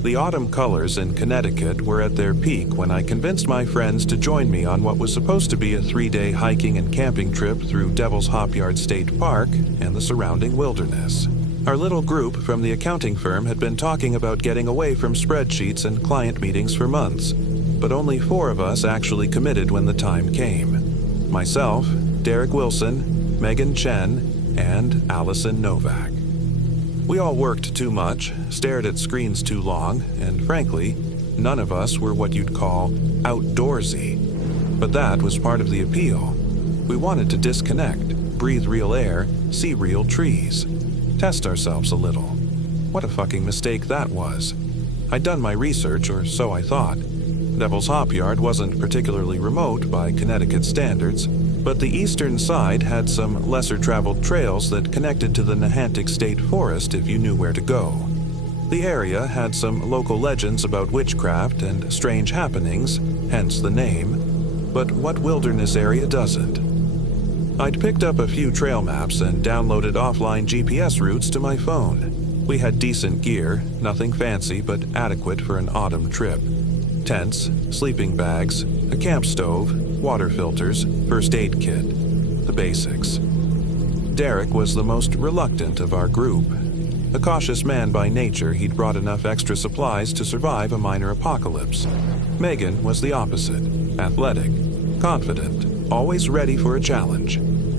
The autumn colors in Connecticut were at their peak when I convinced my friends to join me on what was supposed to be a 3-day hiking and camping trip through Devil's Hopyard State Park and the surrounding wilderness. Our little group from the accounting firm had been talking about getting away from spreadsheets and client meetings for months, but only 4 of us actually committed when the time came. Myself, Derek Wilson, Megan Chen, and Allison Novak. We all worked too much, stared at screens too long, and frankly, none of us were what you'd call outdoorsy. But that was part of the appeal. We wanted to disconnect, breathe real air, see real trees, test ourselves a little. What a fucking mistake that was. I'd done my research, or so I thought. Devil's Hopyard wasn't particularly remote by Connecticut standards, but the eastern side had some lesser-traveled trails that connected to the Nahantic State Forest if you knew where to go. The area had some local legends about witchcraft and strange happenings, hence the name, but what wilderness area doesn't? I'd picked up a few trail maps and downloaded offline GPS routes to my phone. We had decent gear, nothing fancy but adequate for an autumn trip. Tents, sleeping bags, a camp stove, water filters, first aid kit, the basics. Derek was the most reluctant of our group. A cautious man by nature, he'd brought enough extra supplies to survive a minor apocalypse. Megan was the opposite, athletic, confident, always ready for a challenge.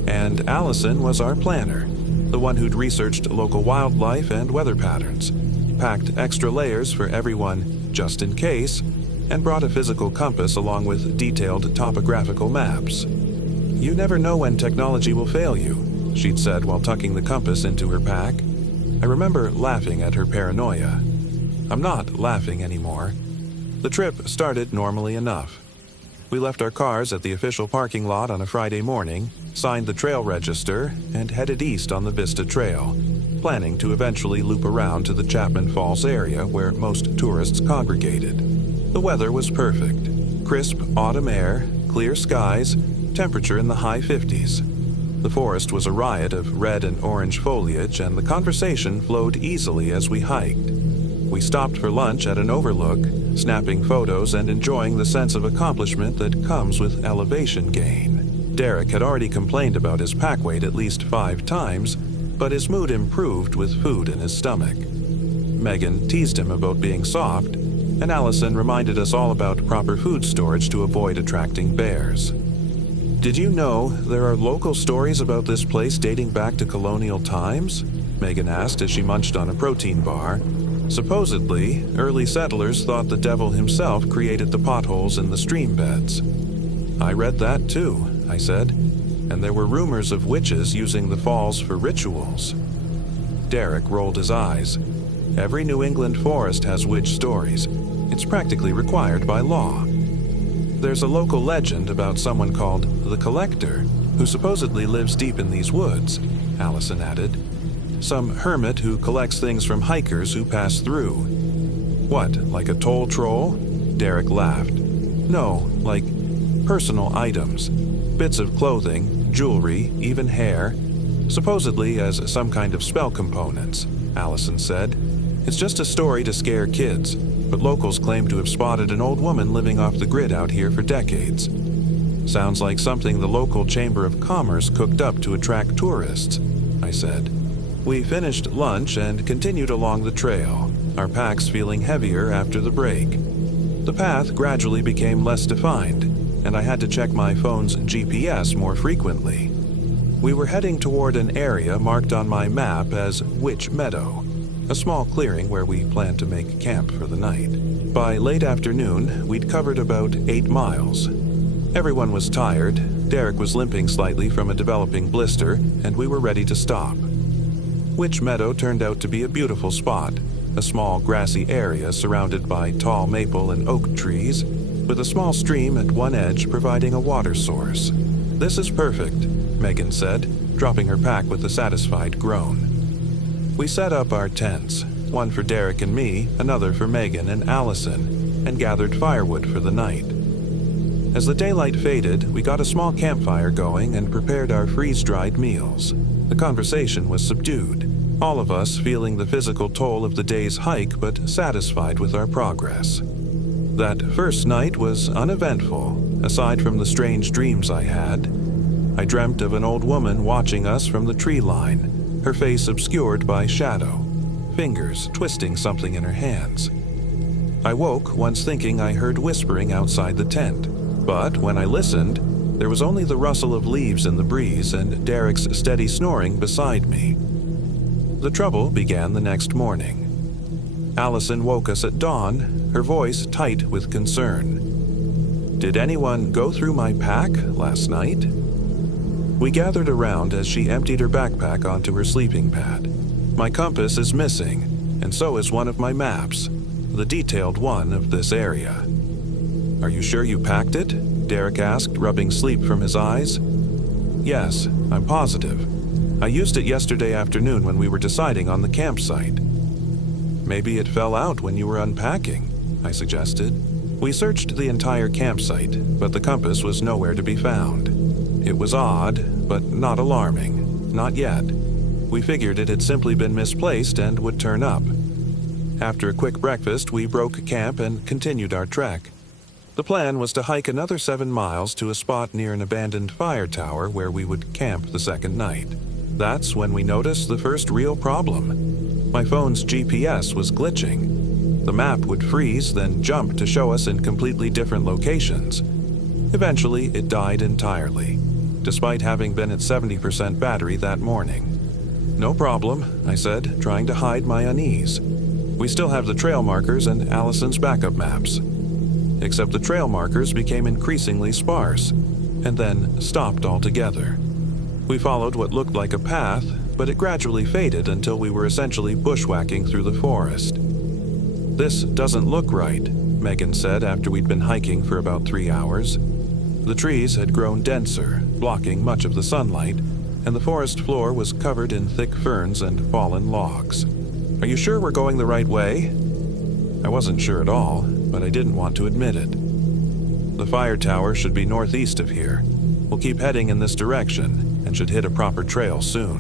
And Allison was our planner, the one who'd researched local wildlife and weather patterns, packed extra layers for everyone just in case, and brought a physical compass along with detailed topographical maps. "You never know when technology will fail you," she'd said while tucking the compass into her pack. I remember laughing at her paranoia. I'm not laughing anymore. The trip started normally enough. We left our cars at the official parking lot on a Friday morning, signed the trail register, and headed east on the Vista Trail, planning to eventually loop around to the Chapman Falls area where most tourists congregated. The weather was perfect. Crisp autumn air, clear skies, temperature in the high 50s. The forest was a riot of red and orange foliage, and the conversation flowed easily as we hiked. We stopped for lunch at an overlook, snapping photos and enjoying the sense of accomplishment that comes with elevation gain. Derek had already complained about his pack weight at least 5 times, but his mood improved with food in his stomach. Megan teased him about being soft, and Allison reminded us all about proper food storage to avoid attracting bears. "Did you know there are local stories about this place dating back to colonial times?" Megan asked as she munched on a protein bar. Supposedly, early settlers thought the devil himself created the potholes in the stream beds. "I read that too," I said, "and there were rumors of witches using the falls for rituals." Derek rolled his eyes. "Every New England forest has witch stories. It's practically required by law. There's a local legend about someone called the Collector, who supposedly lives deep in these woods," Allison added. "Some hermit who collects things from hikers who pass through." "What, like a toll troll?" Derek laughed. "No, like personal items. Bits of clothing, jewelry, even hair. Supposedly as some kind of spell components," Allison said. "It's just a story to scare kids, but locals claim to have spotted an old woman living off the grid out here for decades. Sounds like something the local Chamber of Commerce cooked up to attract tourists," I said. We finished lunch and continued along the trail, our packs feeling heavier after the break. The path gradually became less defined, and I had to check my phone's GPS more frequently. We were heading toward an area marked on my map as Witch Meadow, a small clearing where we planned to make camp for the night. By late afternoon, we'd covered about 8 miles. Everyone was tired, Derek was limping slightly from a developing blister, and we were ready to stop. Witch Meadow turned out to be a beautiful spot, a small grassy area surrounded by tall maple and oak trees, with a small stream at one edge providing a water source. This is perfect, Megan said, dropping her pack with a satisfied groan. We set up our tents, one for Derek and me, another for Megan and Allison, and gathered firewood for the night. As the daylight faded, we got a small campfire going and prepared our freeze-dried meals. The conversation was subdued, all of us feeling the physical toll of the day's hike but satisfied with our progress. That first night was uneventful, aside from the strange dreams I had. I dreamt of an old woman watching us from the tree line, her face obscured by shadow, fingers twisting something in her hands. I woke once thinking I heard whispering outside the tent, but when I listened, there was only the rustle of leaves in the breeze and Derek's steady snoring beside me. The trouble began the next morning. Allison woke us at dawn, her voice tight with concern. "Did anyone go through my pack last night?" We gathered around as she emptied her backpack onto her sleeping pad. "My compass is missing, and so is one of my maps, the detailed one of this area." "Are you sure you packed it?" Derek asked, rubbing sleep from his eyes. "Yes, I'm positive. I used it yesterday afternoon when we were deciding on the campsite." "Maybe it fell out when you were unpacking," I suggested. We searched the entire campsite, but the compass was nowhere to be found. It was odd, but not alarming. Not yet. We figured it had simply been misplaced and would turn up. After a quick breakfast, we broke camp and continued our trek. The plan was to hike another 7 miles to a spot near an abandoned fire tower where we would camp the second night. That's when we noticed the first real problem. My phone's GPS was glitching. The map would freeze, then jump to show us in completely different locations. Eventually, it died entirely, despite having been at 70% battery that morning. "No problem," I said, trying to hide my unease. "We still have the trail markers and Allison's backup maps." Except the trail markers became increasingly sparse, and then stopped altogether. We followed what looked like a path, but it gradually faded until we were essentially bushwhacking through the forest. "This doesn't look right," Megan said after we'd been hiking for about 3 hours. The trees had grown denser, blocking much of the sunlight, and the forest floor was covered in thick ferns and fallen logs. "Are you sure we're going the right way?" I wasn't sure at all, but I didn't want to admit it. "The fire tower should be northeast of here. We'll keep heading in this direction and should hit a proper trail soon."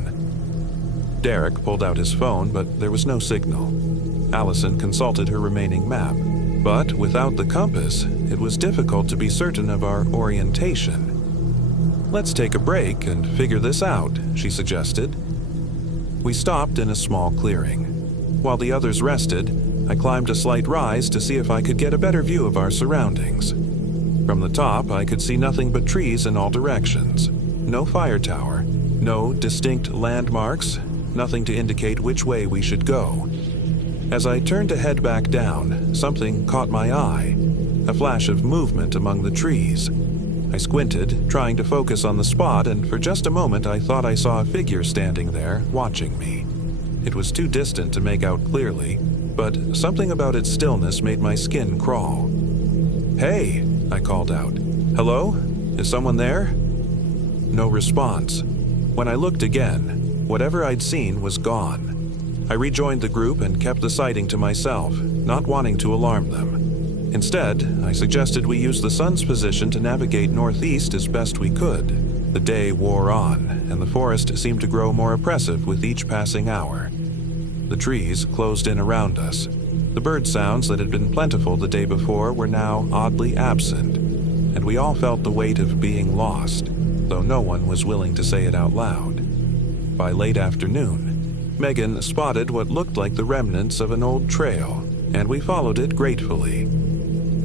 Derek pulled out his phone, but there was no signal. Allison consulted her remaining map, but without the compass, it was difficult to be certain of our orientation. "Let's take a break and figure this out," she suggested. We stopped in a small clearing. While the others rested, I climbed a slight rise to see if I could get a better view of our surroundings. From the top, I could see nothing but trees in all directions. No fire tower, no distinct landmarks, nothing to indicate which way we should go. As I turned to head back down, something caught my eye, a flash of movement among the trees. I squinted, trying to focus on the spot, and for just a moment I thought I saw a figure standing there, watching me. It was too distant to make out clearly, but something about its stillness made my skin crawl. "Hey," I called out. "Hello? Is someone there?" No response. When I looked again, whatever I'd seen was gone. I rejoined the group and kept the sighting to myself, not wanting to alarm them. Instead, I suggested we use the sun's position to navigate northeast as best we could. The day wore on, and the forest seemed to grow more oppressive with each passing hour. The trees closed in around us. The bird sounds that had been plentiful the day before were now oddly absent, and we all felt the weight of being lost, though no one was willing to say it out loud. By late afternoon, Megan spotted what looked like the remnants of an old trail, and we followed it gratefully.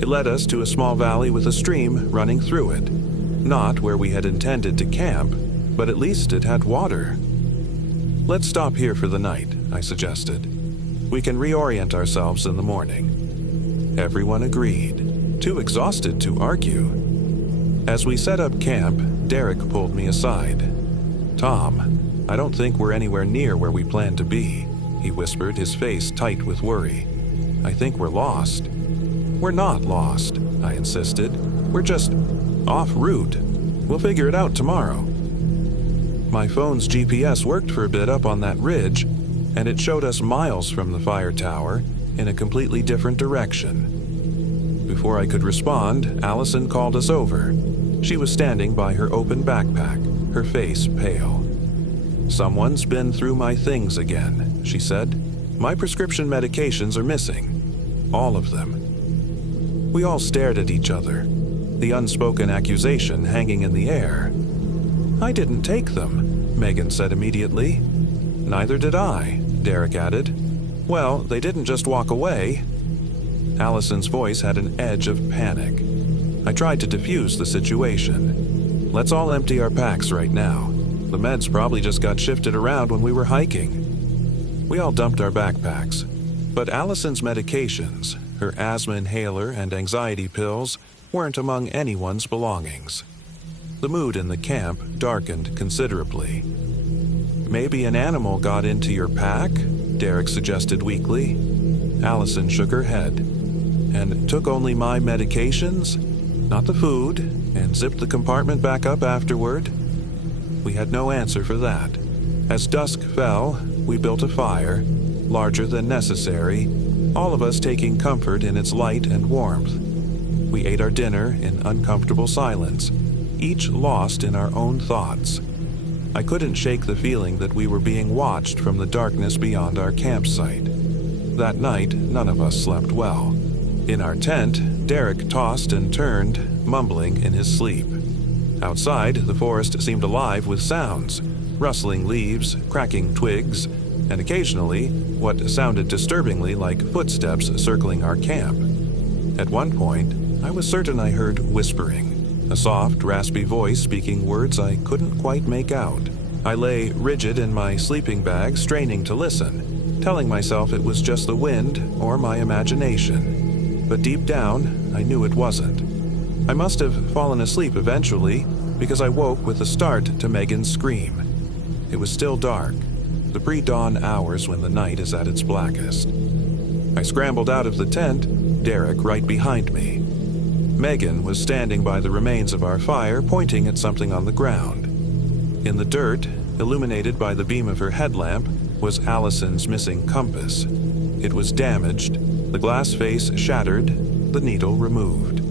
It led us to a small valley with a stream running through it. Not where we had intended to camp, but at least it had water. "Let's stop here for the night," I suggested. "We can reorient ourselves in the morning." Everyone agreed, too exhausted to argue. As we set up camp, Derek pulled me aside. "Tom, I don't think we're anywhere near where we plan to be," he whispered, his face tight with worry. "I think we're lost." "We're not lost," I insisted. "We're just off route." We'll figure it out tomorrow." My phone's GPS worked for a bit up on that ridge, and it showed us miles from the fire tower in a completely different direction. Before I could respond, Allison called us over. She was standing by her open backpack, her face pale. "Someone's been through my things again," she said. "My prescription medications are missing. All of them." We all stared at each other, the unspoken accusation hanging in the air. "I didn't take them," Megan said immediately. "Neither did I," Derek added. "Well, they didn't just walk away." Allison's voice had an edge of panic. I tried to defuse the situation. "Let's all empty our packs right now. The meds probably just got shifted around when we were hiking." We all dumped our backpacks, but Allison's medications, her asthma inhaler and anxiety pills, weren't among anyone's belongings. The mood in the camp darkened considerably. "Maybe an animal got into your pack?" Derek suggested weakly. Allison shook her head. "And took only my medications? Not the food, and zipped the compartment back up afterward?" We had no answer for that. As dusk fell, we built a fire, larger than necessary, all of us taking comfort in its light and warmth. We ate our dinner in uncomfortable silence, each lost in our own thoughts. I couldn't shake the feeling that we were being watched from the darkness beyond our campsite. That night, none of us slept well. In our tent, Derek tossed and turned, mumbling in his sleep. Outside, the forest seemed alive with sounds, rustling leaves, cracking twigs, and occasionally what sounded disturbingly like footsteps circling our camp. At one point, I was certain I heard whispering, a soft, raspy voice speaking words I couldn't quite make out. I lay rigid in my sleeping bag, straining to listen, telling myself it was just the wind or my imagination. But deep down, I knew it wasn't. I must have fallen asleep eventually, because I woke with a start to Megan's scream. It was still dark, the pre-dawn hours when the night is at its blackest. I scrambled out of the tent, Derek right behind me. Megan was standing by the remains of our fire, pointing at something on the ground. In the dirt, illuminated by the beam of her headlamp, was Allison's missing compass. It was damaged, the glass face shattered, the needle removed.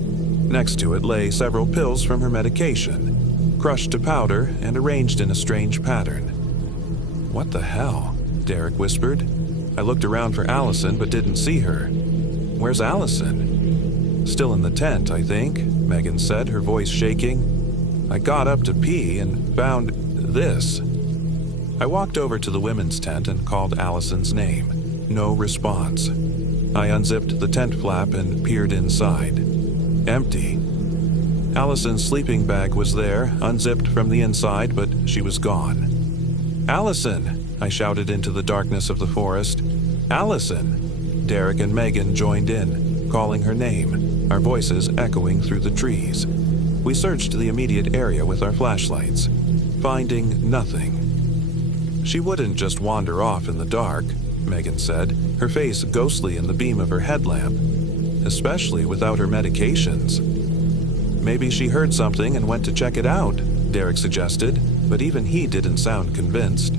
Next to it lay several pills from her medication, crushed to powder and arranged in a strange pattern. "What the hell?" Derek whispered. I looked around for Allison but didn't see her. "Where's Allison?" "Still in the tent, I think," Megan said, her voice shaking. "I got up to pee and found this." I walked over to the women's tent and called Allison's name. No response. I unzipped the tent flap and peered inside. Empty. Allison's sleeping bag was there, unzipped from the inside, but she was gone. "Allison!" I shouted into the darkness of the forest. "Allison!" Derek and Megan joined in, calling her name, our voices echoing through the trees. We searched the immediate area with our flashlights, finding nothing. "She wouldn't just wander off in the dark," Megan said, her face ghostly in the beam of her headlamp. "Especially without her medications." "Maybe she heard something and went to check it out," Derek suggested, but even he didn't sound convinced.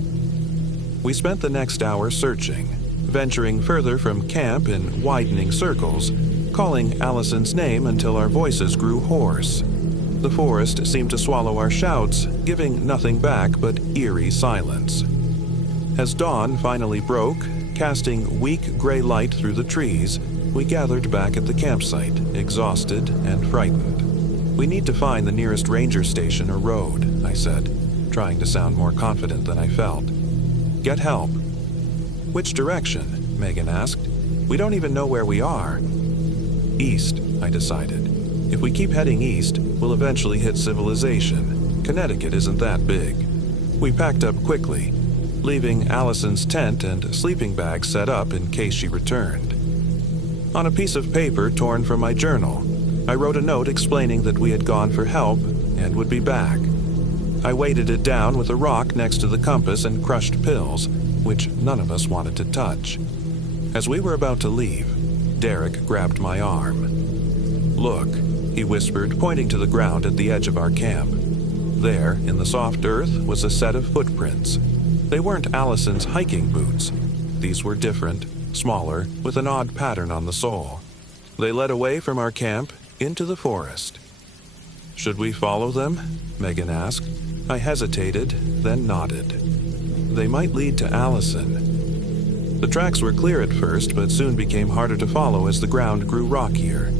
We spent the next hour searching, venturing further from camp in widening circles, calling Allison's name until our voices grew hoarse. The forest seemed to swallow our shouts, giving nothing back but eerie silence. As dawn finally broke, casting weak gray light through the trees, we gathered back at the campsite, exhausted and frightened. "We need to find the nearest ranger station or road," I said, trying to sound more confident than I felt. "Get help." "Which direction?" Megan asked. "We don't even know where we are." "East," I decided. "If we keep heading east, we'll eventually hit civilization. Connecticut isn't that big." We packed up quickly, leaving Allison's tent and sleeping bag set up in case she returned. On a piece of paper torn from my journal, I wrote a note explaining that we had gone for help and would be back. I weighted it down with a rock next to the compass and crushed pills, which none of us wanted to touch. As we were about to leave, Derek grabbed my arm. "Look," he whispered, pointing to the ground at the edge of our camp. There, in the soft earth, was a set of footprints. They weren't Allison's hiking boots. These were different, smaller, with an odd pattern on the sole. They led away from our camp into the forest. "Should we follow them?" Megan asked. I hesitated, then nodded. They might lead to Allison. The tracks were clear at first, but soon became harder to follow as the ground grew rockier.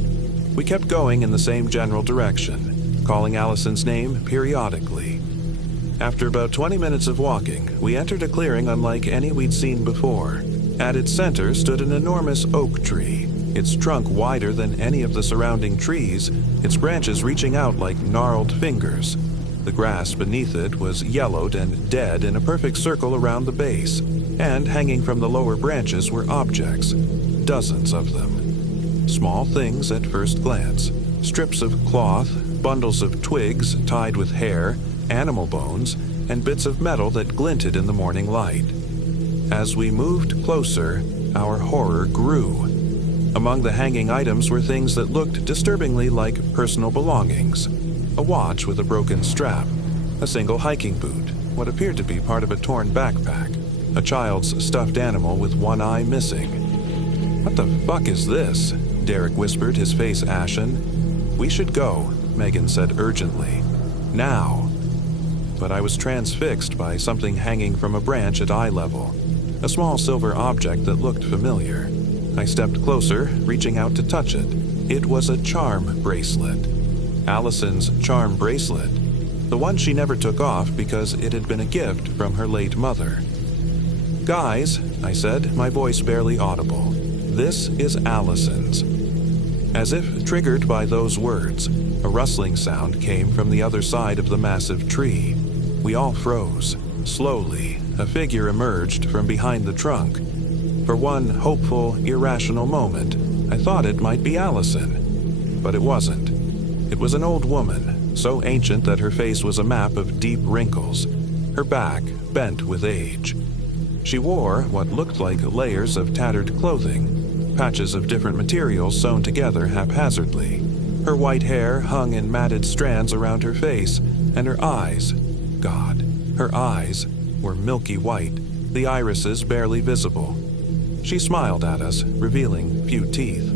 We kept going in the same general direction, calling Allison's name periodically. After about 20 minutes of walking, we entered a clearing unlike any we'd seen before. At its center stood an enormous oak tree, its trunk wider than any of the surrounding trees, its branches reaching out like gnarled fingers. The grass beneath it was yellowed and dead in a perfect circle around the base, and hanging from the lower branches were objects, dozens of them. Small things at first glance, strips of cloth, bundles of twigs tied with hair, animal bones, and bits of metal that glinted in the morning light. As we moved closer, our horror grew. Among the hanging items were things that looked disturbingly like personal belongings. A watch with a broken strap, a single hiking boot, what appeared to be part of a torn backpack, a child's stuffed animal with one eye missing. "What the fuck is this?" Derek whispered, his face ashen. "We should go," Megan said urgently. "Now." But I was transfixed by something hanging from a branch at eye level, a small silver object that looked familiar. I stepped closer, reaching out to touch it. It was a charm bracelet. Allison's charm bracelet, the one she never took off because it had been a gift from her late mother. "Guys," I said, my voice barely audible, "this is Allison's." As if triggered by those words, a rustling sound came from the other side of the massive tree. We all froze. Slowly, a figure emerged from behind the trunk. For one hopeful, irrational moment, I thought it might be Allison. But it wasn't. It was an old woman, so ancient that her face was a map of deep wrinkles, her back bent with age. She wore what looked like layers of tattered clothing, patches of different materials sewn together haphazardly. Her white hair hung in matted strands around her face, and her eyes, God, her eyes were milky white, the irises barely visible. She smiled at us, revealing few teeth.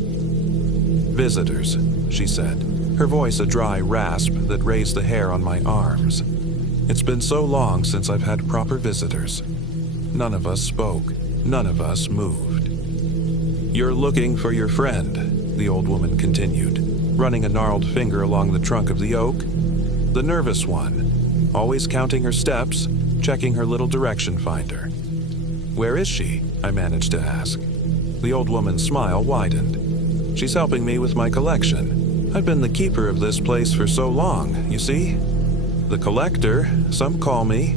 "Visitors," she said, her voice a dry rasp that raised the hair on my arms. "It's been so long since I've had proper visitors." None of us spoke. None of us moved. "You're looking for your friend," the old woman continued, running a gnarled finger along the trunk of the oak. "The nervous one, always counting her steps, checking her little direction finder." "Where is she?" I managed to ask. The old woman's smile widened. "She's helping me with my collection. I've been the keeper of this place for so long, you see? The collector, some call me.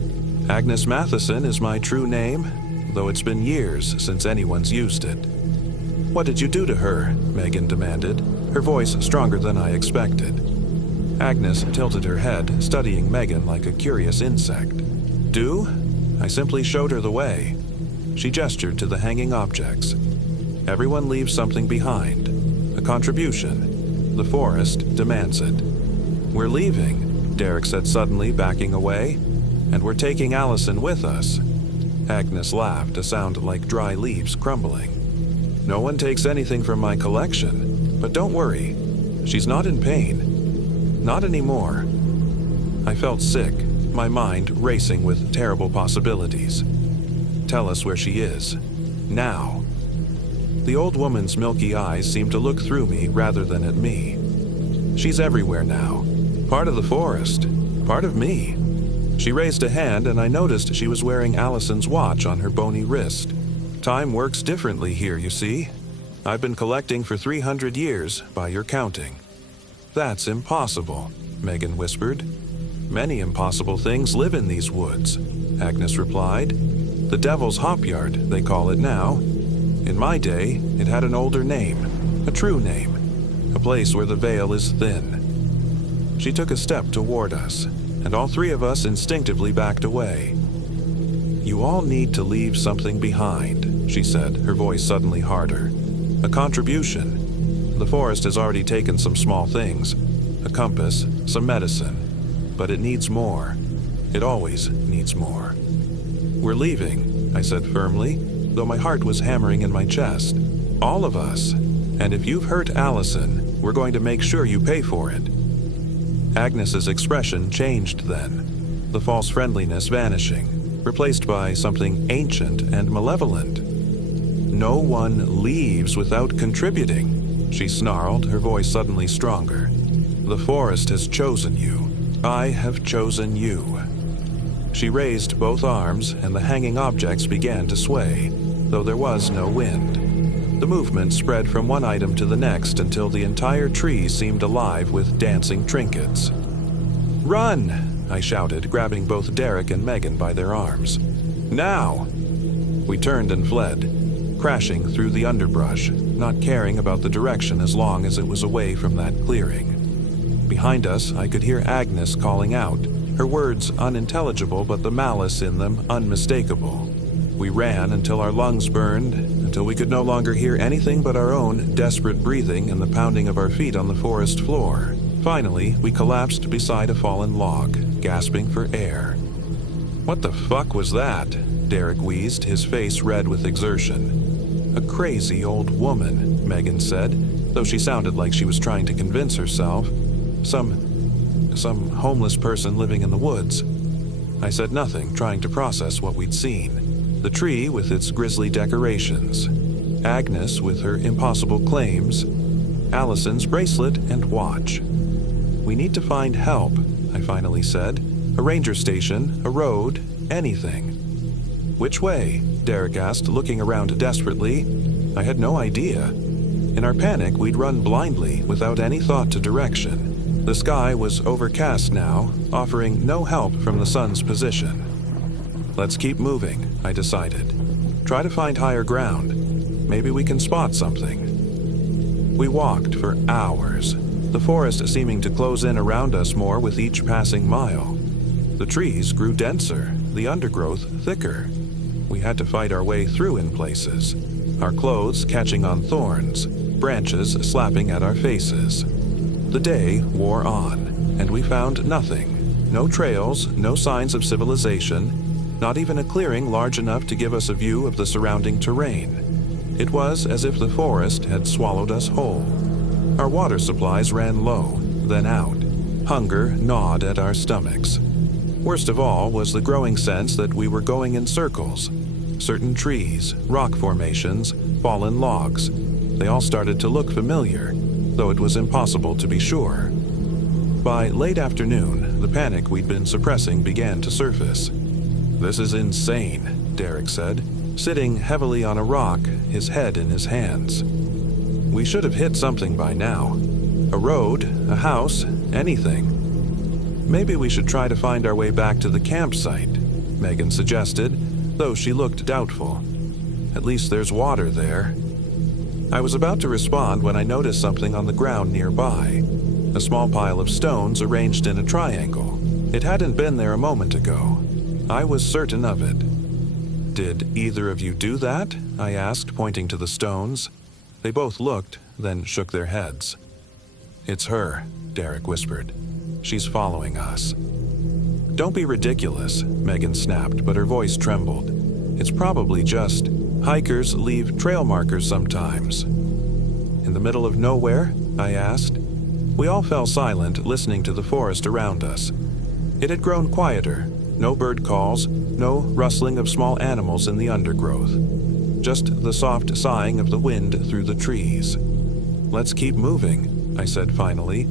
Agnes Matheson is my true name, though it's been years since anyone's used it." "What did you do to her?" Megan demanded, her voice stronger than I expected. Agnes tilted her head, studying Megan like a curious insect. "Do? I simply showed her the way." She gestured to the hanging objects. "Everyone leaves something behind. A contribution. The forest demands it." "We're leaving," Derek said suddenly, backing away. "And we're taking Allison with us." Agnes laughed, a sound like dry leaves crumbling. "No one takes anything from my collection, but don't worry. She's not in pain. Not anymore." I felt sick, my mind racing with terrible possibilities. "Tell us where she is. Now." The old woman's milky eyes seemed to look through me rather than at me. "She's everywhere now. Part of the forest. Part of me." She raised a hand and I noticed she was wearing Allison's watch on her bony wrist. "Time works differently here, you see. I've been collecting for 300 years, by your counting." "That's impossible," Megan whispered. "Many impossible things live in these woods," Agnes replied. "The Devil's Hopyard, they call it now. In my day, it had an older name, a true name, a place where the veil is thin." She took a step toward us, and all three of us instinctively backed away. "You all need to leave something behind," she said, her voice suddenly harder. "A contribution. The forest has already taken some small things, a compass, some medicine. but it needs more. It always needs more. We're leaving, I said firmly, though my heart was hammering in my chest. All of us. And if you've hurt Allison, we're going to make sure you pay for it. Agnes's expression changed then, the false friendliness vanishing, replaced by something ancient and malevolent. No one leaves without contributing, she snarled, her voice suddenly stronger. The forest has chosen you. I have chosen you. She raised both arms, and the hanging objects began to sway, though there was no wind. The movement spread from one item to the next until the entire tree seemed alive with dancing trinkets. "Run!" I shouted, grabbing both Derek and Megan by their arms. "Now!" We turned and fled, crashing through the underbrush, not caring about the direction as long as it was away from that clearing. Behind us, I could hear Agnes calling out, her words unintelligible but the malice in them unmistakable. We ran until our lungs burned, until we could no longer hear anything but our own desperate breathing and the pounding of our feet on the forest floor. Finally, we collapsed beside a fallen log, gasping for air. "What the fuck was that?" Derek wheezed, his face red with exertion. "A crazy old woman," Megan said, though she sounded like she was trying to convince herself. Some homeless person living in the woods. I said nothing, trying to process what we'd seen. The tree with its grisly decorations, Agnes with her impossible claims, Allison's bracelet and watch. "We need to find help," I finally said. "A ranger station, a road, anything." "Which way?" Derek asked, looking around desperately. I had no idea. In our panic, we'd run blindly, without any thought to direction. The sky was overcast now, offering no help from the sun's position. "Let's keep moving," I decided. "Try to find higher ground. Maybe we can spot something." We walked for hours, the forest seeming to close in around us more with each passing mile. The trees grew denser, the undergrowth thicker. We had to fight our way through in places, our clothes catching on thorns, branches slapping at our faces. The day wore on, and we found nothing. No trails, no signs of civilization, not even a clearing large enough to give us a view of the surrounding terrain. It was as if the forest had swallowed us whole. Our water supplies ran low, then out. Hunger gnawed at our stomachs. Worst of all was the growing sense that we were going in circles. Certain trees, rock formations, fallen logs, they all started to look familiar, though it was impossible to be sure. By late afternoon, the panic we'd been suppressing began to surface. "This is insane," Derek said, sitting heavily on a rock, his head in his hands. "We should have hit something by now. A road, a house, anything. Maybe we should try to find our way back to the campsite," Megan suggested, though she looked doubtful. "At least there's water there." I was about to respond when I noticed something on the ground nearby, a small pile of stones arranged in a triangle. It hadn't been there a moment ago. I was certain of it. "Did either of you do that?" I asked, pointing to the stones. They both looked, then shook their heads. "It's her," Derek whispered. "She's following us." "Don't be ridiculous," Megan snapped, but her voice trembled. "It's probably just hikers leave trail markers sometimes." "In the middle of nowhere?" I asked. We all fell silent, listening to the forest around us. It had grown quieter. No bird calls, no rustling of small animals in the undergrowth. Just the soft sighing of the wind through the trees. "Let's keep moving," I said finally.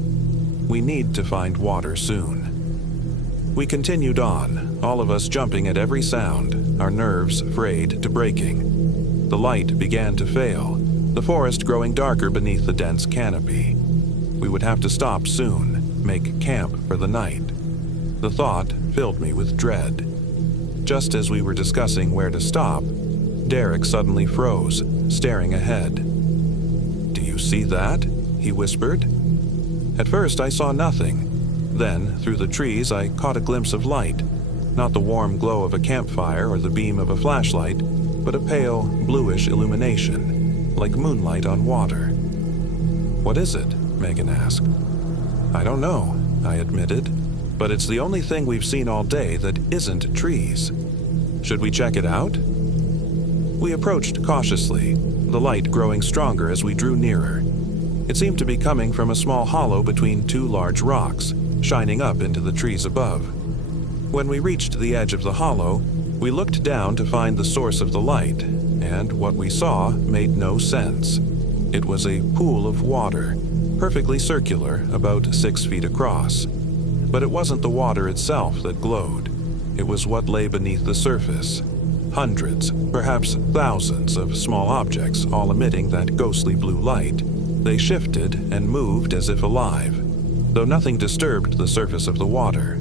"We need to find water soon." We continued on, all of us jumping at every sound, our nerves frayed to breaking. The light began to fail, the forest growing darker beneath the dense canopy. We would have to stop soon, make camp for the night. The thought filled me with dread. Just as we were discussing where to stop, Derek suddenly froze, staring ahead. "Do you see that?" he whispered. At first I saw nothing. Then, through the trees, I caught a glimpse of light, not the warm glow of a campfire or the beam of a flashlight, but a pale, bluish illumination, like moonlight on water. "What is it?" Megan asked. "I don't know," I admitted. but it's the only thing we've seen all day that isn't trees. Should we check it out? We approached cautiously, the light growing stronger as we drew nearer. It seemed to be coming from a small hollow between two large rocks, shining up into the trees above. When we reached the edge of the hollow, we looked down to find the source of the light, and what we saw made no sense. It was a pool of water, perfectly circular, about 6 feet across. But it wasn't the water itself that glowed. It was what lay beneath the surface. Hundreds, perhaps thousands of small objects, all emitting that ghostly blue light. They shifted and moved as if alive, though nothing disturbed the surface of the water.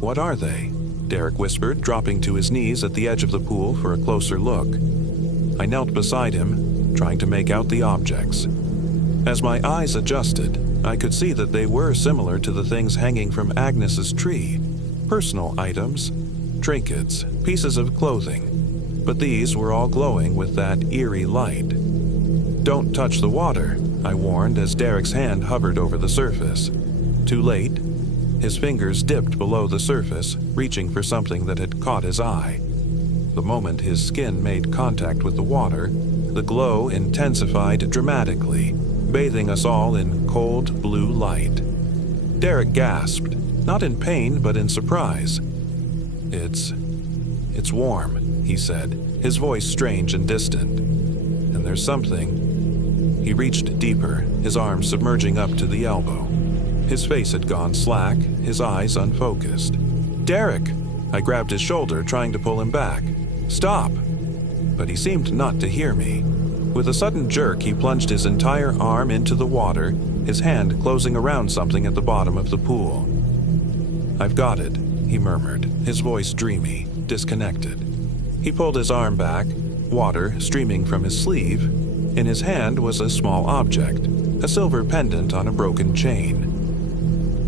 "What are they?" Derek whispered, dropping to his knees at the edge of the pool for a closer look. I knelt beside him, trying to make out the objects. As my eyes adjusted, I could see that they were similar to the things hanging from Agnes's tree. Personal items, trinkets, pieces of clothing. But these were all glowing with that eerie light. "Don't touch the water," I warned as Derek's hand hovered over the surface. Too late. His fingers dipped below the surface, reaching for something that had caught his eye. The moment his skin made contact with the water, the glow intensified dramatically, bathing us all in cold blue light. Derek gasped, not in pain but in surprise. It's warm," he said, his voice strange and distant. "And there's something." He reached deeper, his arms submerging up to the elbow. His face had gone slack, his eyes unfocused. "Derek!" I grabbed his shoulder, trying to pull him back. "Stop!" But he seemed not to hear me. With a sudden jerk, he plunged his entire arm into the water, his hand closing around something at the bottom of the pool. "I've got it," he murmured, his voice dreamy, disconnected. He pulled his arm back, water streaming from his sleeve. In his hand was a small object, a silver pendant on a broken chain.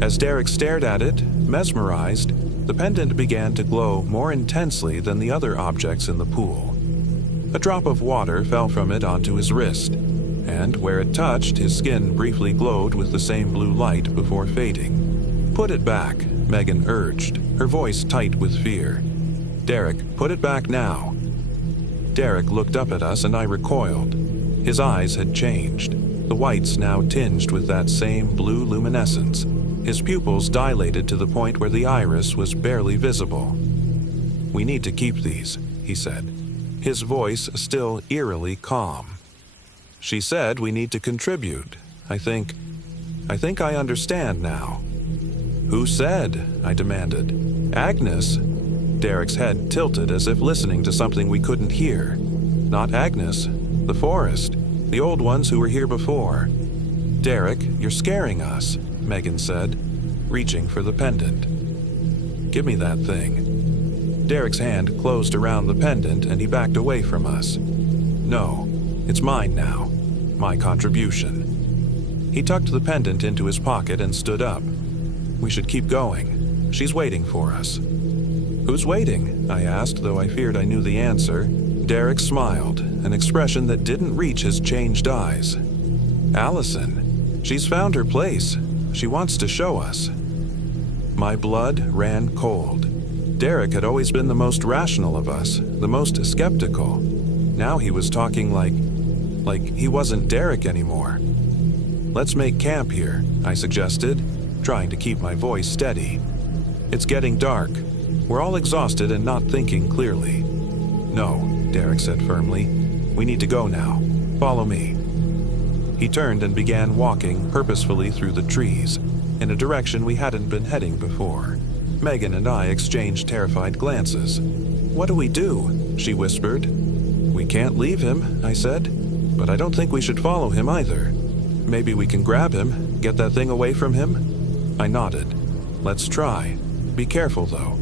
As Derek stared at it, mesmerized, the pendant began to glow more intensely than the other objects in the pool. A drop of water fell from it onto his wrist, and where it touched, his skin briefly glowed with the same blue light before fading. "Put it back," Megan urged, her voice tight with fear. "Derek, put it back now." Derek looked up at us and I recoiled. His eyes had changed, the whites now tinged with that same blue luminescence. His pupils dilated to the point where the iris was barely visible. "We need to keep these," he said, his voice still eerily calm. "She said we need to contribute. I think I understand now." "Who said?" I demanded. "Agnes?" Derek's head tilted as if listening to something we couldn't hear. "Not Agnes. The forest. The old ones who were here before." "Derek, you're scaring us," Megan said, reaching for the pendant. "Give me that thing." Derek's hand closed around the pendant and he backed away from us. "No, it's mine now. My contribution." He tucked the pendant into his pocket and stood up. "We should keep going. She's waiting for us." "Who's waiting?" I asked, though I feared I knew the answer. Derek smiled, an expression that didn't reach his changed eyes. "Allison. She's found her place. She wants to show us." My blood ran cold. Derek had always been the most rational of us, the most skeptical. Now he was talking like he wasn't Derek anymore. "Let's make camp here," I suggested, trying to keep my voice steady. "It's getting dark. We're all exhausted and not thinking clearly." "No," Derek said firmly. "We need to go now. Follow me." He turned and began walking purposefully through the trees, in a direction we hadn't been heading before. Megan and I exchanged terrified glances. "What do we do?" she whispered. "We can't leave him," I said, "but I don't think we should follow him either. Maybe we can grab him, get that thing away from him?" I nodded. "Let's try. Be careful, though."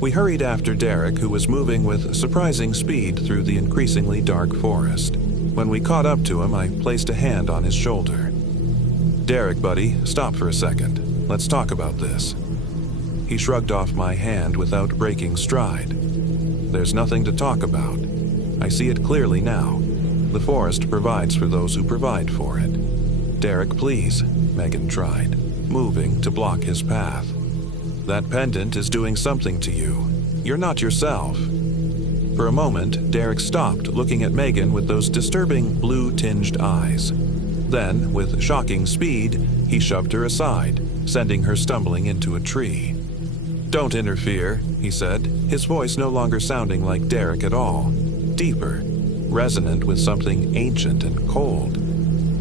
We hurried after Derek, who was moving with surprising speed through the increasingly dark forest. When we caught up to him, I placed a hand on his shoulder. "Derek, buddy, stop for a second. Let's talk about this." He shrugged off my hand without breaking stride. "There's nothing to talk about. I see it clearly now. The forest provides for those who provide for it." "Derek, please," Megan tried. moving to block his path. That pendant is doing something to you. You're not yourself. For a moment, Derek stopped looking at Megan with those disturbing blue-tinged eyes. Then, with shocking speed, he shoved her aside, sending her stumbling into a tree. "Don't interfere," he said, his voice no longer sounding like Derek at all. Deeper, resonant with something ancient and cold.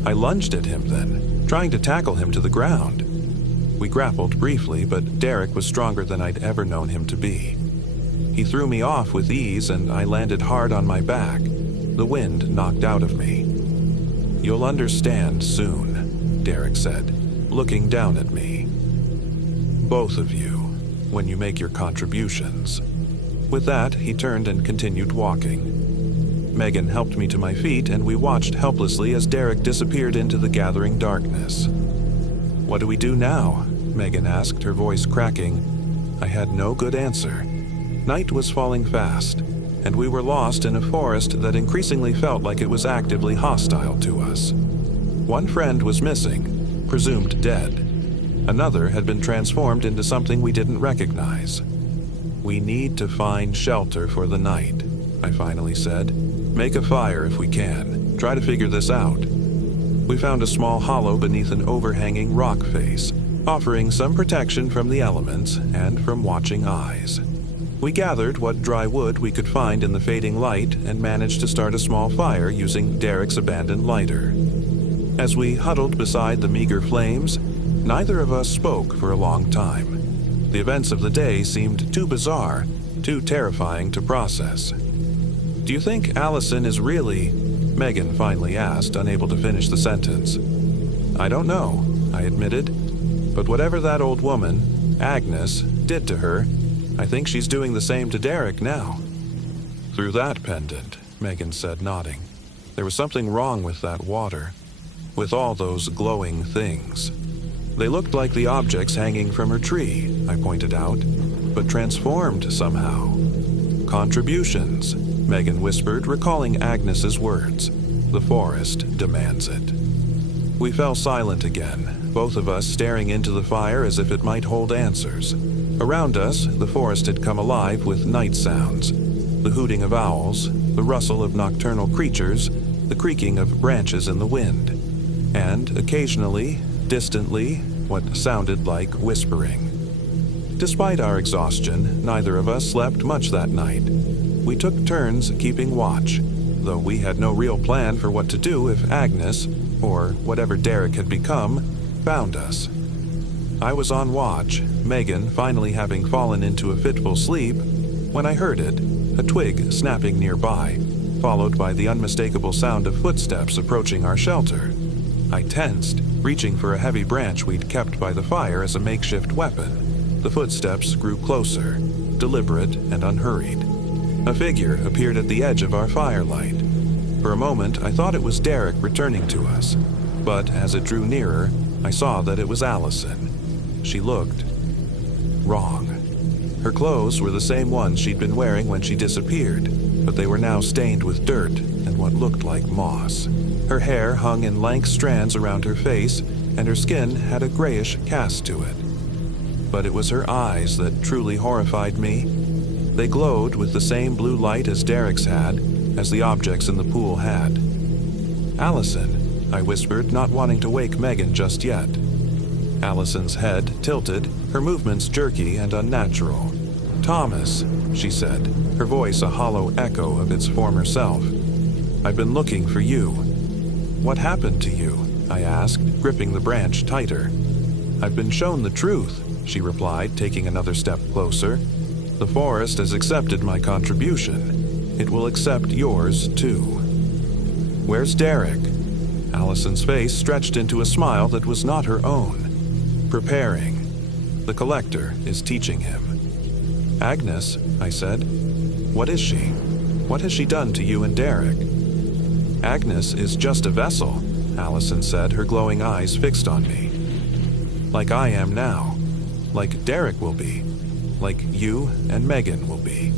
I lunged at him then, trying to tackle him to the ground. We grappled briefly, but Derek was stronger than I'd ever known him to be. He threw me off with ease, and I landed hard on my back, the wind knocked out of me. "You'll understand soon," Derek said, looking down at me. "Both of you, when you make your contributions." With that, he turned and continued walking. Megan helped me to my feet, and we watched helplessly as Derek disappeared into the gathering darkness. "What do we do now?" Megan asked, her voice cracking. I had no good answer. Night was falling fast, and we were lost in a forest that increasingly felt like it was actively hostile to us. One friend was missing, presumed dead. Another had been transformed into something we didn't recognize. "We need to find shelter for the night," I finally said. "Make a fire if we can. Try to figure this out." We found a small hollow beneath an overhanging rock face, offering some protection from the elements and from watching eyes. We gathered what dry wood we could find in the fading light and managed to start a small fire using Derek's abandoned lighter. As we huddled beside the meager flames, neither of us spoke for a long time. The events of the day seemed too bizarre, too terrifying to process. "Do you think Allison is really—" Megan finally asked, unable to finish the sentence. "I don't know," I admitted. "But whatever that old woman, Agnes, did to her, I think she's doing the same to Derek now." "Through that pendant," Megan said, nodding. "There was something wrong with that water, with all those glowing things. They looked like the objects hanging from her tree," I pointed out, "but transformed somehow." "Contributions," Megan whispered, recalling Agnes's words. "The forest demands it." We fell silent again, both of us staring into the fire as if it might hold answers. Around us, the forest had come alive with night sounds, the hooting of owls, the rustle of nocturnal creatures, the creaking of branches in the wind, and occasionally, distantly, what sounded like whispering. Despite our exhaustion, neither of us slept much that night. We took turns keeping watch, though we had no real plan for what to do if Agnes, or whatever Derek had become, found us. I was on watch, Megan finally having fallen into a fitful sleep, when I heard it, a twig snapping nearby, followed by the unmistakable sound of footsteps approaching our shelter. I tensed, reaching for a heavy branch we'd kept by the fire as a makeshift weapon. The footsteps grew closer, deliberate and unhurried. A figure appeared at the edge of our firelight. For a moment, I thought it was Derek returning to us, but as it drew nearer, I saw that it was Allison. She looked wrong. Her clothes were the same ones she'd been wearing when she disappeared, but they were now stained with dirt and what looked like moss. Her hair hung in lank strands around her face, and her skin had a grayish cast to it. But it was her eyes that truly horrified me. They glowed with the same blue light as Derek's had, as the objects in the pool had. "Allison," I whispered, not wanting to wake Megan just yet. Allison's head tilted, her movements jerky and unnatural. "Thomas," she said, her voice a hollow echo of its former self. "I've been looking for you." "What happened to you?" I asked, gripping the branch tighter. "I've been shown the truth," she replied, taking another step closer. "The forest has accepted my contribution. It will accept yours, too." "Where's Derek?" Allison's face stretched into a smile that was not her own. "Preparing. The collector is teaching him." "Agnes," I said. "What is she? What has she done to you and Derek?" "Agnes is just a vessel," Allison said, her glowing eyes fixed on me. "Like I am now. Like Derek will be. Like you and Megan will be.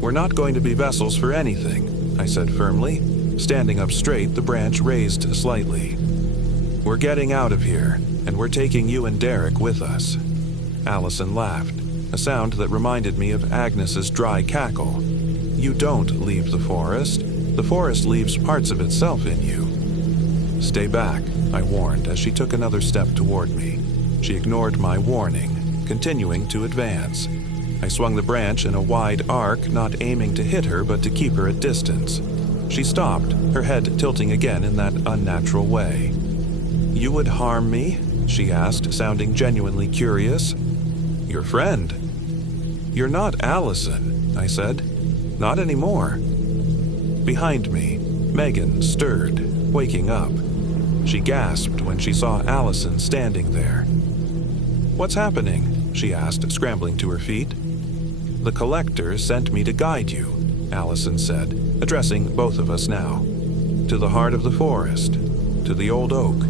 We're not going to be vessels for anything," I said firmly, standing up straight, the branch raised slightly. We're getting out of here, and we're taking you and Derek with us." Allison laughed, a sound that reminded me of Agnes's dry cackle. "You don't leave the forest. The forest leaves parts of itself in you." "Stay back," I warned as she took another step toward me. She ignored my warning, continuing to advance. I swung the branch in a wide arc, not aiming to hit her but to keep her at distance. She stopped, her head tilting again in that unnatural way. "You would harm me?" she asked, sounding genuinely curious. "Your friend." "You're not Allison," I said. "Not anymore." Behind me, Megan stirred, waking up. She gasped when she saw Allison standing there. "What's happening?" she asked, scrambling to her feet. "The collector sent me to guide you," Allison said, addressing both of us now. "To the heart of the forest, to the old oak.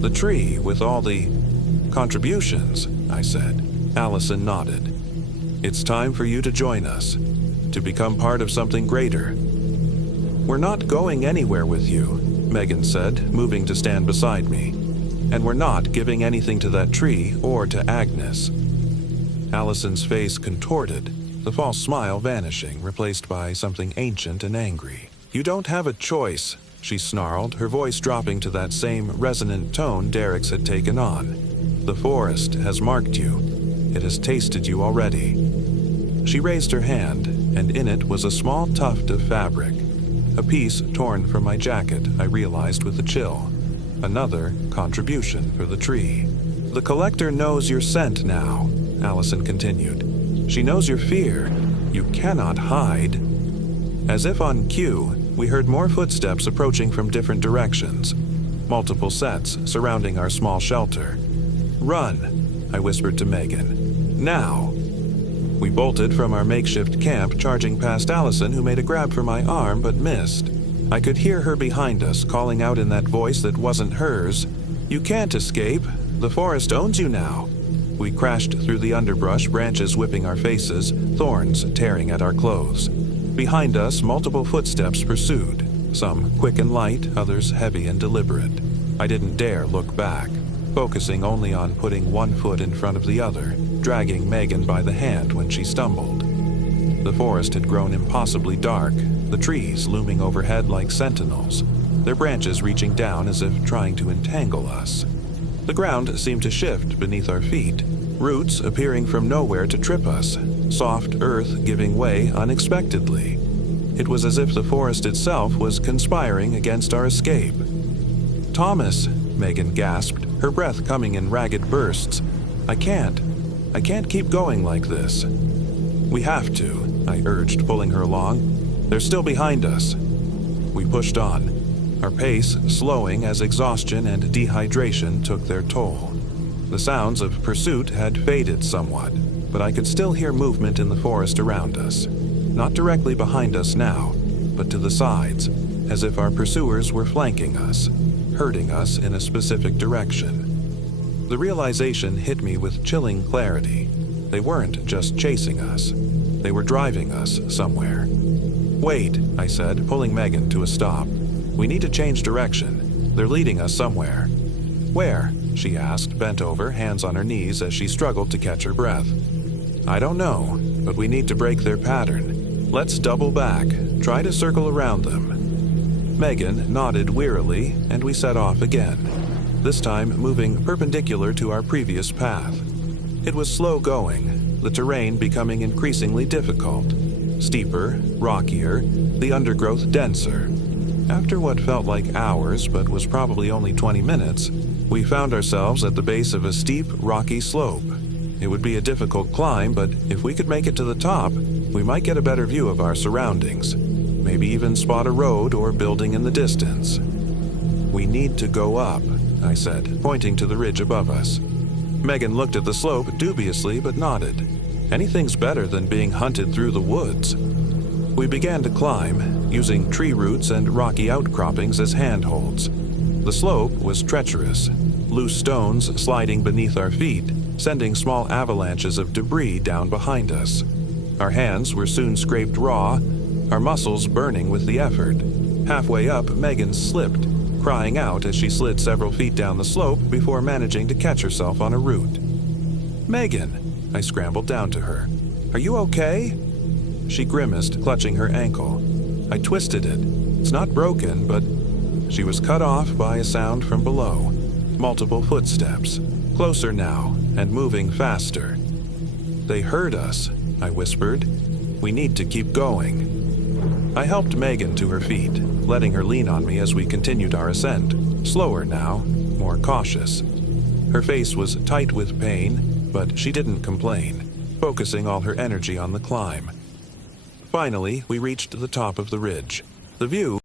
The tree with all the contributions," I said. Allison nodded. "It's time for you to join us, to become part of something greater." "We're not going anywhere with you," Megan said, moving to stand beside me. "And we're not giving anything to that tree or to Agnes." Allison's face contorted, the false smile vanishing, replaced by something ancient and angry. "You don't have a choice," she snarled, her voice dropping to that same resonant tone Derek's had taken on. "The forest has marked you. It has tasted you already." She raised her hand, and in it was a small tuft of fabric. A piece torn from my jacket, I realized with a chill. Another contribution for the tree. "The collector knows your scent now," Allison continued. "She knows your fear. You cannot hide." As if on cue, we heard more footsteps approaching from different directions. Multiple sets surrounding our small shelter. "Run," I whispered to Megan. "Now." We bolted from our makeshift camp, charging past Allison, who made a grab for my arm but missed. I could hear her behind us, calling out in that voice that wasn't hers, "You can't escape. The forest owns you now." We crashed through the underbrush, branches whipping our faces, thorns tearing at our clothes. Behind us, multiple footsteps pursued, some quick and light, others heavy and deliberate. I didn't dare look back, focusing only on putting one foot in front of the other, dragging Megan by the hand when she stumbled. The forest had grown impossibly dark, the trees looming overhead like sentinels, their branches reaching down as if trying to entangle us. The ground seemed to shift beneath our feet, roots appearing from nowhere to trip us, soft earth giving way unexpectedly. It was as if the forest itself was conspiring against our escape. "Thomas," Megan gasped, her breath coming in ragged bursts. I can't keep going like this." "We have to," I urged, pulling her along. "They're still behind us." We pushed on, our pace slowing as exhaustion and dehydration took their toll. The sounds of pursuit had faded somewhat, but I could still hear movement in the forest around us. Not directly behind us now, but to the sides, as if our pursuers were flanking us, herding us in a specific direction. The realization hit me with chilling clarity. They weren't just chasing us. They were driving us somewhere. "Wait," I said, pulling Megan to a stop. "We need to change direction. They're leading us somewhere." "Where?" she asked, bent over, hands on her knees as she struggled to catch her breath. "I don't know, but we need to break their pattern. Let's double back, try to circle around them." Megan nodded wearily, and we set off again, this time moving perpendicular to our previous path. It was slow going, the terrain becoming increasingly difficult. Steeper, rockier, the undergrowth denser. After what felt like hours, but was probably only 20 minutes, we found ourselves at the base of a steep, rocky slope. It would be a difficult climb, but if we could make it to the top, we might get a better view of our surroundings. Maybe even spot a road or building in the distance. "We need to go up," I said, pointing to the ridge above us. Megan looked at the slope dubiously but nodded. Anything's better than being hunted through the woods. We began to climb, using tree roots and rocky outcroppings as handholds. The slope was treacherous, loose stones sliding beneath our feet, sending small avalanches of debris down behind us. Our hands were soon scraped raw, our muscles burning with the effort. Halfway up, Megan slipped, crying out as she slid several feet down the slope before managing to catch herself on a root. "Megan!" I scrambled down to her. "Are you okay?" She grimaced, clutching her ankle. I twisted it. It's not broken, but she was cut off by a sound from below. Multiple footsteps. Closer now, and moving faster. "They heard us," I whispered. "We need to keep going." I helped Megan to her feet, letting her lean on me as we continued our ascent, slower now, more cautious. Her face was tight with pain, but she didn't complain, focusing all her energy on the climb. Finally, we reached the top of the ridge. The view